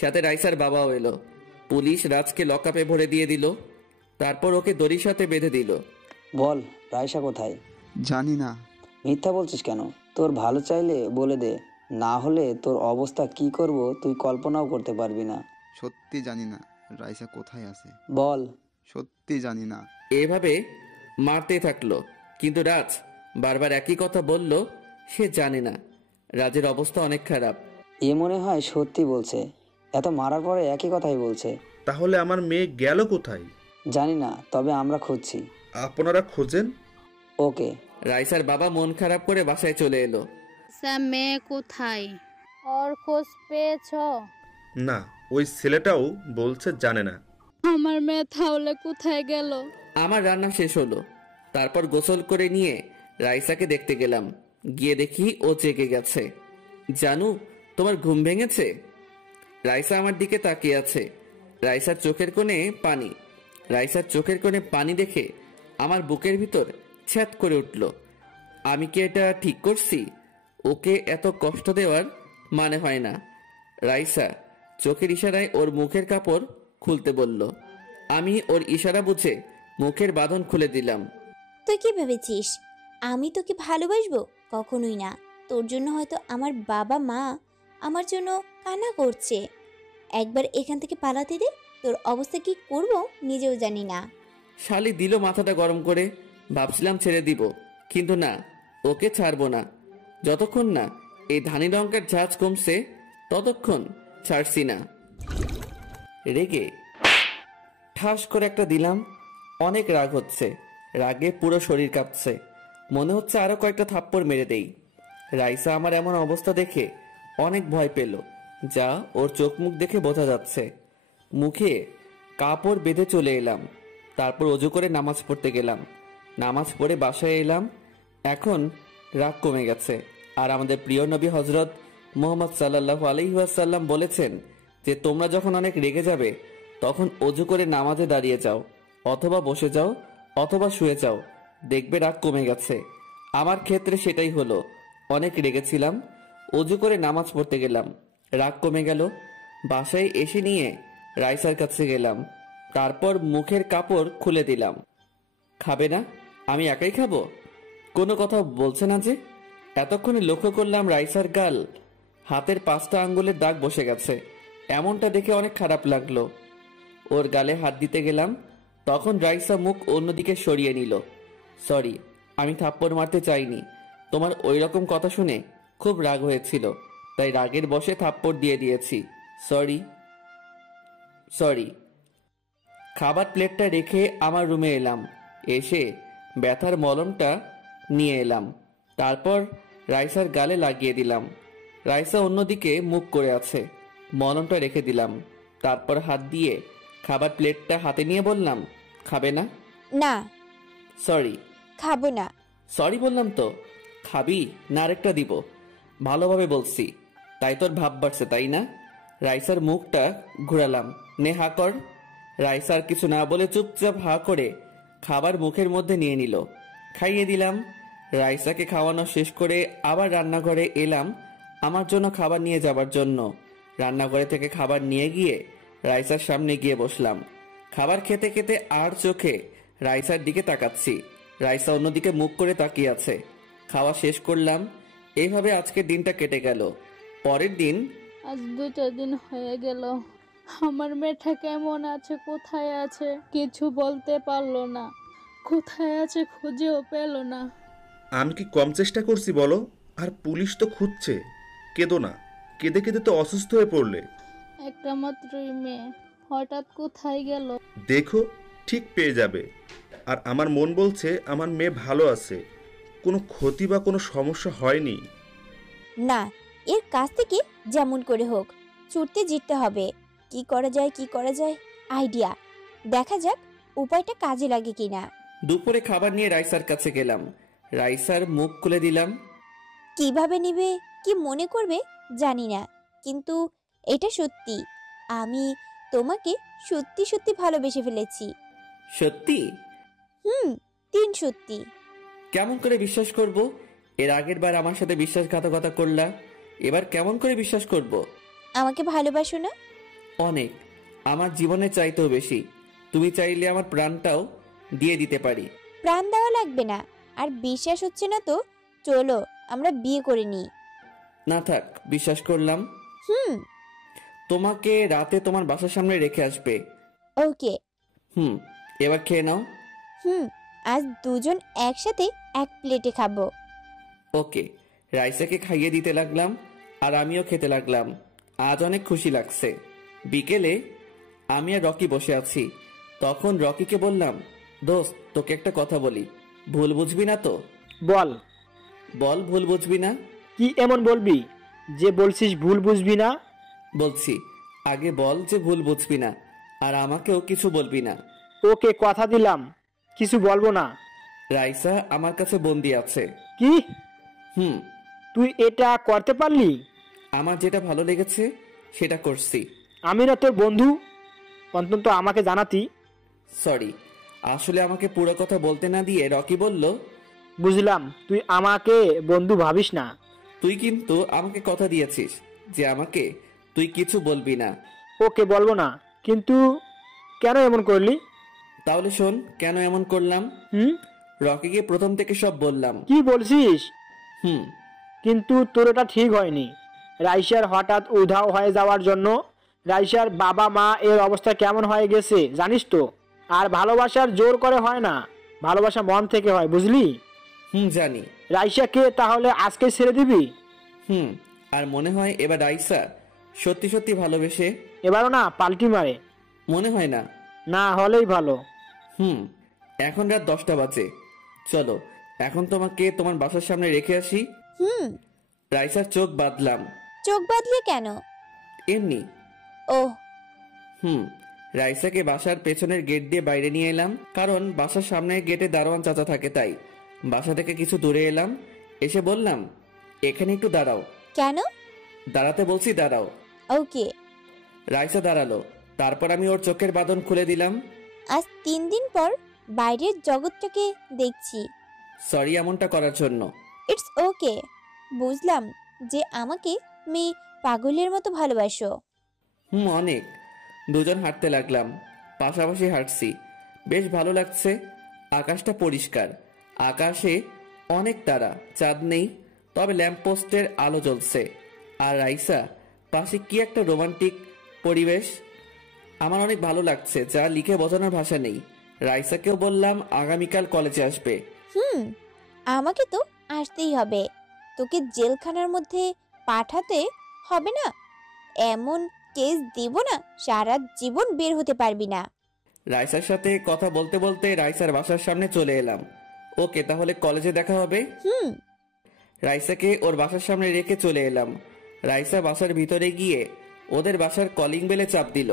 সাথে রাইসার বাবাও এলো। পুলিশ রাজকে লকআপে ভরে দিয়ে দিল, তারপর ওকে দড়ির সাথে বেঁধে দিল। বল, রাইসা কোথায়? জানি না। মিথ্যা বলছিস কেন? তোর ভালো চাইলে বলে দে, না হলে তোর অবস্থা কি করব তুই কল্পনাও করতে পারবি না। সত্যি জানি না রাইসা কোথায় আছে। বল। সত্যি জানি না। এভাবে মারতে থাকলো, কিন্তু রাজ বারবার একই কথা বলল, সে জানে না। রাজের অবস্থা অনেক খারাপ। এ মনে হয় সত্যি বলছে, এত মারার পরে একই কথাই বলছে। তাহলে আমার মেয়ে গেল কোথায়? জানি না, তবে আমরা খুঁজছি। আপনারা খোঁজেন। ওকে। রাইসার বাবা মন খারাপ করে বাসায় চলে এলো। স্যার, মেয়ে কোথায়? ওর খোঁজ পেয়েছ? না, ওই ছেলেটাও বলছে জানে না। আমার মেয়ে তাহলে কোথায় গেল? আমার রান্না শেষ হলো, তারপর গোসল করে নিয়ে রাইসাকে দেখতে গেলাম। গিয়ে দেখি ও জেগে গেছে। জানু, তোমার ঘুম ভেঙেছে? রাইসা আমার দিকে তাকিয়ে আছে। রাইসার চোখের কোণে পানি দেখে আমার বুকের ভিতর ছ্যাত করে উঠল। আমি কি এটা ঠিক করছি? ওকে এত কষ্ট দেওয়ার মানে হয় না। রাইসা চোখের ইশারায় ওর মুখের কাপড় খুলতে বলল। আমি ওর ইশারা বুঝে মুখের বাঁধন খুলে দিলাম। তুই কি ভেবেছিস আমি তোকে ভালোবাসবো? কখনোই না। তোর জন্য হয়তো আমার বাবা মা আমার জন্য কান্না করছে। একবার এখান থেকে পালাতে দে, তোর অবস্থা কি করব নিজেও জানি না। শালি দিল মাথাটা গরম করে। ভাবছিলাম ছেড়ে দিব, কিন্তু না, ওকে ছাড়বো না। যতক্ষণ না এই ধানি লঙ্কার ঝাঁজ কমছে ততক্ষণ ছাড়ছি না। রেগে ঠাস করে একটা দিলাম। অনেক রাগ হচ্ছে, রাগে পুরো শরীর কাঁপছে। মনে হচ্ছে আরো কয়েকটা থাপ্পড় মেরে দেই। রাইসা আমার এমন অবস্থা দেখে অনেক ভয় পেল, যা ওর চোখ মুখ দেখে বোঝা যাচ্ছে। মুখে কাপড় বেঁধে চলে এলাম। তারপর অজু করে নামাজ পড়তে গেলাম। নামাজ পড়ে বাসায় এলাম। এখন রাগ কমে গেছে। আর আমাদের প্রিয় নবী হজরত মুহাম্মদ সাল্লাল্লাহু আলাইহি ওয়াসাল্লাম বলেছেন যে তোমরা যখন অনেক রেগে যাবে তখন অজু করে নামাজে দাঁড়িয়ে যাও, অথবা বসে যাও, অথবা শুয়ে যাও, দেখবে রাগ কমে গেছে। আমার ক্ষেত্রে সেটাই হলো। অনেক রেগেছিলাম, অজু করে নামাজ পড়তে গেলাম, রাগ কমে গেল। বাসায় এসে নিয়ে রাইসার কাছে গেলাম, তারপর মুখের কাপড় খুলে দিলাম। খাবে না? আমি একাই খাবো? কোনো কথা বলছে না যে? এতক্ষণে লক্ষ্য করলাম রাইসার গাল হাতের 5টা আঙ্গুলের দাগ বসে গেছে। এমনটা দেখে অনেক খারাপ লাগলো। ওর গালে হাত দিতে গেলাম, তখন রাইসা মুখ অন্যদিকে সরিয়ে নিল। সরি, আমি থাপ্পড় মারতে চাইনি, তোমার ওই রকম কথা শুনে খুব রাগ হয়েছিল, তাই রাগের বশে থাপ্পড় দিয়ে দিয়েছি। Sorry sorry. খাবার প্লেটটা রেখে আমার রুমে এলাম। এসে ব্যথার মলমটা নিয়ে এলাম, তারপর রাইসার গালে লাগিয়ে দিলাম। রাইসা অন্যদিকে মুখ করে আছে। মলমটা রেখে দিলাম, তারপর হাত দিয়ে খাবার প্লেটটা হাতে নিয়ে বললাম, খাবে না? না। সরি। খাবো না। সরি বললাম তো। খাবি না আরেকটা দিব? ভালোভাবে বলছি, তাই তোর ভাব বাড়ছে তাই না? রাইসার মুখটা ঘুরালাম। নে হা কর। রাইসার কিছু না বলে চুপচাপ হা করে খাবার মুখের মধ্যে নিয়ে নিল। খাইয়ে দিলাম। রাইসাকে খাওয়ানো শেষ করে আবার রান্নাঘরে এলাম আমার জন্য খাবার নিয়ে যাবার জন্য। রান্নাঘরে থেকে খাবার নিয়ে গিয়ে রাইসার সামনে গিয়ে বসলাম। খাবার খেতে খেতে আর চোখে রাইসার দিকে তাকাচ্ছি। রাইসা অন্যদিকে মুখ করে তাকিয়ে আছে। খাওয়া শেষ করলাম। এইভাবে আজকের দিনটা কেটে গেল। পরের দিন। আজ 2-4 দিন হয়ে গেল। আমার মেয়েটা কেমন আছে, কোথায় আছে কিছু বলতে পারলো না। কোথায় আছে খুঁজেও পেল না। আমি কি কম চেষ্টা করছি বলো? আর পুলিশ তো খুঁজছে। কেঁদো না, কেঁদে কেঁদে তো অসুস্থ হয়ে পড়লে। একটা মাত্রই মেয়ে, হঠাৎ কোথায় গেল? দেখো, ঠিক পেয়ে যাবে। আর আমার মন বলছে আমার মেয়ে ভালো আছে, কোনো ক্ষতি বা কোনো সমস্যা হয়নি। না, এর কাছ থেকে যেমন করে হোক ছুটতে জিততে হবে। কি করা যায় আইডিয়া। দেখা যাক উপায়টা কাজে লাগে কিনা। দুপুরে খাবার নিয়ে রাইসার কাছে গেলাম। রাইসার মুখ খুলে দিলাম। কিভাবে নিবে, কি মনে করবে জানি না, কিন্তু এটা সত্যি। আমি তোমাকে সত্যি সত্যি ভালোবেসে ফেলেছি। সত্যি? 3 সত্যি। কেমন করে বিশ্বাস করব? এর আগের বার আমার সাথে বিশ্বাসঘাতকতা করলা, এবার কেমন করে বিশ্বাস করব? আমাকে ভালোবাসো না? অনেক, আমার জীবনের চাইতেও বেশি। তুমি চাইলে আমার প্রাণটাও দিয়ে দিতে পারি। প্রাণ দেওয়া লাগবে না। আর বিশ্বাস হচ্ছে না তো চলো আমরা বিয়ে করে নিই। না থাক, বিশ্বাস করলাম। তোমাকে রাতে তোমার বাসার সামনে রেখে আসবে। ওকে। এবার খেয়ে নাও। আজ দুজন একসাথে এক প্লেটে খাবো। ওকে। রাইসাকে খাইয়ে দিতে লাগলাম আর আমিও খেতে লাগলাম। আজ অনেক খুশি লাগছে। বিকেলে আমি আর রকি বসে আছি। তখন রকিকে বললাম, দোস্ত তোকে একটা কথা বলি, ভুল বুঝবি না তো? বল। বল, ভুল বুঝবি না? কি এমন বলবি যে বলছিস ভুল বুঝবি না? বলছি, আগে বল যে ভুল বুঝবি না, আর আমাকেও কিছু বলবি না। ওকে, কথা দিলাম কিছু বলবো না। রাইসা আমার কাছে বন্দি আছে। কি? তুই এটা করতে পারলি? আমার যেটা ভালো লেগেছে সেটা করছি। আমি না তোর বন্ধু, অন্তত আমাকে জানাতি। সরি, আসলে আমাকে পুরো কথা বলতে না দিয়ে রকি বলল, বুঝলাম তুই আমাকে বন্ধু ভাবিস না। তুই কিন্তু আমাকে কথা দিয়েছিস যে আমাকে তুই কিছু বলবি না। ওকে, বলবো না, কিন্তু কেন এমন করলি? তাহলে শোন কেন এমন করলাম। রকিকে প্রথম থেকে সব বললাম। কি বলছিস? কিন্তু তোর এটা ঠিক হয়নি। রাইসার হঠাৎ উধাও হয়ে যাওয়ার জন্য রাইসার বাবা মা এর অবস্থা কেমন হয়ে গেছে জানিস তো? আর ভালোবাসার জোর করে হয় না, ভালোবাসা মন থেকে হয়, বুঝলি? জানি। রাইসাকে তাহলে আজকে ছেড়ে দিবি? আর মনে হয় এবার রাইসা সত্যি সত্যি ভালোবেসে এবারও না পাল্টি মারে। মনে হয় না। না হলেই ভালো। এখন রাত 10টা বাজে। চলো এখন তোমাকে তোমার বাসার সামনে রেখে আসি। রাইসার চোখ বাঁধলাম। চোখ বাঁধলে কেন? এমনি। ও। রাইসাকে বাসার পেছনের গেট দিয়ে বাইরে নিয়ে এলাম, কারণ বাসার সামনে গেটে দারোয়ান চাচা থাকে। তাই বাসা থেকে কিছু দূরে এলাম, এসে বললাম, এখানে একটু দাঁড়াও। কেন? দাঁড়াতে বলছি, দাঁড়াও। ওকে। রাইসা দাঁড়ালো, তারপর আমি ওর চোখের বাঁধন খুলে দিলাম। আজ 3 দিন পর বাইরের জগৎটাকে দেখছি। সরি এমনটা করার জন্য। It's okay. বুঝলাম যে আমাকে মেয়ে পাগলের মতো ভালোবাসো। অনেক। দুজন হাঁটতে লাগলাম, পাশাপাশি হাঁটছি। বেশ ভালো লাগছে। আকাশটা পরিষ্কার, আকাশে অনেক তারা, চাঁদ নেই, তবে ল্যাম্পপোস্টের আলো জ্বলছে। আর রাইসা পাশে, কি একটা রোমান্টিক পরিবেশ। আমার অনেক ভালো লাগছে, যা লিখে বোঝানোর ভাষা নেই। রাইসাকেও বললাম আগামীকাল কলেজে আসবে। আমাকে তো আসতেই হবে। তোকে জেলখানার মধ্যে পাঠাতে হবে না, এমন কেস দিব না সারা জীবন বের হতে পারবি না। রাইসার সাথে কথা বলতে বলতে রাইসার বাসার সামনে চলে এলাম। ওকে, তাহলে কলেজে দেখা হবে। রাইসাকে ওর বাসার সামনে রেখে চলে এলাম। রাইসা বাসার ভিতরে গিয়ে ওদের বাসার কলিং বেলে চাপ দিল।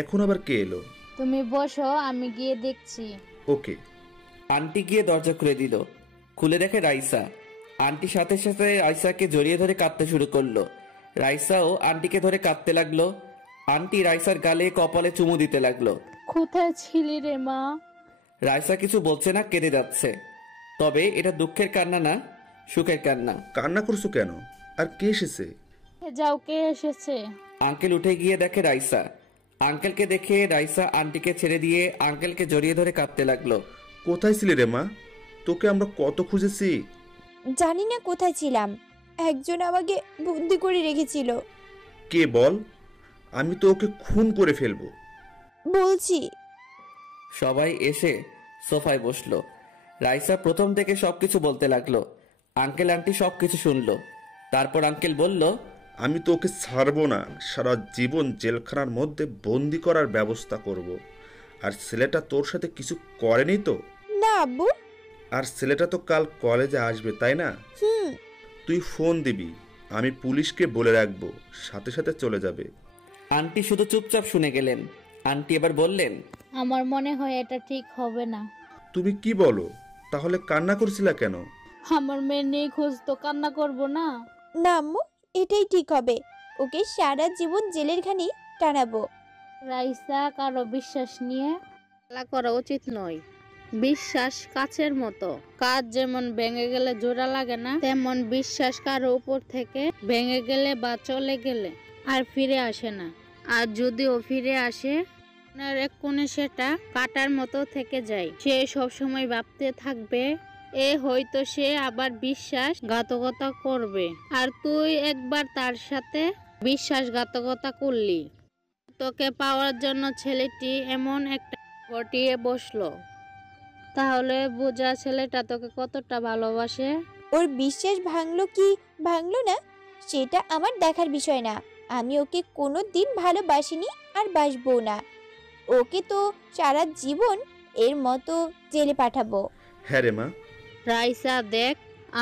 এখন আবার কে এলো? তুমি বসো, আমি গিয়ে দেখছি। ওকে। আন্টি গিয়ে দরজা খুলে দিল। খুলে দেখে রাইসা। আন্টি সাথে সাথে রাইসাকে জড়িয়ে ধরে কাঁদতে শুরু করলো। রাইসাও আন্টিকে ধরে কাঁদতে লাগলো। আন্টি রাইসার গালে কপালে চুমু দিতে লাগলো। কোথায় ছিলি রে মা? রাইসা কিছু বলছে না, কেঁদে যাচ্ছে। তবে এটা দুঃখের কান্না না, সুখের কান্না। কান্না করছো কেন? আর কে এসেছে? যাও, কে এসেছে? আঙ্কেল উঠে গিয়ে দেখে রাইসা। আঙ্কেলকে দেখে রাইসা আন্টিকে ছেড়ে দিয়ে আঙ্কেলকে জড়িয়ে ধরে কাঁদতে লাগলো। কোথায় ছিলি রে মা? তোকে আমরা কত খুঁজেছি। জানি না কোথায় ছিলাম, একজন আমাকে বন্দি করে রেখেছিল। কে বল? আমি তো ওকে খুন করে ফেলবো। বলছি। সবাই এসে সোফায় বসলো। রাইসা প্রথম থেকে সবকিছু বলতে লাগলো। আঙ্কেল আন্টি সবকিছু শুনলো। তারপর আঙ্কেল বলল, আমি তো ওকে ছাড়বো না, সারা জীবন জেলখানার মধ্যে বন্দি করার ব্যবস্থা করব। আর ছেলেটা তোর সাথে কিছু করেনি তো? না আব্বু। আর ছেলেটা তো কাল কলেজে আসবে, তাই না? তুই ফোন দিবি, আমি পুলিশকে বলে রাখবো, সাথে সাথে চলে যাবে। আন্টি শুধু চুপচাপ শুনে গেলেন। আন্টি এবার বললেন, আমার মনে হয় এটা ঠিক হবে না। তুমি কি বলো? তাহলে কান্না করছিলা কেন? আমার মেয়ে নিখোঁজ, তো কান্না করব না? না আম্মু, এটাই ঠিক হবে। ওকে সারা জীবন জেলের ঘানি টানাবো। রাইসা, কারো বিশ্বাস নিয়ে খেলা করা উচিত নয়। বিশ্বাস কাচের মতো, কাজ যেমন ভেঙে গেলে জোড়া লাগে না, তেমন বিশ্বাস কারো উপর থেকে ভেঙে গেলে বা চলে গেলে আর ফিরে আসে না। আর যদিও ফিরে আসে, আপনার এক কোণে সেটা কাটার মতো থেকে যায়। সে সবসময় ভাবতে থাকবে হয়তো সে আবার বিশ্বাসঘাতকতা করবে, আর তুই একবার তার সাথে বিশ্বাসঘাতকতা করলি। তোকে পাওয়ার জন্য ছেলেটি এমন একটা ঘটিয়ে বসলো। তাহলে বোঝা ছেলেটা তোকে কতটা ভালোবাসে। ওর বিশ্বাস ভাঙলো কি ভাঙলো না সেটা আমার দেখার বিষয় না। আমি ওকে কোনো দিন ভালোবাসিনি আর বাসবো না। ওকে তো সারা জীবন এর মতো জেলে পাঠাবো। হ্যাঁ রে মা। রাইসা দেখ,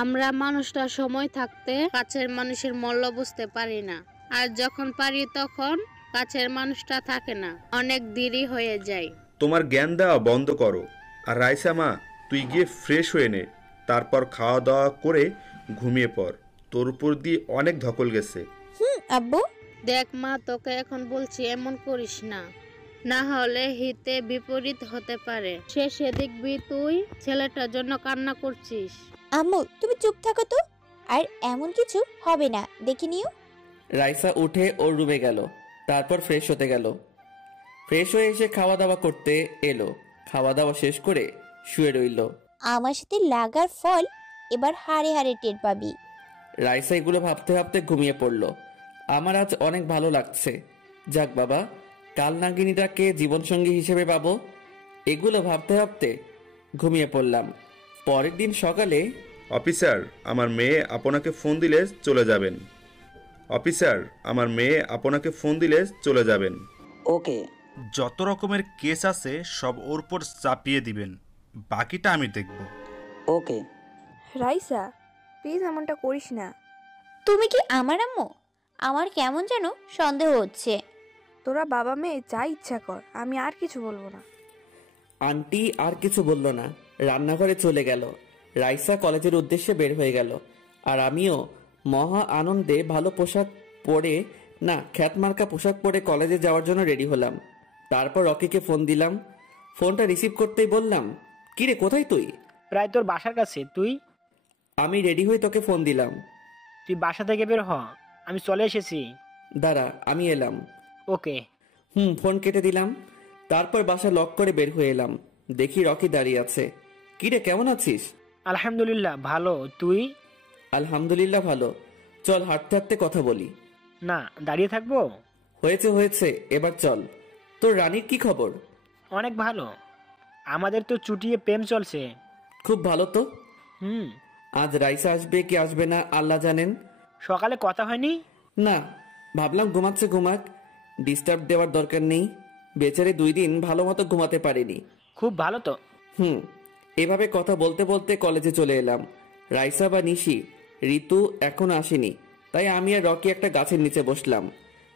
আমরা মানুষটা সময় থাকতে কাছের মানুষের মূল্য বুঝতে পারি না, আর যখন পারি তখন কাছের মানুষটা থাকে না, অনেক দেরি হয়ে যায়। তোমার জ্ঞান দেওয়া বন্ধ করো। আর রাইসা মা, তুই গিয়ে ফ্রেশ হয়ে নে, তারপর খাওয়া দাওয়া করে ঘুমিয়ে পড়। তোর উপর দিয়ে অনেক ধকল গেছে। আব্বু দেখ মা, তোকে এখন বলছি এমন করিস না, না হলে হিতে বিপরীত হতে পারে। শেষে দেখবি তুই ছেলেটার জন্য কান্না করছিস। আম্মু তুমি চুপ থাকো তো, আর এমন কিছু হবে না, দেখে নিও। রাইসা উঠে ওর রুমে গেল। তারপর ফ্রেশ হতে গেল। ফ্রেশ হয়ে এসে খাওয়া দাওয়া করতে এলো। খাওয়া দাওয়া শেষ করে শুয়ে রইল। আমার সাথে লাগার ফল এবার হাড়ে হাড়ে টের পাবি। রাইসা এগুলো ভাবতে ভাবতে ঘুমিয়ে পড়ল। আমার আজ অনেক ভালো লাগছে। যাক বাবা, কাল নাগিনীটাকে জীবনসঙ্গী হিসেবে পাবো। এগুলো ভাবতে ভাবতে ঘুমিয়ে পড়লাম। পরের দিন সকালে, অফিসার, আমার মেয়ে আপনাকে ফোন দিলে চলে যাবেন। অফিসার, আমার মেয়ে আপনাকে ফোন দিলে চলে যাবেন। ওকে। যত রকমের কেস আছে সব ওর উপর চাপিয়ে দিবেন, বাকিটা আমি দেখব। ওকে। রাইসা প্লিজ এমনটা করিস না। তুমি কি আমার আম্মু? আমার কেমন যেন সন্দেহ হচ্ছে। তোরা বাবা মেয়ে যা ইচ্ছা কর, আমি আর কিছু বলবো না। আন্টি আর কিছু বলল না, রান্নাঘরে চলে গেল। রাইসা কলেজের উদ্দেশ্যে বের হয়ে গেল। আর আমিও মহা আনন্দে ভালো পোশাক পরে, না খ্যাতমার্কা পোশাক পরে কলেজে যাওয়ার জন্য রেডি হলাম। তারপর রকিকে ফোন দিলাম। ফোনটা রিসিভ করতেই বললাম, কিরে কোথায় তুই? প্রায় তোর বাসার কাছে। তুই? আমি রেডি হয়ে তোকে ফোন দিলাম। তুই বাসা থেকে বের হ, আমি চলে এসেছি। দাঁড়া, আমি এলাম। ওকে। ফোন কেটে দিলাম। তারপর বাসা লক করে বের হয়ে এলাম। দেখি রকি দাঁড়িয়ে আছে। কিরে কেমন আছিস? আলহামদুলিল্লাহ ভালো। তুই? আলহামদুলিল্লাহ ভালো। চল হাঁটতে হাঁটতে কথা বলি। না, দাঁড়িয়ে থাকবো? হয়েছে হয়েছে, এবার চল। তোর রানীর কি খবর? অনেক ভালো। আমাদের তো চুটিয়ে প্রেম চলছে। খুব ভালো তো। আজ রাইসা আসবে কি আসবে না আল্লাহ জানেন। সকালে কথা হয়নি? না, ভাবলাম ঘুমাচ্ছে ঘুমাক, ডিস্টার্ব দেওয়ার দরকার নেই। বেচারে 2 দিন ভালো মতো ঘুমাতে পারেনি। খুব ভালো তো। এভাবে কথা বলতে বলতে কলেজে চলে এলাম। রাইসা বা নিশি, ঋতু এখনো আসেনি, তাই আমি আর রকি একটা গাছের নিচে বসলাম।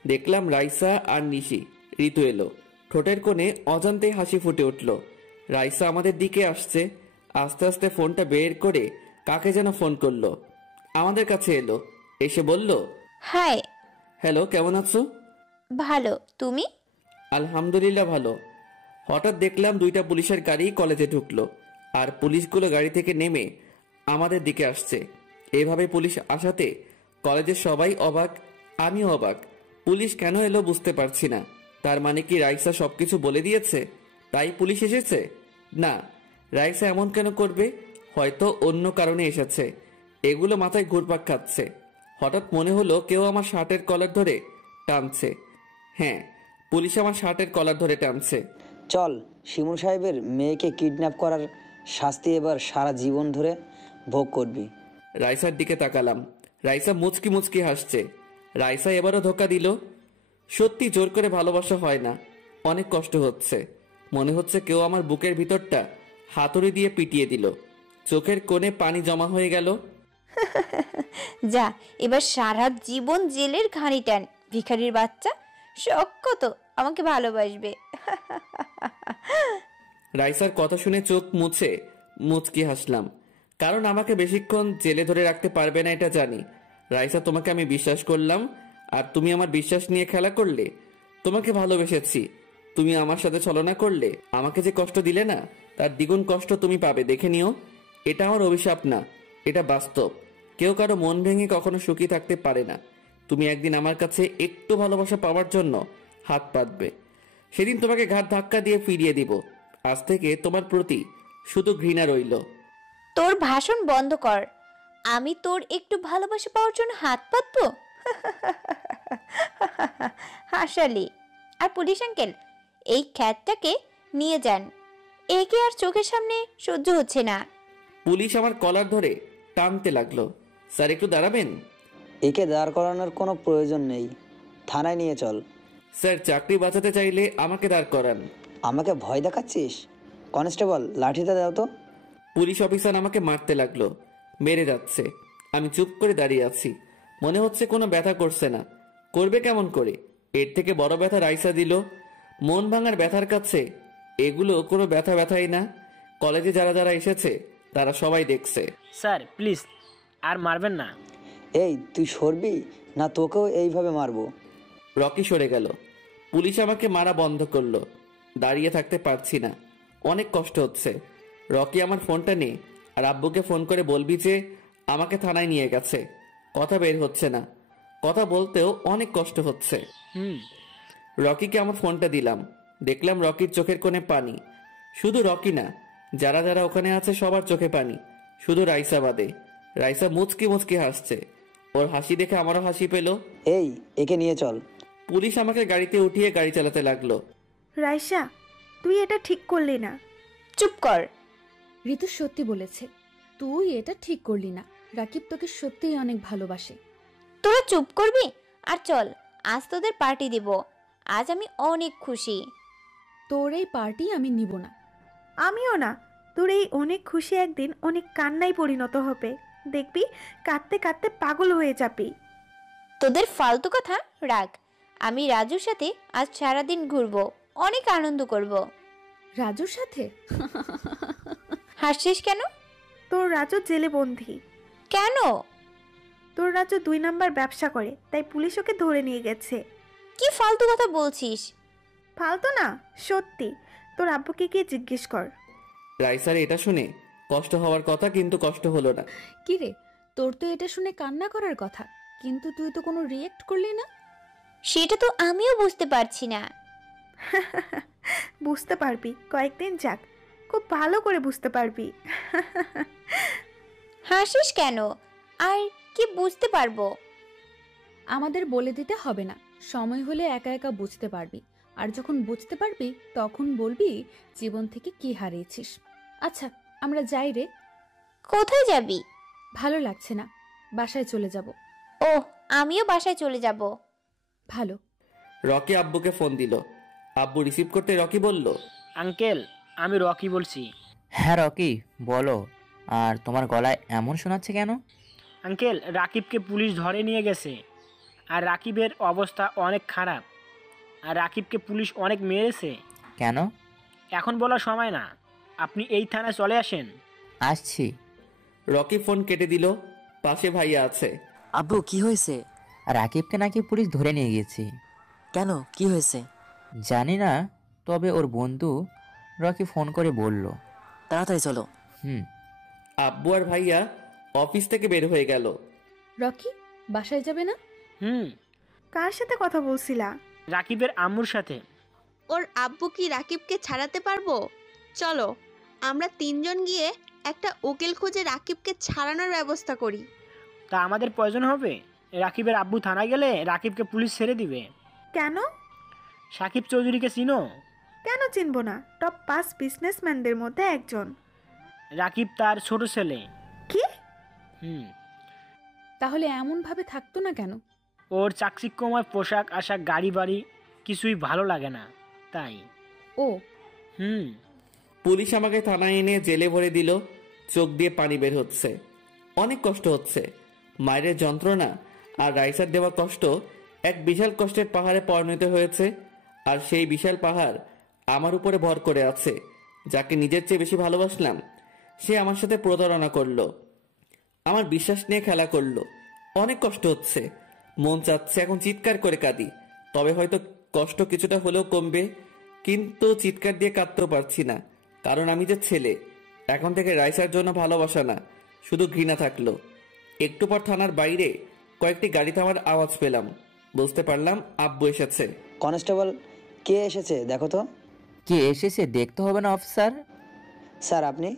দেখলাম রাইসা আর নিশি, ঋতু এলো। ঠোঁটের কোণে অজান্তে হাসি ফুটে উঠল। রাইসা আমাদের দিকে আসছে, আস্তে আস্তে ফোনটা বের করে কাকে যেন ফোন করলো। আমাদের কাছে এলো, এসে বলল, হাই। হ্যালো, কেমন আছো? ভালো, তুমি? আলহামদুলিল্লাহ ভালো। হঠাৎ দেখলাম 2টা পুলিশের গাড়ি কলেজে ঢুকলো, আর পুলিশগুলো গাড়ি থেকে নেমে আমাদের দিকে আসছে। এভাবে পুলিশ আসাতে কলেজের সবাই অবাক, আমিও অবাক। পুলিশ কেন এলো বুঝতে পারছি না। তার মানে কি রাইসা সবকিছু বলে দিয়েছে তাই পুলিশ এসেছে? না, রাইসা এমন কেন করবে? হয়তো অন্য কারণে এসেছে। এগুলো মাথায় ঘুরপাক খাচ্ছে। হঠাৎ মনে হলো কেউ আমার শার্টের কলার ধরে টানছে। হ্যাঁ, পুলিশ আমার শার্টের কলার ধরে টানছে। চল, শিমুল সাহেবের মেয়েকে কিডন্যাপ করার শাস্তি এবার সারা জীবন ধরে ভোগ করবি। রাইসার দিকে তাকালাম। রাইসা মুচকি মুচকি হাসছে। রাইসা এবারও ধোকা দিল। সত্যি জোর করে ভালোবাসা হয় না, অনেক কষ্ট হচ্ছে। মনে হচ্ছে কেউ আমার বুকের ভিতরটা হাতুড়ি দিয়ে পিটিয়ে দিল। চোখের কোণে পানি জমা হয়ে গেল। যা, এবার সারা জীবন জেলের ঘানি টান, ভিখারির বাচ্চা। শখ কত আমাকে ভালোবাসবে। রাইসার কথা শুনে চোখ মুছে মুচকি হাসলাম, কারণ আমাকে বেশিক্ষণ জেলে ধরে রাখতে পারবে না এটা জানি। রাইসা, তোমাকে আমি বিশ্বাস করলাম আর তুমি আমার বিশ্বাস নিয়ে খেলা করলে। তোমাকে ভালোবেসেছি, তুমি আমার সাথে ছলনা করলে। আমাকে যে কষ্ট দিলে না, তার দ্বিগুণ কষ্ট তুমি পাবে, দেখে নিও। এটা আমার অভিশাপ না, এটা বাস্তব। কেউ কারো মন ভেঙে কখনো সুখী থাকতে পারে না। তুমি একদিন আমার কাছে একটু ভালোবাসা পাওয়ার জন্য হাত পাতবে, সেদিন তোমাকে ঘাট ধাক্কা দিয়ে ফিরিয়ে দিব। আজ থেকে তোমার প্রতি শুধু ঘৃণা রইল। তোর ভাষণ বন্ধ কর। আমি তোর একটু ভালোবাসা পাওয়ার জন্য হাত পাতবো? হাসালি। আর পুলিশ আঙ্কেল, এই খ্যাতটাকে নিয়ে যান, একে আর চোখের সামনে সহ্য হচ্ছে না। পুলিশ আমার কলার ধরে টানতে লাগলো। স্যার, একটু দাঁড়াবেন? একে দাঁড় করানোর কোনো প্রয়োজন নেই, থানায় নিয়ে চল। স্যার, চাকরি বাঁচাতে চাইলে আমাকে দাঁড় করান। আমাকে ভয় দেখাচ্ছিস? কনস্টেবল, লাঠিটা দাও তো। পুলিশ অফিসার আমাকে মারতে লাগলো, মেরে যাচ্ছে। আমি চুপ করে দাঁড়িয়ে আছি। মনে হচ্ছে কোনো ব্যথা করছে না, করবে কেমন করে? এর থেকে বড় ব্যথা রাইসা দিল। মন ভাঙার ব্যথার কাছে এগুলো কোনো ব্যথাই না। কলেজে যারা যারা এসেছে তারা সবাই দেখছে। স্যার প্লিজ, আর মারবেন না। এই, তুই সরবি না তোকেও এইভাবে মারবো? রকি সরে গেল। পুলিশ আমাকে মারা বন্ধ করলো। দাঁড়িয়ে থাকতে পারছি না, অনেক কষ্ট হচ্ছে। রকি আমার ফোনটা নে, আর আব্বুকে ফোন করে বলবি যে আমাকে থানায় নিয়ে গেছে। কথা বের হচ্ছে না, কথা বলতেও অনেক কষ্ট হচ্ছে। রকিকে আমার ফোনটা দিলাম। দেখলাম রকির চোখের কোণে পানি। শুধু রকি না, যারা যারা ওখানে আছে সবার চোখে পানি, শুধু রাইসা বাদে। রাইসা মুচকি মুচকি হাসছে। ওর হাসি দেখে আমারও হাসি পেল। এই, একে নিয়ে চল। পুলিশ আমাকে গাড়িতে উঠিয়ে গাড়ি চালাতে লাগলো। রাইসা, তুই এটা ঠিক করলি না। চুপ কর। ঋতু সত্যি বলেছে, তুই এটা ঠিক করলি না। রাকিব তোকে সত্যিই অনেক ভালোবাসে। তোরা চুপ করবি? আর চল, আজ তোদের পার্টি দিব। আজ আমি অনেক খুশি। তোর এই পার্টি আমি নিব না। আমিও না। তোর এই অনেক খুশি একদিন অনেক কান্নায় পরিণত হবে। দেখবি, কাঁদতে কাঁদতে পাগল হয়ে যাবি। তোদের ফালতু কথা রাখ। আমি রাজুর সাথে আজ সারাদিন ঘুরবো, অনেক আনন্দ করব। রাজুর সাথে? হাসছিস কেন? তোর রাজু জেলে বন্দী। কেন? তোর রাজু 2 নাম্বার ব্যবসা করে, তাই পুলিশ ওকে ধরে নিয়ে গেছে। কি ফালতু কথা বলছিস? ফালতু না, সত্যি। তোর আব্বুকে গিয়ে জিজ্ঞেস কর। রাইসার এটা শুনে কষ্ট হওয়ার কথা, কিন্তু কষ্ট হলো না। কি রে, তোর তো এটা শুনে কান্না করার কথা, কিন্তু তুই তো কোনো রিয়েক্ট করলি না। সেটা তো আমিও বুঝতে পারছি না। বুঝতে পারবি, কয়েকদিন যাক, খুব ভালো করে বুঝতে পারবি। হাসিস কেন? আর কি বুঝতে পারবো? আমাদের বলে দিতে হবে না, সময় হলে একা একা বুঝতে পারবি। আর যখন বুঝতে পারবি তখন বলবি জীবন থেকে কি হারিয়েছিস। আচ্ছা, আমরা যাই রে। কোথায় যাবি? ভালো লাগছে না, বাসায় চলে যাব। ও, আমিও বাসায় চলে যাব। ভালো। রকি আব্বুকে ফোন দিল। আব্বু রিসিভ করতে রকি বলল, আঙ্কেল, আমি রকি বলছি। হ্যাঁ রকি, বলো। আর তোমার গলায় এমন শোনাচ্ছে কেন? আঙ্কেল, রাকিবকে পুলিশ ধরে নিয়ে গেছে, আর রাকিবের অবস্থা অনেক খারাপ, আর রাকিবকে পুলিশ অনেক মেরেছে। কেন? এখন বলার সময় না, আপনি এই থানায় চলে আসেন। আসছি। রকি ফোন কেটে দিল। পাশে ভাইয়া আছে। আব্বু, কি হয়েছে? রাকিবকে নাকি পুলিশ ধরে নিয়ে গেছে। কেন, কি হয়েছে? জানি না, তবে ওর বন্ধু রকি ফোন করে বলল। তাড়াতাড়ি চলো। আব্বু আর ভাইয়া অফিস থেকে বের হয়ে গেল। রকি বাসায় যাবে না? কার সাথে কথা বলছিলা? রাকিবের আম্মুর সাথে। ওর আব্বু কি রাকিবকে ছাড়াতে পারবো? চলো আমরা তিনজন গিয়ে একটা উকিল খুঁজে রাকিবকে ছাড়ানোর ব্যবস্থা করি। তা আমাদের প্রয়োজন হবে? রাকিবের আব্বু থানায় গেলে রাকিবকে পুলিশ ছেড়ে দিবে। কেন? সাকিব চৌধুরীকে চিনো? কেন চিনব না? টপ 5 বিজনেসম্যানদের মধ্যে একজন। রাকিব তার ছোট ছেলে। কি? তাহলে এমন ভাবে থাকতো না কেন? ওর চাকচিক্যময় পোশাক আশাক গাড়ি বাড়ি কিছুই ভালো লাগে না, তাই। ও। পুলিশ আমাকে থানায় এনে জেলে ভরে দিল। চোখ দিয়ে পানি বের হচ্ছে। অনেক কষ্ট হচ্ছে। মায়ের যন্ত্রণা আর রাইসার দেওয়া কষ্ট এক বিশাল কষ্টের পাহাড়ে পরিণত হয়েছে। আর সেই বিশাল পাহাড় আমার উপরে ভর করে আছে। যাকে নিজের চেয়ে বেশি ভালোবাসলাম, সে আমার সাথে প্রতারণা করলো, আমার বিশ্বাস নিয়ে খেলা করলো। অনেক কষ্ট হচ্ছে। মন চাচ্ছে এখন চিৎকার করে কাঁদি, তবে হয়তো কষ্ট কিছুটা হলেও কমবে। কিন্তু চিৎকার দিয়ে কাঁদতেও পারছি না, কারণ আমি যে ছেলে। এখন থেকে রাইসার জন্য ভালোবাসা না, শুধু ঘৃণা থাকলো। একটু পর থানার বাইরে কয়েকটি গাড়ি থামার আওয়াজ পেলাম। বুঝতে পারলাম আব্বু এসেছে। কনস্টেবল, কে এসেছে দেখো তো। কে এসেছে দেখতে হবে না অফিসার? স্যার, আপনি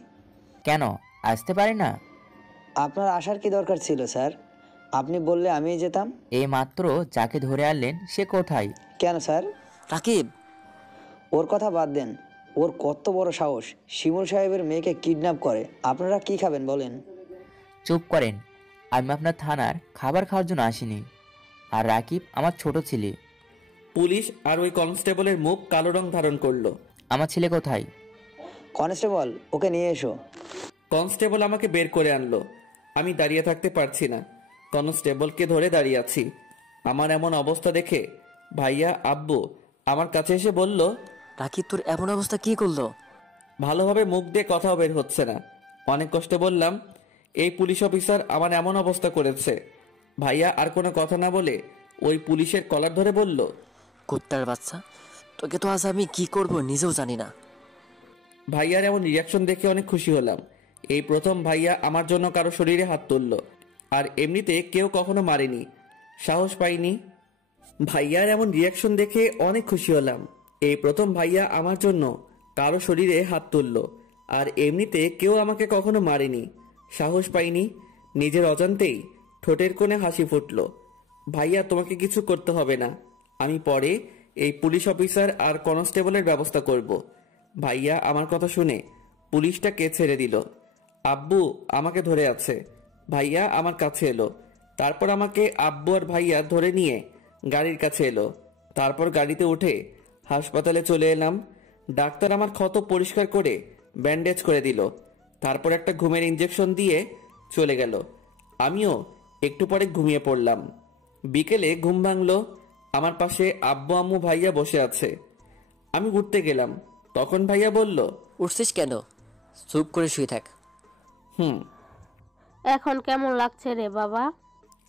কেন আসতে পারি না? আপনার আসার কি দরকার ছিল স্যার? আপনি বললে আমিই যেতাম। এই মাত্র যাকে ধরে আনলেন সে কোথায়? কেন স্যার? রাকিব। ওর কথা বাদ দেন। ওর কত বড় সাহস শিমুল সাহেবের মেয়েকে কিডন্যাপ করে। আপনারা কি খাবেন বলেন? চুপ করেন। আমি আপনার থানার খাবার খাওয়ার জন্য আসিনি। আর রাকিব আমার ছোট ছেলে। পুলিশ আর ওই কনস্টেবলের মুখ কালো রং ধারণ করলো। আমার ছেলে কোথায়? কনস্টেবল, ওকে নিয়ে এসো। কনস্টেবল আমাকে বের করে আনলো। আমি দাঁড়িয়ে থাকতে পারছি না, কনস্টেবলকে ধরে দাঁড়িয়ে আছি। আমার এমন অবস্থা দেখে ভাইয়া আব্বু আমার কাছে এসে বলল, রাকিব তোর এমন অবস্থা কি করলো? ভালোভাবে মুখ দিয়ে কথাও বের হচ্ছে না। অনেক কষ্টে বললাম, এই পুলিশ অফিসার আমার এমন অবস্থা করেছে। ভাইয়া আর কোনো কথা না বলে ওই পুলিশের কলার ধরে বলল, কুত্তার বাচ্চা, তোকে তো আজ আমি কি করব নিজেও জানি না। ভাইয়ার এমন রিয়াকশন দেখে অনেক খুশি হলাম। এই প্রথম ভাইয়া আমার জন্য কারো শরীরে হাত তুলল। আর এমনিতে কেউ কখনো মারেনি, সাহস পাইনি। ভাইয়ার এমন রিয়াকশন দেখে অনেক খুশি হলাম। এই প্রথম ভাইয়া আমার জন্য কারো শরীরে হাত তুলল। আর এমনিতে কেউ আমাকে কখনো মারেনি, সাহস পাইনি। নিজের অজান্তেই ঠোঁটের কোণে হাসি ফুটল। ভাইয়া, তোমাকে কিছু করতে হবে না, আমি পরে এই পুলিশ অফিসার আর কনস্টেবলের ব্যবস্থা করব। ভাইয়া আমার কথা শুনে পুলিশটাকে ছেড়ে দিল। আব্বু আমাকে ধরে আছে। ভাইয়া আমার কাছে এলো। তারপর আমাকে আব্বু আর ভাইয়া ধরে নিয়ে গাড়ির কাছে এলো। তারপর গাড়িতে উঠে হাসপাতালে চলে এলাম। ডাক্তার আমার ক্ষত পরিষ্কার করে ব্যান্ডেজ করে দিল। তারপর একটা ঘুমের ইঞ্জেকশন দিয়ে চলে গেল। আমিও একটু পরে ঘুমিয়ে পড়লাম। বিকেলে ঘুম ভাঙলো। আমার পাশে আব্বু আম্মু ভাইয়া বসে আছে। আমি উঠতে গেলাম, তখন ভাইয়া বলল, উঠছিস কেন? চুপ করে শুয়ে থাক। এখন কেমন লাগছে রে বাবা?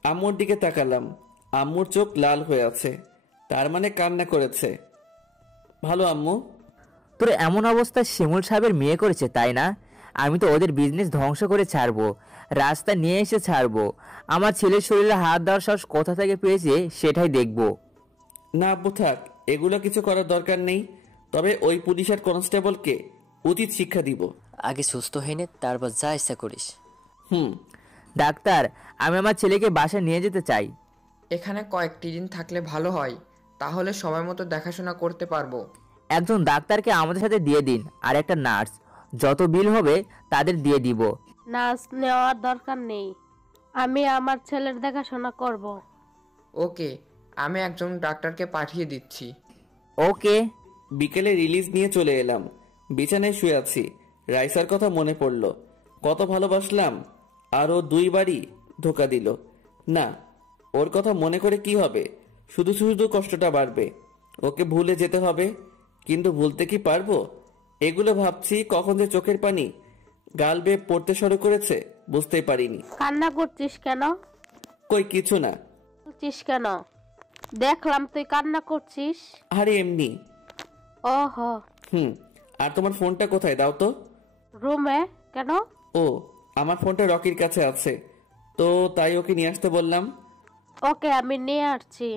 আম্মুর দিকে তাকালাম। আম্মুর চোখ লাল হয়ে আছে, তার মানে কান্না করেছে। ভালো আম্মু। তোর এমন অবস্থা শিমুল সাহেবের মেয়ে করেছে তাই না? আমি তো ওদের বিজনেস ধ্বংস করে ছাড়বো, রাস্তা নিয়ে এসে ছাড়বো। আমার ছেলের শরীরে হাত দেওয়ার সাহস কোথা থেকে পেয়েছে সেটাই দেখবো। না আব্বু, থাক, এগুলো কিছু করার দরকার নেই। তবে ওই পুলিশ আর কনস্টেবলকে উচিত শিক্ষা দিব। আগে সুস্থ হয়ে নে, তারপর যা ইচ্ছা করিস। ডাক্তার, আমি আমার ছেলেকে বাসায় নিয়ে যেতে চাই। এখানে কয়েকটি দিন থাকলে ভালো হয়, তাহলে সময় মতো দেখাশোনা করতে পারবো। একজন ডাক্তারকে আমাদের সাথে দিয়ে দিন, আর একটা নার্স। যত বিল হবে তাদের দিয়ে দিব। নাচ নেওয়ার দরকার নেই, আমি আমার ছেলের দেখাশোনা করব। ওকে, আমি একজন ডাক্তারকে পাঠিয়ে দিচ্ছি। ওকে। বিকেলে রিলিজ নিয়ে চলে এলাম। বিছানায় শুয়ে আছি। রাইসার কথা মনে পড়ল। কত ভালোবাসলাম, আর ও 2 বারই ধোকা দিল। না, ওর কথা মনে করে কি হবে, শুধু শুধু কষ্টটা বাড়বে। ওকে ভুলে যেতে হবে, কিন্তু ভুলতে কি পারবো? এগুলো ভাবছি কখন যে চোখের পানি গাল বেয়ে পড়তে শুরু করেছে বুঝতেই পারিনি। কান্না করছিস কেন? কই কিছু না। করছিস কেন? দেখলাম তুই কান্না করছিস। আরে এমনি। ওহো। আর তোমার ফোনটা কোথায়, দাও তো। রুমে। কেন? ও, আমার ফোনটা রকির কাছে আছে, তো তাই ওকে নিয়ে আসতে বললাম। ওকে, আমি নিয়ে আসছি।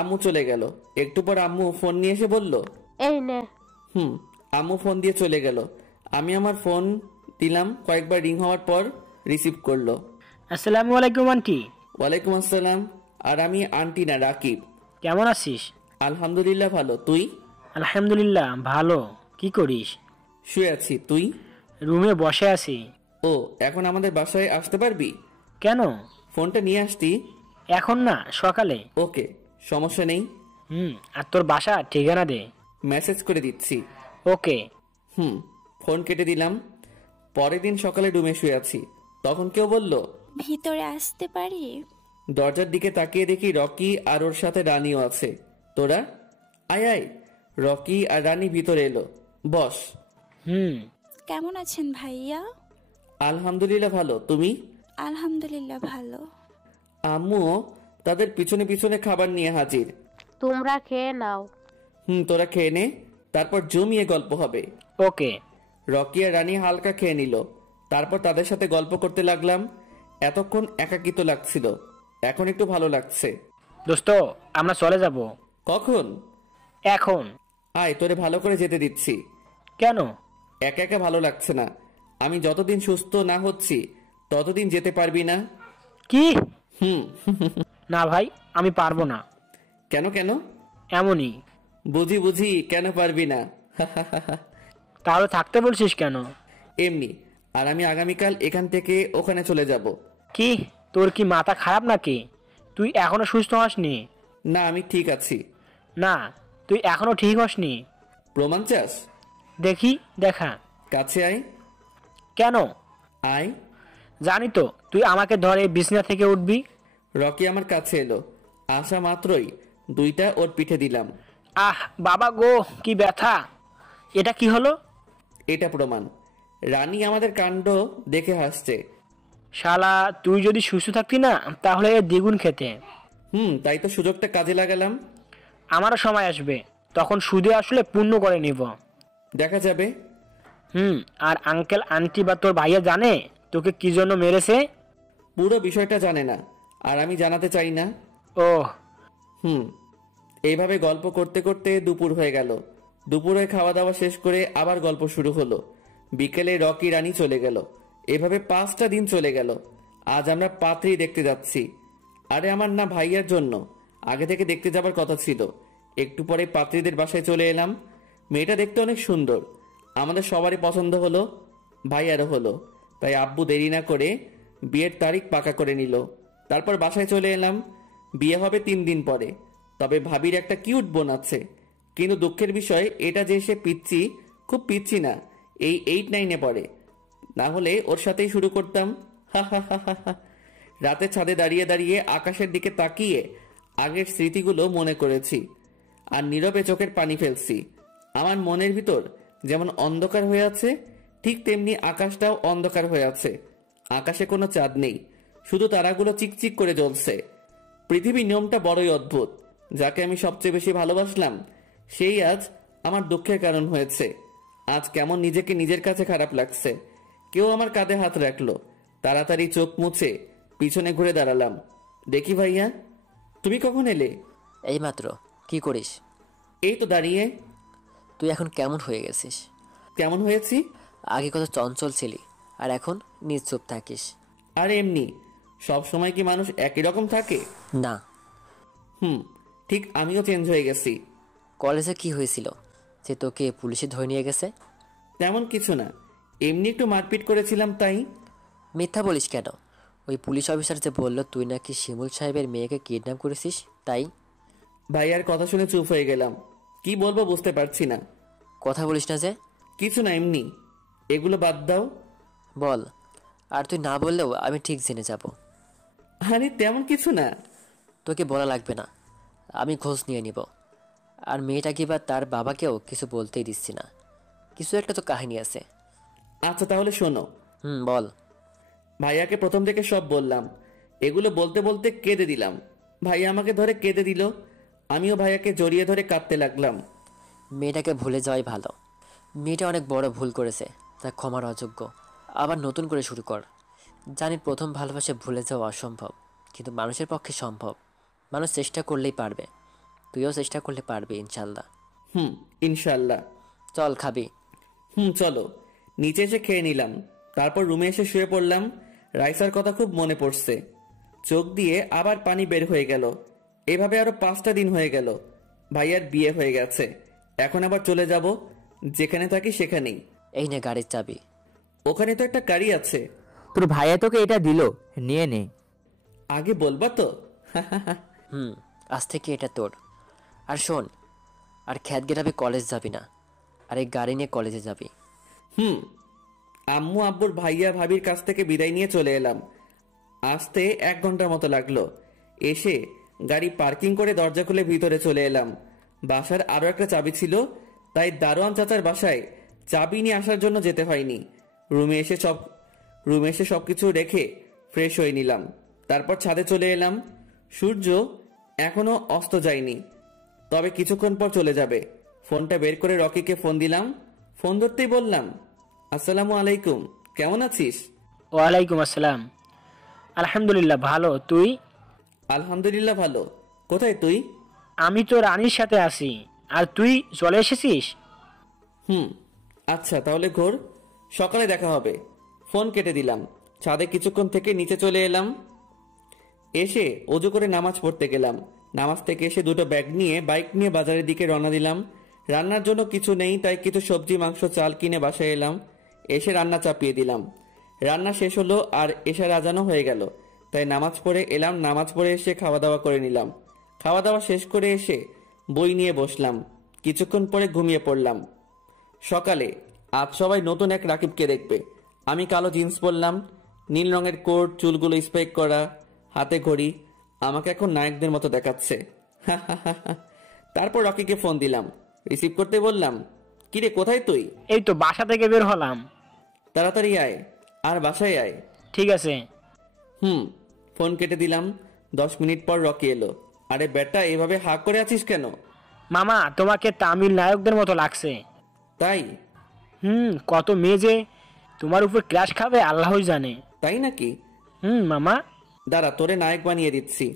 আম্মু চলে গেল। একটু পর আম্মু ফোন নিয়ে এসে বলল, এই নে। আম্মু ফোন দিয়ে চলে গেল। আমি আমার ফোন দিলাম, কয়েকবার রিং হওয়ার পর রিসিভ করলো। আসসালামু আলাইকুম আন্টি। ওয়ালাইকুম আসসালাম। আর আমি আন্টি না, রাকিব। কেমন আছিস? আলহামদুলিল্লাহ ভালো, তুই? আলহামদুলিল্লাহ ভালো। কি করিস? শুয়ে আছি। তুই? রুমে বসে আছি। ও, এখন আমাদের বাসায় আসতে পারবি? কেন? ফোনটা নিয়ে আসতি। এখন না, সকালে। ওকে, সমস্যা নেই। আর তোর বাসা ঠিকানা দে। মেসেজ করে দিচ্ছি। ওকে। ফোন কেটে দিলাম। পরের দিন সকালে রুমে শুয়ে আছি, তখন কেউ বলল, ভিতরে আসতে পারি? দরজার দিকে তাকিয়ে দেখি রকি আর ওর সাথে রানীও আছে। তোরা আয় আয়। রকি আর রানী ভিতরে এলো। বস। কেমন আছেন ভাইয়া? আলহামদুলিল্লাহ ভালো, তুমি? আলহামদুলিল্লাহ ভালো। আম্মুও তাদের পিছনে পিছনে খাবার নিয়ে হাজির। তোমরা খেয়ে নাও। তোরা খেয়ে নে, তারপর জমিয়ে গল্প হবে। ওকে। রকি আর রানী হালকা খেয়ে নিল। তারপর তাদের সাথে গল্প করতে লাগলাম। এতক্ষণ একাকিত্ব লাগছিল, এখন একটু ভালো লাগছে। দোস্ত, আমরা চলে যাব। কখন? এখন। আয়, তোরে ভালো করে যেতে দিচ্ছি। কেন? একা একা ভালো লাগছে না। আমি যতদিন সুস্থ না হচ্ছি ততদিন যেতে পারবি না। কি? না ভাই, আমি পারবো না। কেন কেন? এমনই। বুঝি বুঝি, কেন পারবি না? তাহলে থাকতে বলছিস কেন? এমনি। আর আমি আগামীকাল এখান থেকে ওখানে চলে যাব। কি, তোর কি মাথা খারাপ নাকি? তুই এখনো সুস্থ হসনি? না, আমি ঠিক আছি। না, তুই এখনো ঠিক হসনি। প্রমাণ চাস? দেখি, দেখা। কাছে আয়। কেন? আয়। জানি তো তুই আমাকে ধরে বিছানা থেকে উঠবি। রকি আমার কাছে এলো। আসা মাত্রই 2টা ওর পিঠে দিলাম। আহ বাবা গো, কি ব্যথা! এটা কি হলো? এটা প্রমাণ। রানী আমাদের কাণ্ড দেখে হাসছে। শালা, তুই যদি সুস্থ থাকতি না তাহলে দ্বিগুণ খেতে। তাই তো সুযোগটা কাজে লাগালাম। আমারও সময় আসবে, তখন সুদে আসলে পূর্ণ করে নিব। দেখা যাবে। আর আঙ্কেল আন্টি বা তোর ভাইয়া জানে তোকে কি জন্য মেরেছে? পুরো বিষয়টা জানে না, আর আমি জানাতে চাই না। ও। এইভাবে গল্প করতে করতে দুপুর হয়ে গেল। দুপুরে খাওয়া দাওয়া শেষ করে আবার গল্প শুরু হলো। বিকেলে রকি রানী চলে গেল। এভাবে 5টা দিন চলে গেল। আজ আমরা পাত্রী দেখতে যাচ্ছি। আরে আমার না ভাইয়ার জন্য, আগে থেকে দেখতে যাবার কথা ছিল। একটু পরে পাত্রীদের বাসায় চলে এলাম। মেয়েটা দেখতে অনেক সুন্দর, আমাদের সবারই পছন্দ হলো, ভাইয়ারও হলো। তাই আব্বু দেরি না করে বিয়ের তারিখ পাকা করে নিল। তারপর বাসায় চলে এলাম। বিয়ে হবে 3 দিন পরে। তবে ভাবির একটা কিউট বোন আছে, কিন্তু দুঃখের বিষয় এটা যে সে পিচ্ছি, খুব পিচ্ছি না, এই 8-9-এ পড়ে। না হলে ওর সাথেই শুরু করতাম। রাতে ছাদে দাঁড়িয়ে দাঁড়িয়ে আকাশের দিকে তাকিয়ে আগের স্মৃতিগুলো মনে করেছি, আর নীরবে চোখের পানি ফেলছি। আমার মনের ভিতর যেমন অন্ধকার হয়ে আছে, ঠিক তেমনি আকাশটাও অন্ধকার হয়ে আছে। আকাশে কোনো চাঁদ নেই, শুধু তারাগুলো চিকচিক করে জ্বলছে। পৃথিবীর নিয়মটা বড়ই অদ্ভুত। যাকে আমি সবচেয়ে বেশি ভালোবাসলাম সেই আজ আমার দুঃখের কারণ হয়েছে। আজ কেমন নিজেকে নিজের কাছে খারাপ লাগছে। কেউ আমার কাঁধে হাত রাখলো। তাড়াতাড়ি চোখ মুছে পিছনে ঘুরে দাঁড়ালাম। দেখি ভাইয়া, তুমি কখন এলে? এইমাত্র। কি করিস? এই তো দাঁড়িয়ে। তুই এখন কেমন হয়ে গেছিস? কেমন হয়েছি? আগে কত চঞ্চল ছিলি, আর এখন নিশ্চুপ থাকিস। আর এমনি সব সময় কি মানুষ একই রকম থাকে? না। ঠিক আমিও চেঞ্জ হয়ে গেছি। কলেজে কি হয়েছিল যে তোকে পুলিশে ধরে নিয়ে গেছে? তেমন কিছু না, এমনি একটু মারপিট করেছিলাম তাই। মিথ্যা বলিস কেন? ওই পুলিশ অফিসার যে বলল তুই নাকি শিমুল সাহেবের মেয়েকে কিডন্যাপ করেছিস, তাই? ভাইয়ার কথা শুনে চুপ হয়ে গেলাম। কি বলবো বুঝতে পারছি না। কথা বলিস না যে? কিছু না, এমনি। এগুলো বাদ দাও। বল। আর তুই না বললেও আমি ঠিক জেনে যাব। আরে তেমন কিছু না। তোকে বলা লাগবে না, আমি খোঁজ নিয়ে নিব। আর মেয়েটা কি বা তার বাবাকেও কিছু বলতেই দিচ্ছি না। কিছু একটা তো কাহিনী আছে। আচ্ছা তাহলে শোনো। বল। ভাইয়াকে প্রথম থেকে সব বললাম। এগুলো বলতে বলতে কেঁদে দিলাম। ভাইয়া আমাকে ধরে কেঁদে দিল, আমিও ভাইয়াকে জড়িয়ে ধরে কাঁদতে লাগলাম। মেয়েটাকে ভুলে যাওয়াই ভালো। মেয়েটা অনেক বড় ভুল করেছে, তা ক্ষমার অযোগ্য। আবার নতুন করে শুরু কর। জানি প্রথম ভালোবাসা ভুলে যাওয়া অসম্ভব, কিন্তু মানুষের পক্ষে সম্ভব। মানুষ চেষ্টা করলেই পারবে। তুইও চেষ্টা করলে পারবি ইনশাল্লাহ। ইনশাল্লাহ। চল খাবি? চলো। নিচে এসে খেয়ে নিলাম, তারপর রুমে এসে শুয়ে পড়লাম। রাইসার কথা খুব মনে পড়ছে। চোখ দিয়ে আবার পানি বের হয়ে গেল। এভাবে আরো 5টা দিন হয়ে গেল। ভাইয়ার বিয়ে হয়ে গেছে, এখন আবার চলে যাব। যেখানে থাকি সেখানেই। এই নে গাড়ির চাবি। ওখানে তো একটা গাড়ি আছে। তোর ভাইয়া তোকে এটা দিল, নিয়ে নে। আগে বলবা তো? আজ থেকে এটা তোর। আর শোন, আর খ্যাত গেরাবে কলেজ যাবি না, আর এই গাড়ি নিয়ে কলেজে যাবি। আম্মু আব্বুর ভাইয়া ভাবির কাছ থেকে বিদায় নিয়ে চলে এলাম। আসতে 1 ঘন্টার মতো লাগলো। এসে গাড়ি পার্কিং করে দরজা খুলে ভিতরে চলে এলাম। বাসার আরো একটা চাবি ছিল, তাই দারোয়ান চাচার বাসায় চাবি নিয়ে আসার জন্য যেতে হয়নি। রুমে এসে সবকিছু রেখে ফ্রেশ হয়ে নিলাম। তারপর ছাদে চলে এলাম। সূর্য এখনো অস্ত যায়নি, তবে কিছুক্ষণ পর চলে যাবে। ফোনটা বের করে রকিকে ফোন দিলাম। ফোন ধরতেই বললাম, আসসালামু আলাইকুম, কেমন আছিস? ওয়ালাইকুম আসসালাম। আলহামদুলিল্লাহ ভালো, তুই? আলহামদুলিল্লাহ ভালো। কোথায় তুই? আমি তো রানীর সাথে আছি। আর তুই চলে এসেছিস? আচ্ছা তাহলে ঘোর, সকালে দেখা হবে। ফোন কেটে দিলাম। ছাদে কিছুক্ষণ থেকে নিচে চলে এলাম। এসে ওযু করে নামাজ পড়তে গেলাম। নামাজ থেকে এসে 2টো ব্যাগ নিয়ে বাইক নিয়ে বাজারের দিকে রওনা দিলাম। রান্নার জন্য কিছু নেই, তাই কিছু সবজি মাংস চাল কিনে বাসায় এলাম। এসে রান্না চাপিয়ে দিলাম। রান্না শেষ হলো আর এশার আজানও হয়ে গেল, তাই নামাজ পড়ে এলাম। নামাজ পড়ে এসে খাওয়া দাওয়া করে নিলাম। খাওয়া দাওয়া শেষ করে এসে বই নিয়ে বসলাম। কিছুক্ষণ পরে ঘুমিয়ে পড়লাম। সকালে আজ সবাই নতুন এক রাকিবকে দেখবে। আমি কালো জিন্স পরলাম, নীল রঙের কোট, চুলগুলো স্প্রেক করা, হাতে ঘড়ি। আমাকে এখন নায়কদের মতো দেখাচ্ছে। তারপর রকিকে ফোন দিলাম। রিসিভ করতে বললাম, কিরে কোথায় তুই? এই তো বাসা থেকে বের হলাম। তাড়াতাড়ি আয়, আর বাসায় আয়। ঠিক আছে। ফোন কেটে দিলাম। 10 মিনিট পর রকি এলো। আরে বেটা, এভাবে হাঁ করে আছিস কেন? মামা, তোমাকে তামিল নায়কদের মতো লাগছে। তাই? কত মেয়ে যে তোমার উপর ক্রাশ খাবে আল্লাহই জানে। তাই নাকি? মামা দাঁড়া, তোরে নায়ক বানিয়ে দিচ্ছি।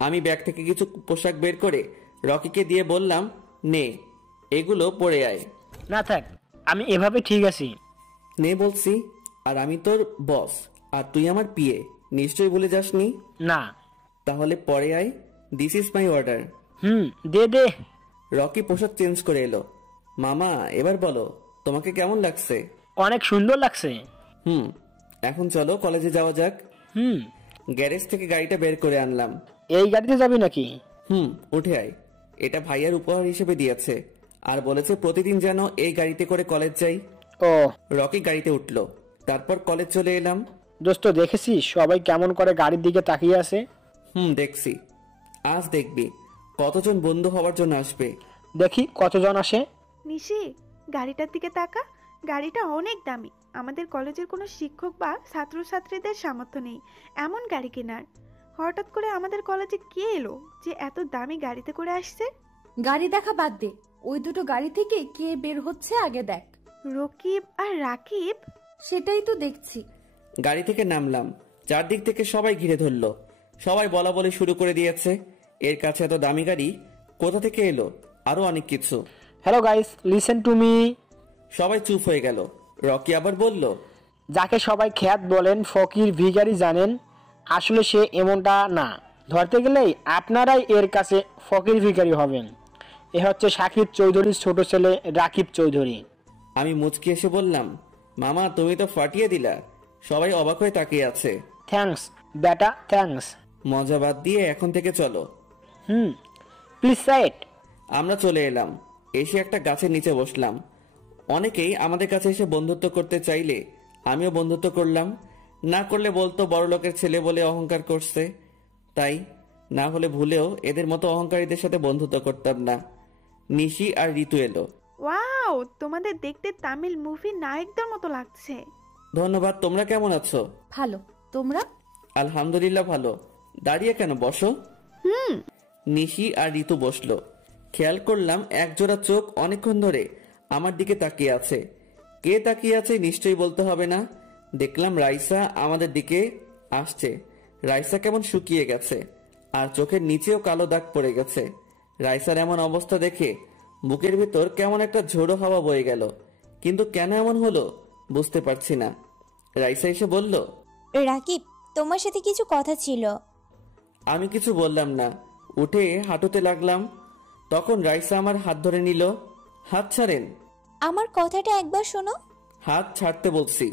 আমি ব্যাগ থেকে কিছু পোশাক বের করে রকিকে দিয়ে বললাম, নে এগুলো পরে আয়। না থাক, আমি এভাবে ঠিক আছি। নে বলছি। আর আমি তোর বস, আর তুই আমার পিএ, নিশ্চয়ই ভুলে যাসনি? না। তাহলে পরে আয়। This is my order. দে দে। রকি পোশাক চেঞ্জ করে এলো। মামা এবার বলো, তোমাকে কেমন লাগছে? অনেক সুন্দর লাগছে। এখন চলো কলেজে যাওয়া যাক। গ্যারেজ থেকে গাড়িটা বের করে আনলাম। এই গাড়িতে যাবি নাকি? উঠে আয়। এটা ভাইয়ার উপহার হিসেবে দিয়েছে, আর বলেছে প্রতিদিন যেন এই গাড়িতে করে কলেজ যাই। রকি গাড়িতে উঠলো। তারপর কলেজ চলে এলাম। দোস্ত, দেখেছিস সবাই কেমন করে গাড়ির দিকে তাকিয়ে আছে? দেখছি। আজ দেখবি কতজন বন্ধু হওয়ার জন্য আসবে। দেখি কতজন আসে। নিশি, গাড়িটার দিকে তাকা। গাড়িটা অনেক দামি। আমাদের কলেজের কোনো শিক্ষক বা ছাত্রছাত্রীদের সামর্থ্য নেই এমন গাড়ি কেনার। হঠাৎ করে আমাদের কলেজে কে এলো যে এত দামি গাড়িতে করে আসছে? গাড়ি দেখা বাদ দে, ওই দুটো গাড়ি থেকে কে বের হচ্ছে আগে দেখ। রকিব আর রাকিব? সেটাই তো দেখছি। গাড়ি থেকে নামলাম। চারদিক থেকে সবাই ঘিরে ধরলো। সবাই বলা বলে শুরু করে দিয়েছে, এর কাছে এত দামি গাড়ি কোথা থেকে এলো, আরো অনেক কিছু। Hello guys, listen to me. সবাই চুপ হয়ে গেল। রকি আবার বলল, যাকে সবাই খ্যাত বলেন, ফকির ভিখারি জানেন, আসলে সে এমনটা না। ধরতে গেলেই আপনারাই এর কাছে ফকির ভিখারি হবেন। এ হচ্ছে সাকিব চৌধুরীর ছোট ছেলে রাকিব চৌধুরী। আমি মুচকি এসে বললাম, মামা তুমি তো ফাটিয়ে দিলা, সবাই অবাক হয়ে তাকিয়ে আছে। থ্যাঙ্কস বেটা, থ্যাঙ্কস। মজা বাদ দিয়ে এখন থেকে চলো। Please side. আমরা চলে এলাম, এসে একটা গাছের নিচে বসলাম। অনেকেই আমাদের কাছে এসে বন্ধুত্ব করতে চাইলে আমিও বন্ধুত্ব করলাম, না করলে বলতো বড় লোকের ছেলে বলে অহংকার করছে। তাই না হলে ভুলেও এদের মতো অহংকারীদের সাথে বন্ধুত্ব করতাম না। নিশি আর ঋতু এলো। ওয়াও, তোমাদের দেখতে তামিল মুভি নায়কদের মতো লাগছে। ধন্যবাদ। তোমরা কেমন আছো? ভালো, তোমরা? আলহামদুলিল্লাহ ভালো। দাঁড়িয়ে কেন, বসো। নিশি আর ঋতু বসলো। খেয়াল করলাম একজোড়া চোখ অনেকক্ষণ ধরে আমার দিকে তাকিয়ে আছে। কে তাকিয়ে আছে নিশ্চয়ই বলতে হবে না। দেখলাম রাইসা আমাদের দিকে আসছে। রাইসা কেমন শুকিয়ে গেছে, আর চোখের নিচেও কালো দাগ পড়ে গেছে। রাইসার এমন অবস্থা দেখে বুকের ভিতর কেমন একটা ঝোড়ো হাওয়া বয়ে গেল, কিন্তু কেন এমন হলো বুঝতে পারছি না। রাইসা এসে বলল, রাকিব, তোমার সাথে কিছু কথা ছিল। আমি কিছু বললাম না, উঠে হাঁটুতে লাগলাম। তখন রাইসা আমার হাত ধরে নিল। হাত ছাড়েন। আমার কথাটা একবার শোনো। হাত ছাড়তে বলছি।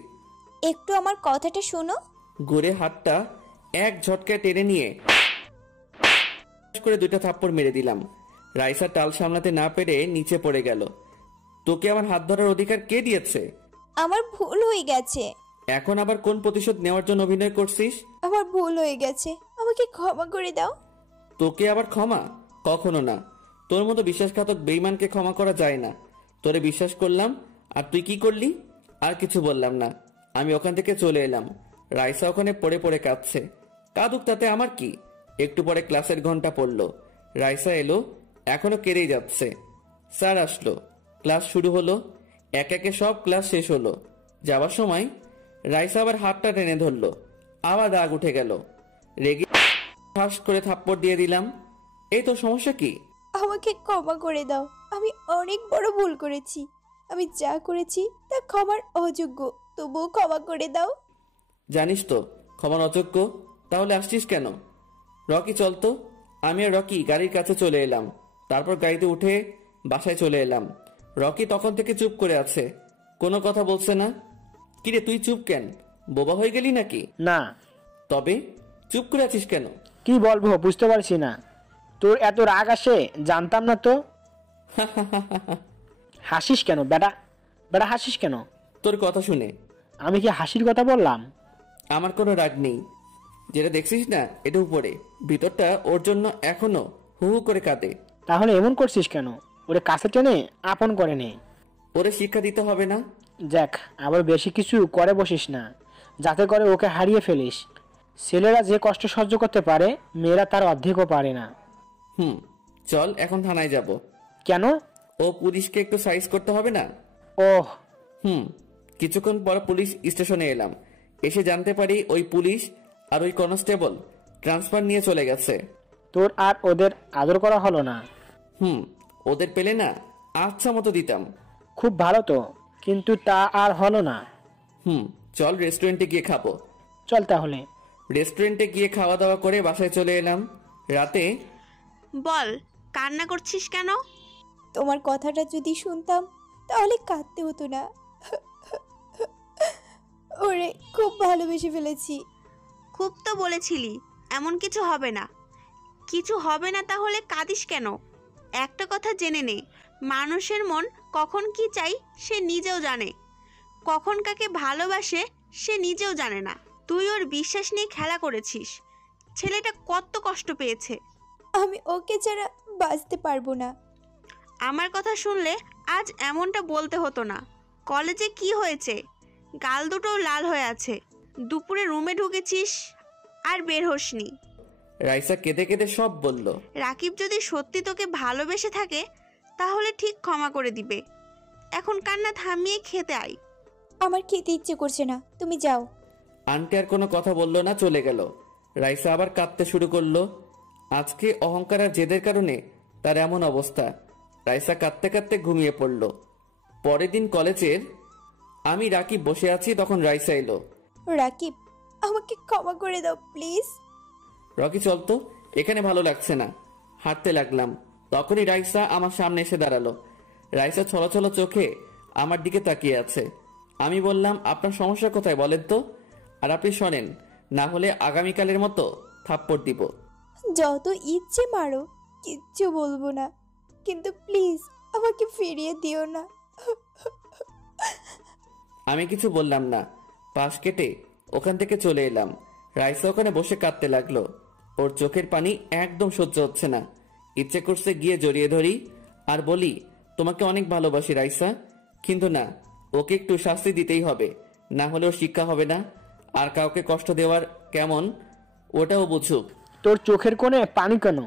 একটু আমার কথাটা শোনো। ঘুরে হাতটা এক ঝটকায় টেনে নিয়ে করে 2টা থাপ্পড় মেরে দিলাম। রাইসা টাল সামলাতে না পেরে নিচে পড়ে গেল। তোকে আমার হাত ধরার অধিকার কে দিয়েছে? আমার ভুল হয়ে গেছে। এখন আবার কোন প্রতিশোধ নেওয়ার জন্য অভিনয় করছিস? আমার ভুল হয়ে গেছে, আমাকে ক্ষমা করে দাও। তোকে আবার ক্ষমা? কখনো না। তোর মতো বিশ্বাসঘাতক বেঈমানকে ক্ষমা করা যায় না। তোরে বিশ্বাস করলাম, আর তুই কি করলি? আর কিছু বললাম না, আমি ওখান থেকে চলে এলাম। রাইসা ওখানে পড়ে পড়ে কাঁদছে। কাঁদুক, তাতে আমার কি। একটু পরে ক্লাসের ঘন্টা পড়লো। রাইসা এলো, এখনো কেড়েই যাচ্ছে। স্যার আসলো, ক্লাস শুরু হলো। এক একে সব ক্লাস শেষ হলো। যাওয়ার সময় রাইসা আবার হাতটা টেনে ধরলো। আবার রাগ উঠে গেল। রেগে ঠাস করে থাপ্পড় দিয়ে দিলাম। এই তো সমস্যা কি? আমাকে ক্ষমা করে দাও, আমি অনেক বড় ভুল করেছি। আমি যা করেছি তা ক্ষমার অযোগ্য, তবুও ক্ষমা করে দাও। জানিস তো ক্ষমার অযোগ্য, তাহলে আসছিস কেন? রকি চল তো। আমি আর রকি গাড়ির কাছে চলে এলাম। তারপর গাড়িতে উঠে বাসায় চলে এলাম। রকি তখন থেকে চুপ করে আছে, কোনো কথা বলছে না। কিরে তুই চুপ কেন? বোবা হয়ে গেলি নাকি? না। তবে চুপ করে আছিস কেন? কি বলবো বুঝতে পারছি না। তোর এত রাগ আসে জানতাম না তো। হাসিস কেন বেটা? বেটা হাসিস কেন? তোর কথা শুনে। আমি কি হাসির কথা বললাম? আমার কোনো রাগ নেই। যেটা দেখছিস না এটা উপরে, ভিতরটা ওর জন্য এখনো হু হু করে কাঁদে। তাহলে এমন করছিস কেন? ওরে কাছে টেনে আপন করে নে। ওরে শিক্ষা দিতে হবে না? দেখ, আবার বেশি কিছু করে বসিস না, যাতে করে ওকে হারিয়ে ফেলিস। ছেলেরা যে কষ্ট সহ্য করতে পারে, মেয়েরা তার অর্ধেকও পারে না। চল এখন থানায় যাব। কেন? ও পুলিশকে একটু সাইজ করতে হবে না? ওহ। কিছুক্ষণ পর পুলিশ স্টেশনে এলাম। এসে জানতে পারি ওই পুলিশ আর ওই কনস্টেবল ট্রান্সফার নিয়ে চলে গেছে। তোর আর ওদের আদর করা হলো না? ওদের পেলে না আচ্ছা মতো দিতাম। খুব ভালো তো, কিন্তু তা আর হলো না। চল রেস্টুরেন্টে গিয়ে খাবো। চল তাহলে। রেস্টুরেন্টে গিয়ে খাওয়া দাওয়া করে বাসায় চলে এলাম। রাতে বল, কান্না করছিস কেন? তোমার কথাটা যদি শুনতাম তাহলে কাঁদতে হতো না। ওরে খুব ভালোবেসে ফেলেছি। খুব তো বলেছিলি এমন কিছু হবে না। কিছু হবে না তাহলে কাঁদিস কেন? একটা কথা জেনে নে, মানুষের মন কখন কি চাই সে নিজেও জানে, কখন কাকে ভালোবাসে সে নিজেও জানে না। তুই ওর বিশ্বাস নিয়ে খেলা করেছিস। ছেলেটা কত কষ্ট পেয়েছে। আমি ওকে ছাড়া বাঁচতে পারবো না। আমার কথা শুনলে আজ এমনটা বলতে হতো না। কলেজে কি হয়েছে? গাল দুটো লাল হয়ে আছে। দুপুরে রুমে ঢুকেছিস আর বের হসনি। রাইসা কেঁদে কেঁদে সব বলল। রাকিব যদি সত্যি তোকে ভালোবেসে থাকে তাহলে ঠিক ক্ষমা করে দিবে। এখন কান্না থামিয়ে খেতে আয়। আমার খেতে ইচ্ছে করছে না, তুমি যাও। আন্টি আর কোনো কথা বললো না, চলে গেল। রাইসা আবার কাঁদতে শুরু করলো। আজকে অহংকার আর জেদের কারণে তার এমন অবস্থা। রাইসা কাঁদতে কাঁদতে ঘুমিয়ে পড়ল। পরের দিন কলেজের আমি রাকিব বসে আছি, তখন রাইসা এলো। রাকিব, আমাকে ক্ষমা করে দাও প্লিজ। রকি চলতো, এখানে ভালো লাগছে না। হাঁটতে লাগলাম, তখনই রাইসা আমার সামনে এসে দাঁড়ালো। রাইসা ছলছল চোখে আমার দিকে তাকিয়ে আছে। আমি বললাম, আপনার সমস্যা কোথায় বলেন তো? আর আপনি শোনেন, না হলে আগামীকালের মতো থাপ্পড় দিব। যত ইচ্ছে মারো, কিচ্ছু বলবো না, কিন্তু প্লিজ আমাকে ফিরিয়ে দিও না। আমি কিছু বললাম না। পাশ কেটে ওখান থেকে চলে এলাম। রাইসা ওখানে বসে কাঁদতে লাগলো। ওর চোখের পানি একদম সহ্য হচ্ছে না। ইচ্ছে করছে গিয়ে জড়িয়ে ধরি আর বলি, তোমাকে অনেক ভালোবাসি রাইসা, কিন্তু না, ওকে একটু শাস্তি দিতেই হবে, না হলে ওর শিক্ষা হবে না। আর কাউকে কষ্ট দেওয়ার কেমন ওটাও বুঝুক। তোর চোখের কোণে পানি কেন?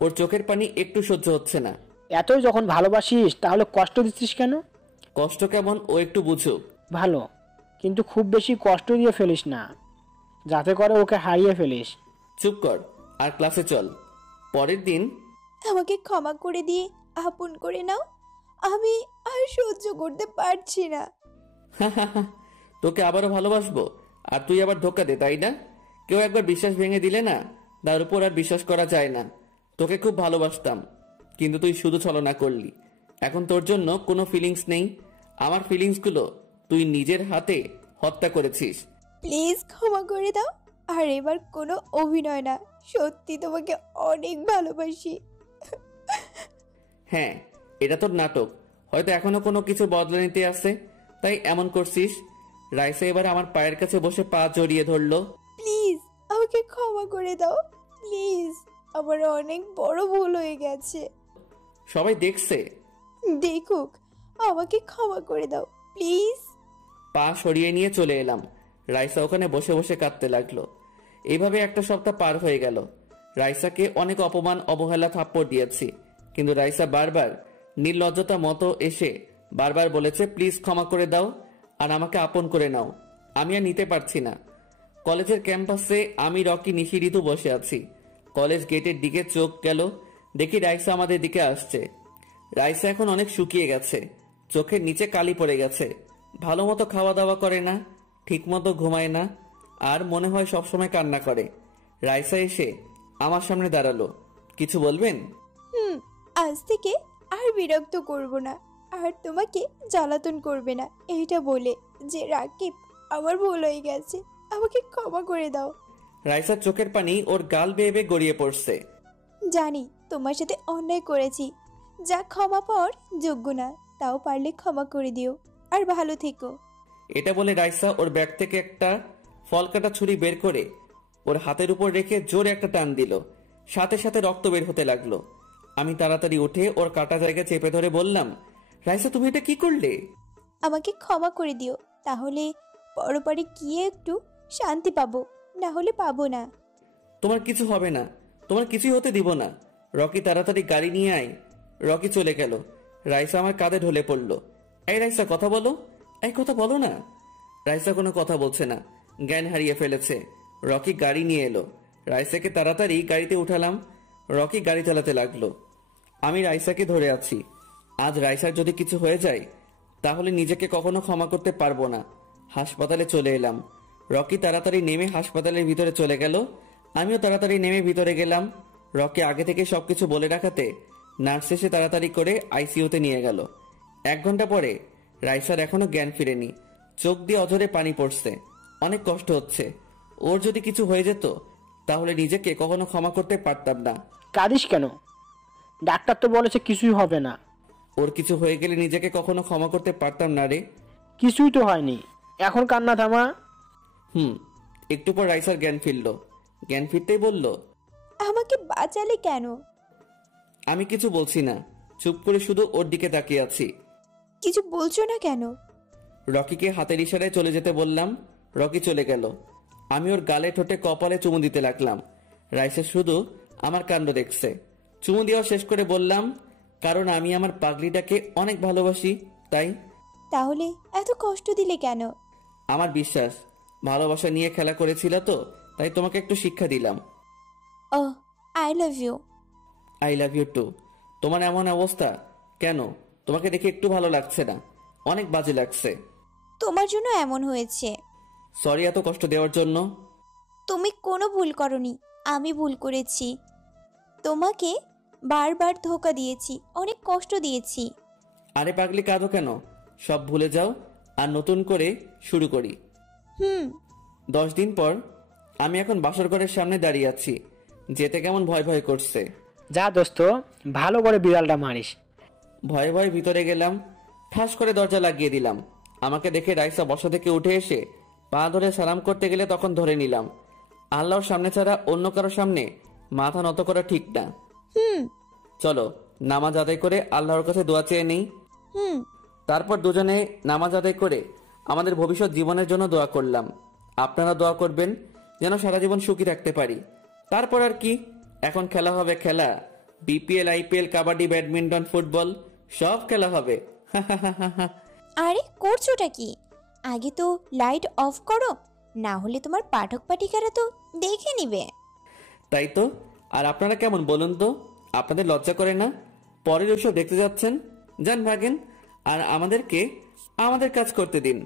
ওর চোখের পানি একটু সহ্য হচ্ছে না। এতই যখন ভালোবাসিস তাহলে কষ্ট দিচ্ছিস কেন? কষ্ট কেমন ও একটু বুঝুক। ভালো, কিন্তু খুব বেশি কষ্ট দিয়ে ফেলিস না, যাতে করে ওকে হারিয়ে ফেলিস। চুপ কর আর ক্লাসে চল। পরের দিন, আমাকে ক্ষমা করে দিয়ে আপন করে নাও, আমি আর সহ্য করতে পারছি না। তোকে আবারও ভালোবাসবো আর তুই আবার ধোকা দে, তাই না? কেউ একবার বিশ্বাস ভেঙে দিলে না, তার উপর আর বিশ্বাস করা যায় না। তোকে খুব ভালোবাসতাম, কিন্তু তুই শুধু ছলনা করলি। এখন তোর জন্য কোনো ফিলিংস নেই। আমার ফিলিংসগুলো তুই নিজের হাতে হত্যা করেছিস। প্লিজ ক্ষমা করে দাও, আর এবার কোনো অভিনয় না, সত্যি তোমাকে অনেক ভালোবাসি। হ্যাঁ, এটা তোর নাটক, হয়তো এখনো কোনো কিছু বদলে নিতে আসছে, তাই এমন করছিস। রাইসা এবার আমার পায়ের কাছে বসে পা জড়িয়ে ধরলো। প্লিজ আমাকে ক্ষমা করে দাও, প্লিজ, আমার অনেক বড় ভুল হয়ে গেছে। সবাই দেখছে, দেখুক, আমাকে ক্ষমা করে দাও প্লিজ। পা সরিয়ে নিয়ে চলে এলাম। রাইসা ওখানে বসে বসে কাঁদতে লাগলো। এইভাবে একটা সপ্তাহ পার হয়ে গেল। রাইসাকে অনেক অপমান অবহেলা থাপ্পড় দিয়েছি, কিন্তু রাইসা বারবার নির্লজ্জতা মতো এসে বারবার বলেছে, প্লিজ ক্ষমা করে দাও আর আমাকে আপন করে নাও। আমি আর নিতে পারছি না। কলেজের ক্যাম্পাসে আমি, রকি, নিশি, ঋতু বসে আছি। কলেজ গেটের দিকে চোখ গেল, দেখি রাইসা আমাদের দিকে আসছে। রাইসা এখন অনেক শুকিয়ে গেছে, চোখের নিচে কালি পড়ে গেছে। ভালো মতো খাওয়া দাওয়া করে না, ঠিক মতো ঘুমায় না, আর মনে হয় সবসময় কান্না করে। রাইসা এসে আমার সামনে দাঁড়ালো। কিছু বলবেন? আজ থেকে আর বিরক্ত করব না, আর তোমাকে জ্বালাতন করবে না, এইটা বলে যে রাকিব আমার ভুল হয়ে গেছে, আমাকে ক্ষমা করে দাও। রাইসার চোখের পানি ওর গাল বেয়ে বেয়ে গড়িয়ে পড়ছে। জানি তোমার সাথে অন্যায় করেছি, যা ক্ষমা পাওয়ার যোগ্য না, তাও পারলে ক্ষমা করে দিও, আর ভালো থেকো। এটা বলে রাইসা ওর ব্যাগ থেকে একটা ফল কাটা ছুরি বের করে ওর হাতের উপর রেখে জোরে একটা টান দিল। সাথে সাথে রক্ত বের হতে লাগলো। আমি তাড়াতাড়ি উঠে ওর কাটা জায়গা চেপে ধরে বললাম, রাইসা তুমি এটা কি করলে? আমাকে ক্ষমা করে দিও, তাহলে পরপারে গিয়ে একটু শান্তি পাবো, না হলে পাবো না। তোমার কিছু হবে না, তোমার কিছুই হতে দিব না। রকি, তাড়াতাড়ি গাড়ি নিয়ে আয়। রকি চলে গেল। রাইসা আমার কাঁধে ঢলে পড়লো। এই রাইসা, কথা বলো, এই কথা বলো না। রাইসা কোনো কথা বলছে না, জ্ঞান হারিয়ে ফেলেছে। রকি গাড়ি নিয়ে এলো। রাইসাকে তাড়াতাড়ি গাড়িতে উঠালাম। রকি গাড়ি চালাতে লাগলো। আমি রাইসাকে ধরে আছি। আজ রাইসার যদি কিছু হয়ে যায় তাহলে নিজেকে কখনো ক্ষমা করতে পারবো না। হাসপাতালে চলে এলাম। রকি তাড়াতাড়ি নেমে হাসপাতালের ভিতরে চলে গেল। আমিও তাড়াতাড়ি নেমে ভিতরে গেলাম। রকি আগে থেকে সবকিছু বলে রাখাতে নার্স এসে তাড়াতাড়ি করে আইসিইউতে নিয়ে গেল। 1 ঘন্টা পরে রাইসার এখনো জ্ঞান ফিরেনি। চোখ দিয়ে অঝরে পানি পড়ছে। অনেক কষ্ট হচ্ছে। ওর যদি কিছু হয়ে যেত তাহলে নিজেকে কখনো ক্ষমা করতে পারতাম না। কাঁদিস কেন? ডাক্তার তো বলেছে কিছুই হবে না। ওর কিছু হয়ে গেলে নিজেকে কখনো ক্ষমা করতে পারতাম না রে। কিছুই তো হয়নি, এখন কান্না থামা। একটু পর রাইসার জ্ঞান ফিরল। জ্ঞান ফিরতেই বলল, আমাকে বাঁচালে কেন? আমি কিছু বলছি না, চুপ করে শুধু ওর দিকে তাকিয়ে আছি। কিছু বলছো না কেন? রকিকে হাতের ইশারায় চলে যেতে বললাম। রকি চলে গেল। আমি ওর গালে, ঠোঁটে, কপালে চুমু দিতে লাগলাম। রাইসা শুধু আমার কাণ্ড দেখছে। চুমু দেওয়া শেষ করে বললাম, কারণ আমি আমার পাগলিটাকে অনেক ভালোবাসি, তাই। তাহলে এত কষ্ট দিলে কেন? আমার বিশ্বাস ভালোবাসা নিয়ে খেলা করেছিল তো, তাই তোমাকে একটু শিক্ষা দিলাম। Oh, I love you. I love you too. তোমার এমন অবস্থা কেন? তোমাকে দেখে একটু ভালো লাগছে না, অনেক বাজে লাগছে। তোমার জন্য এমন হয়েছে। সরি এত কষ্ট দেওয়ার জন্য। তুমি কোনো ভুল করনি, আমি ভুল করেছি। তোমাকে বারবার ধোকা দিয়েছি, অনেক কষ্ট দিয়েছি। আরে পাগলি, কাঁদো কেন? সব ভুলে যাও আর নতুন করে শুরু করি। 10 দিন পর আমি এখন বাসর ঘরের সামনে দাঁড়িয়ে আছি। যেতে কেমন ভয় ভয় করছে। যা দোস্ত, ভালো করে বিড়ালটা মারিস। ভয়ে ভয়ে ভিতরে গেলাম, ঠাস করে দরজা লাগিয়ে দিলাম। আমাকে দেখে রাইসা বসা থেকে উঠে এসে পা ধরে সালাম করতে গেলে তখন ধরে নিলাম, আল্লাহর সামনে ছাড়া অন্য কারো সামনে মাথা নত করা ঠিক না। চলো নামাজ আদায় করে আল্লাহর কাছে দোয়া চেয়ে নেই। তারপর দুজনে নামাজ আদায় করে আমাদের ভবিষ্যৎ জীবনের জন্য দোয়া করলাম। আপনারা দোয়া করবেন যেন সারা জীবন সুখী রাখতে পারি। তারপর আর কি, এখন খেলা হবে খেলা। BPL, IPL, kabaddi, badminton, football সব খেলা হবে। আরে করছোটা কি? আগে তো লাইট অফ করো, না হলে তোমার পাঠক পাঠিকারা তো দেখে নিবে। তাই তো। আর আপনারা কেমন বলুন তো? আপনাদের লজ্জা করে না? পরের ওসব দেখতে যাচ্ছেন? যান ভাগেন, আর আমাদেরকে আমাদের কাজ করতে দিন।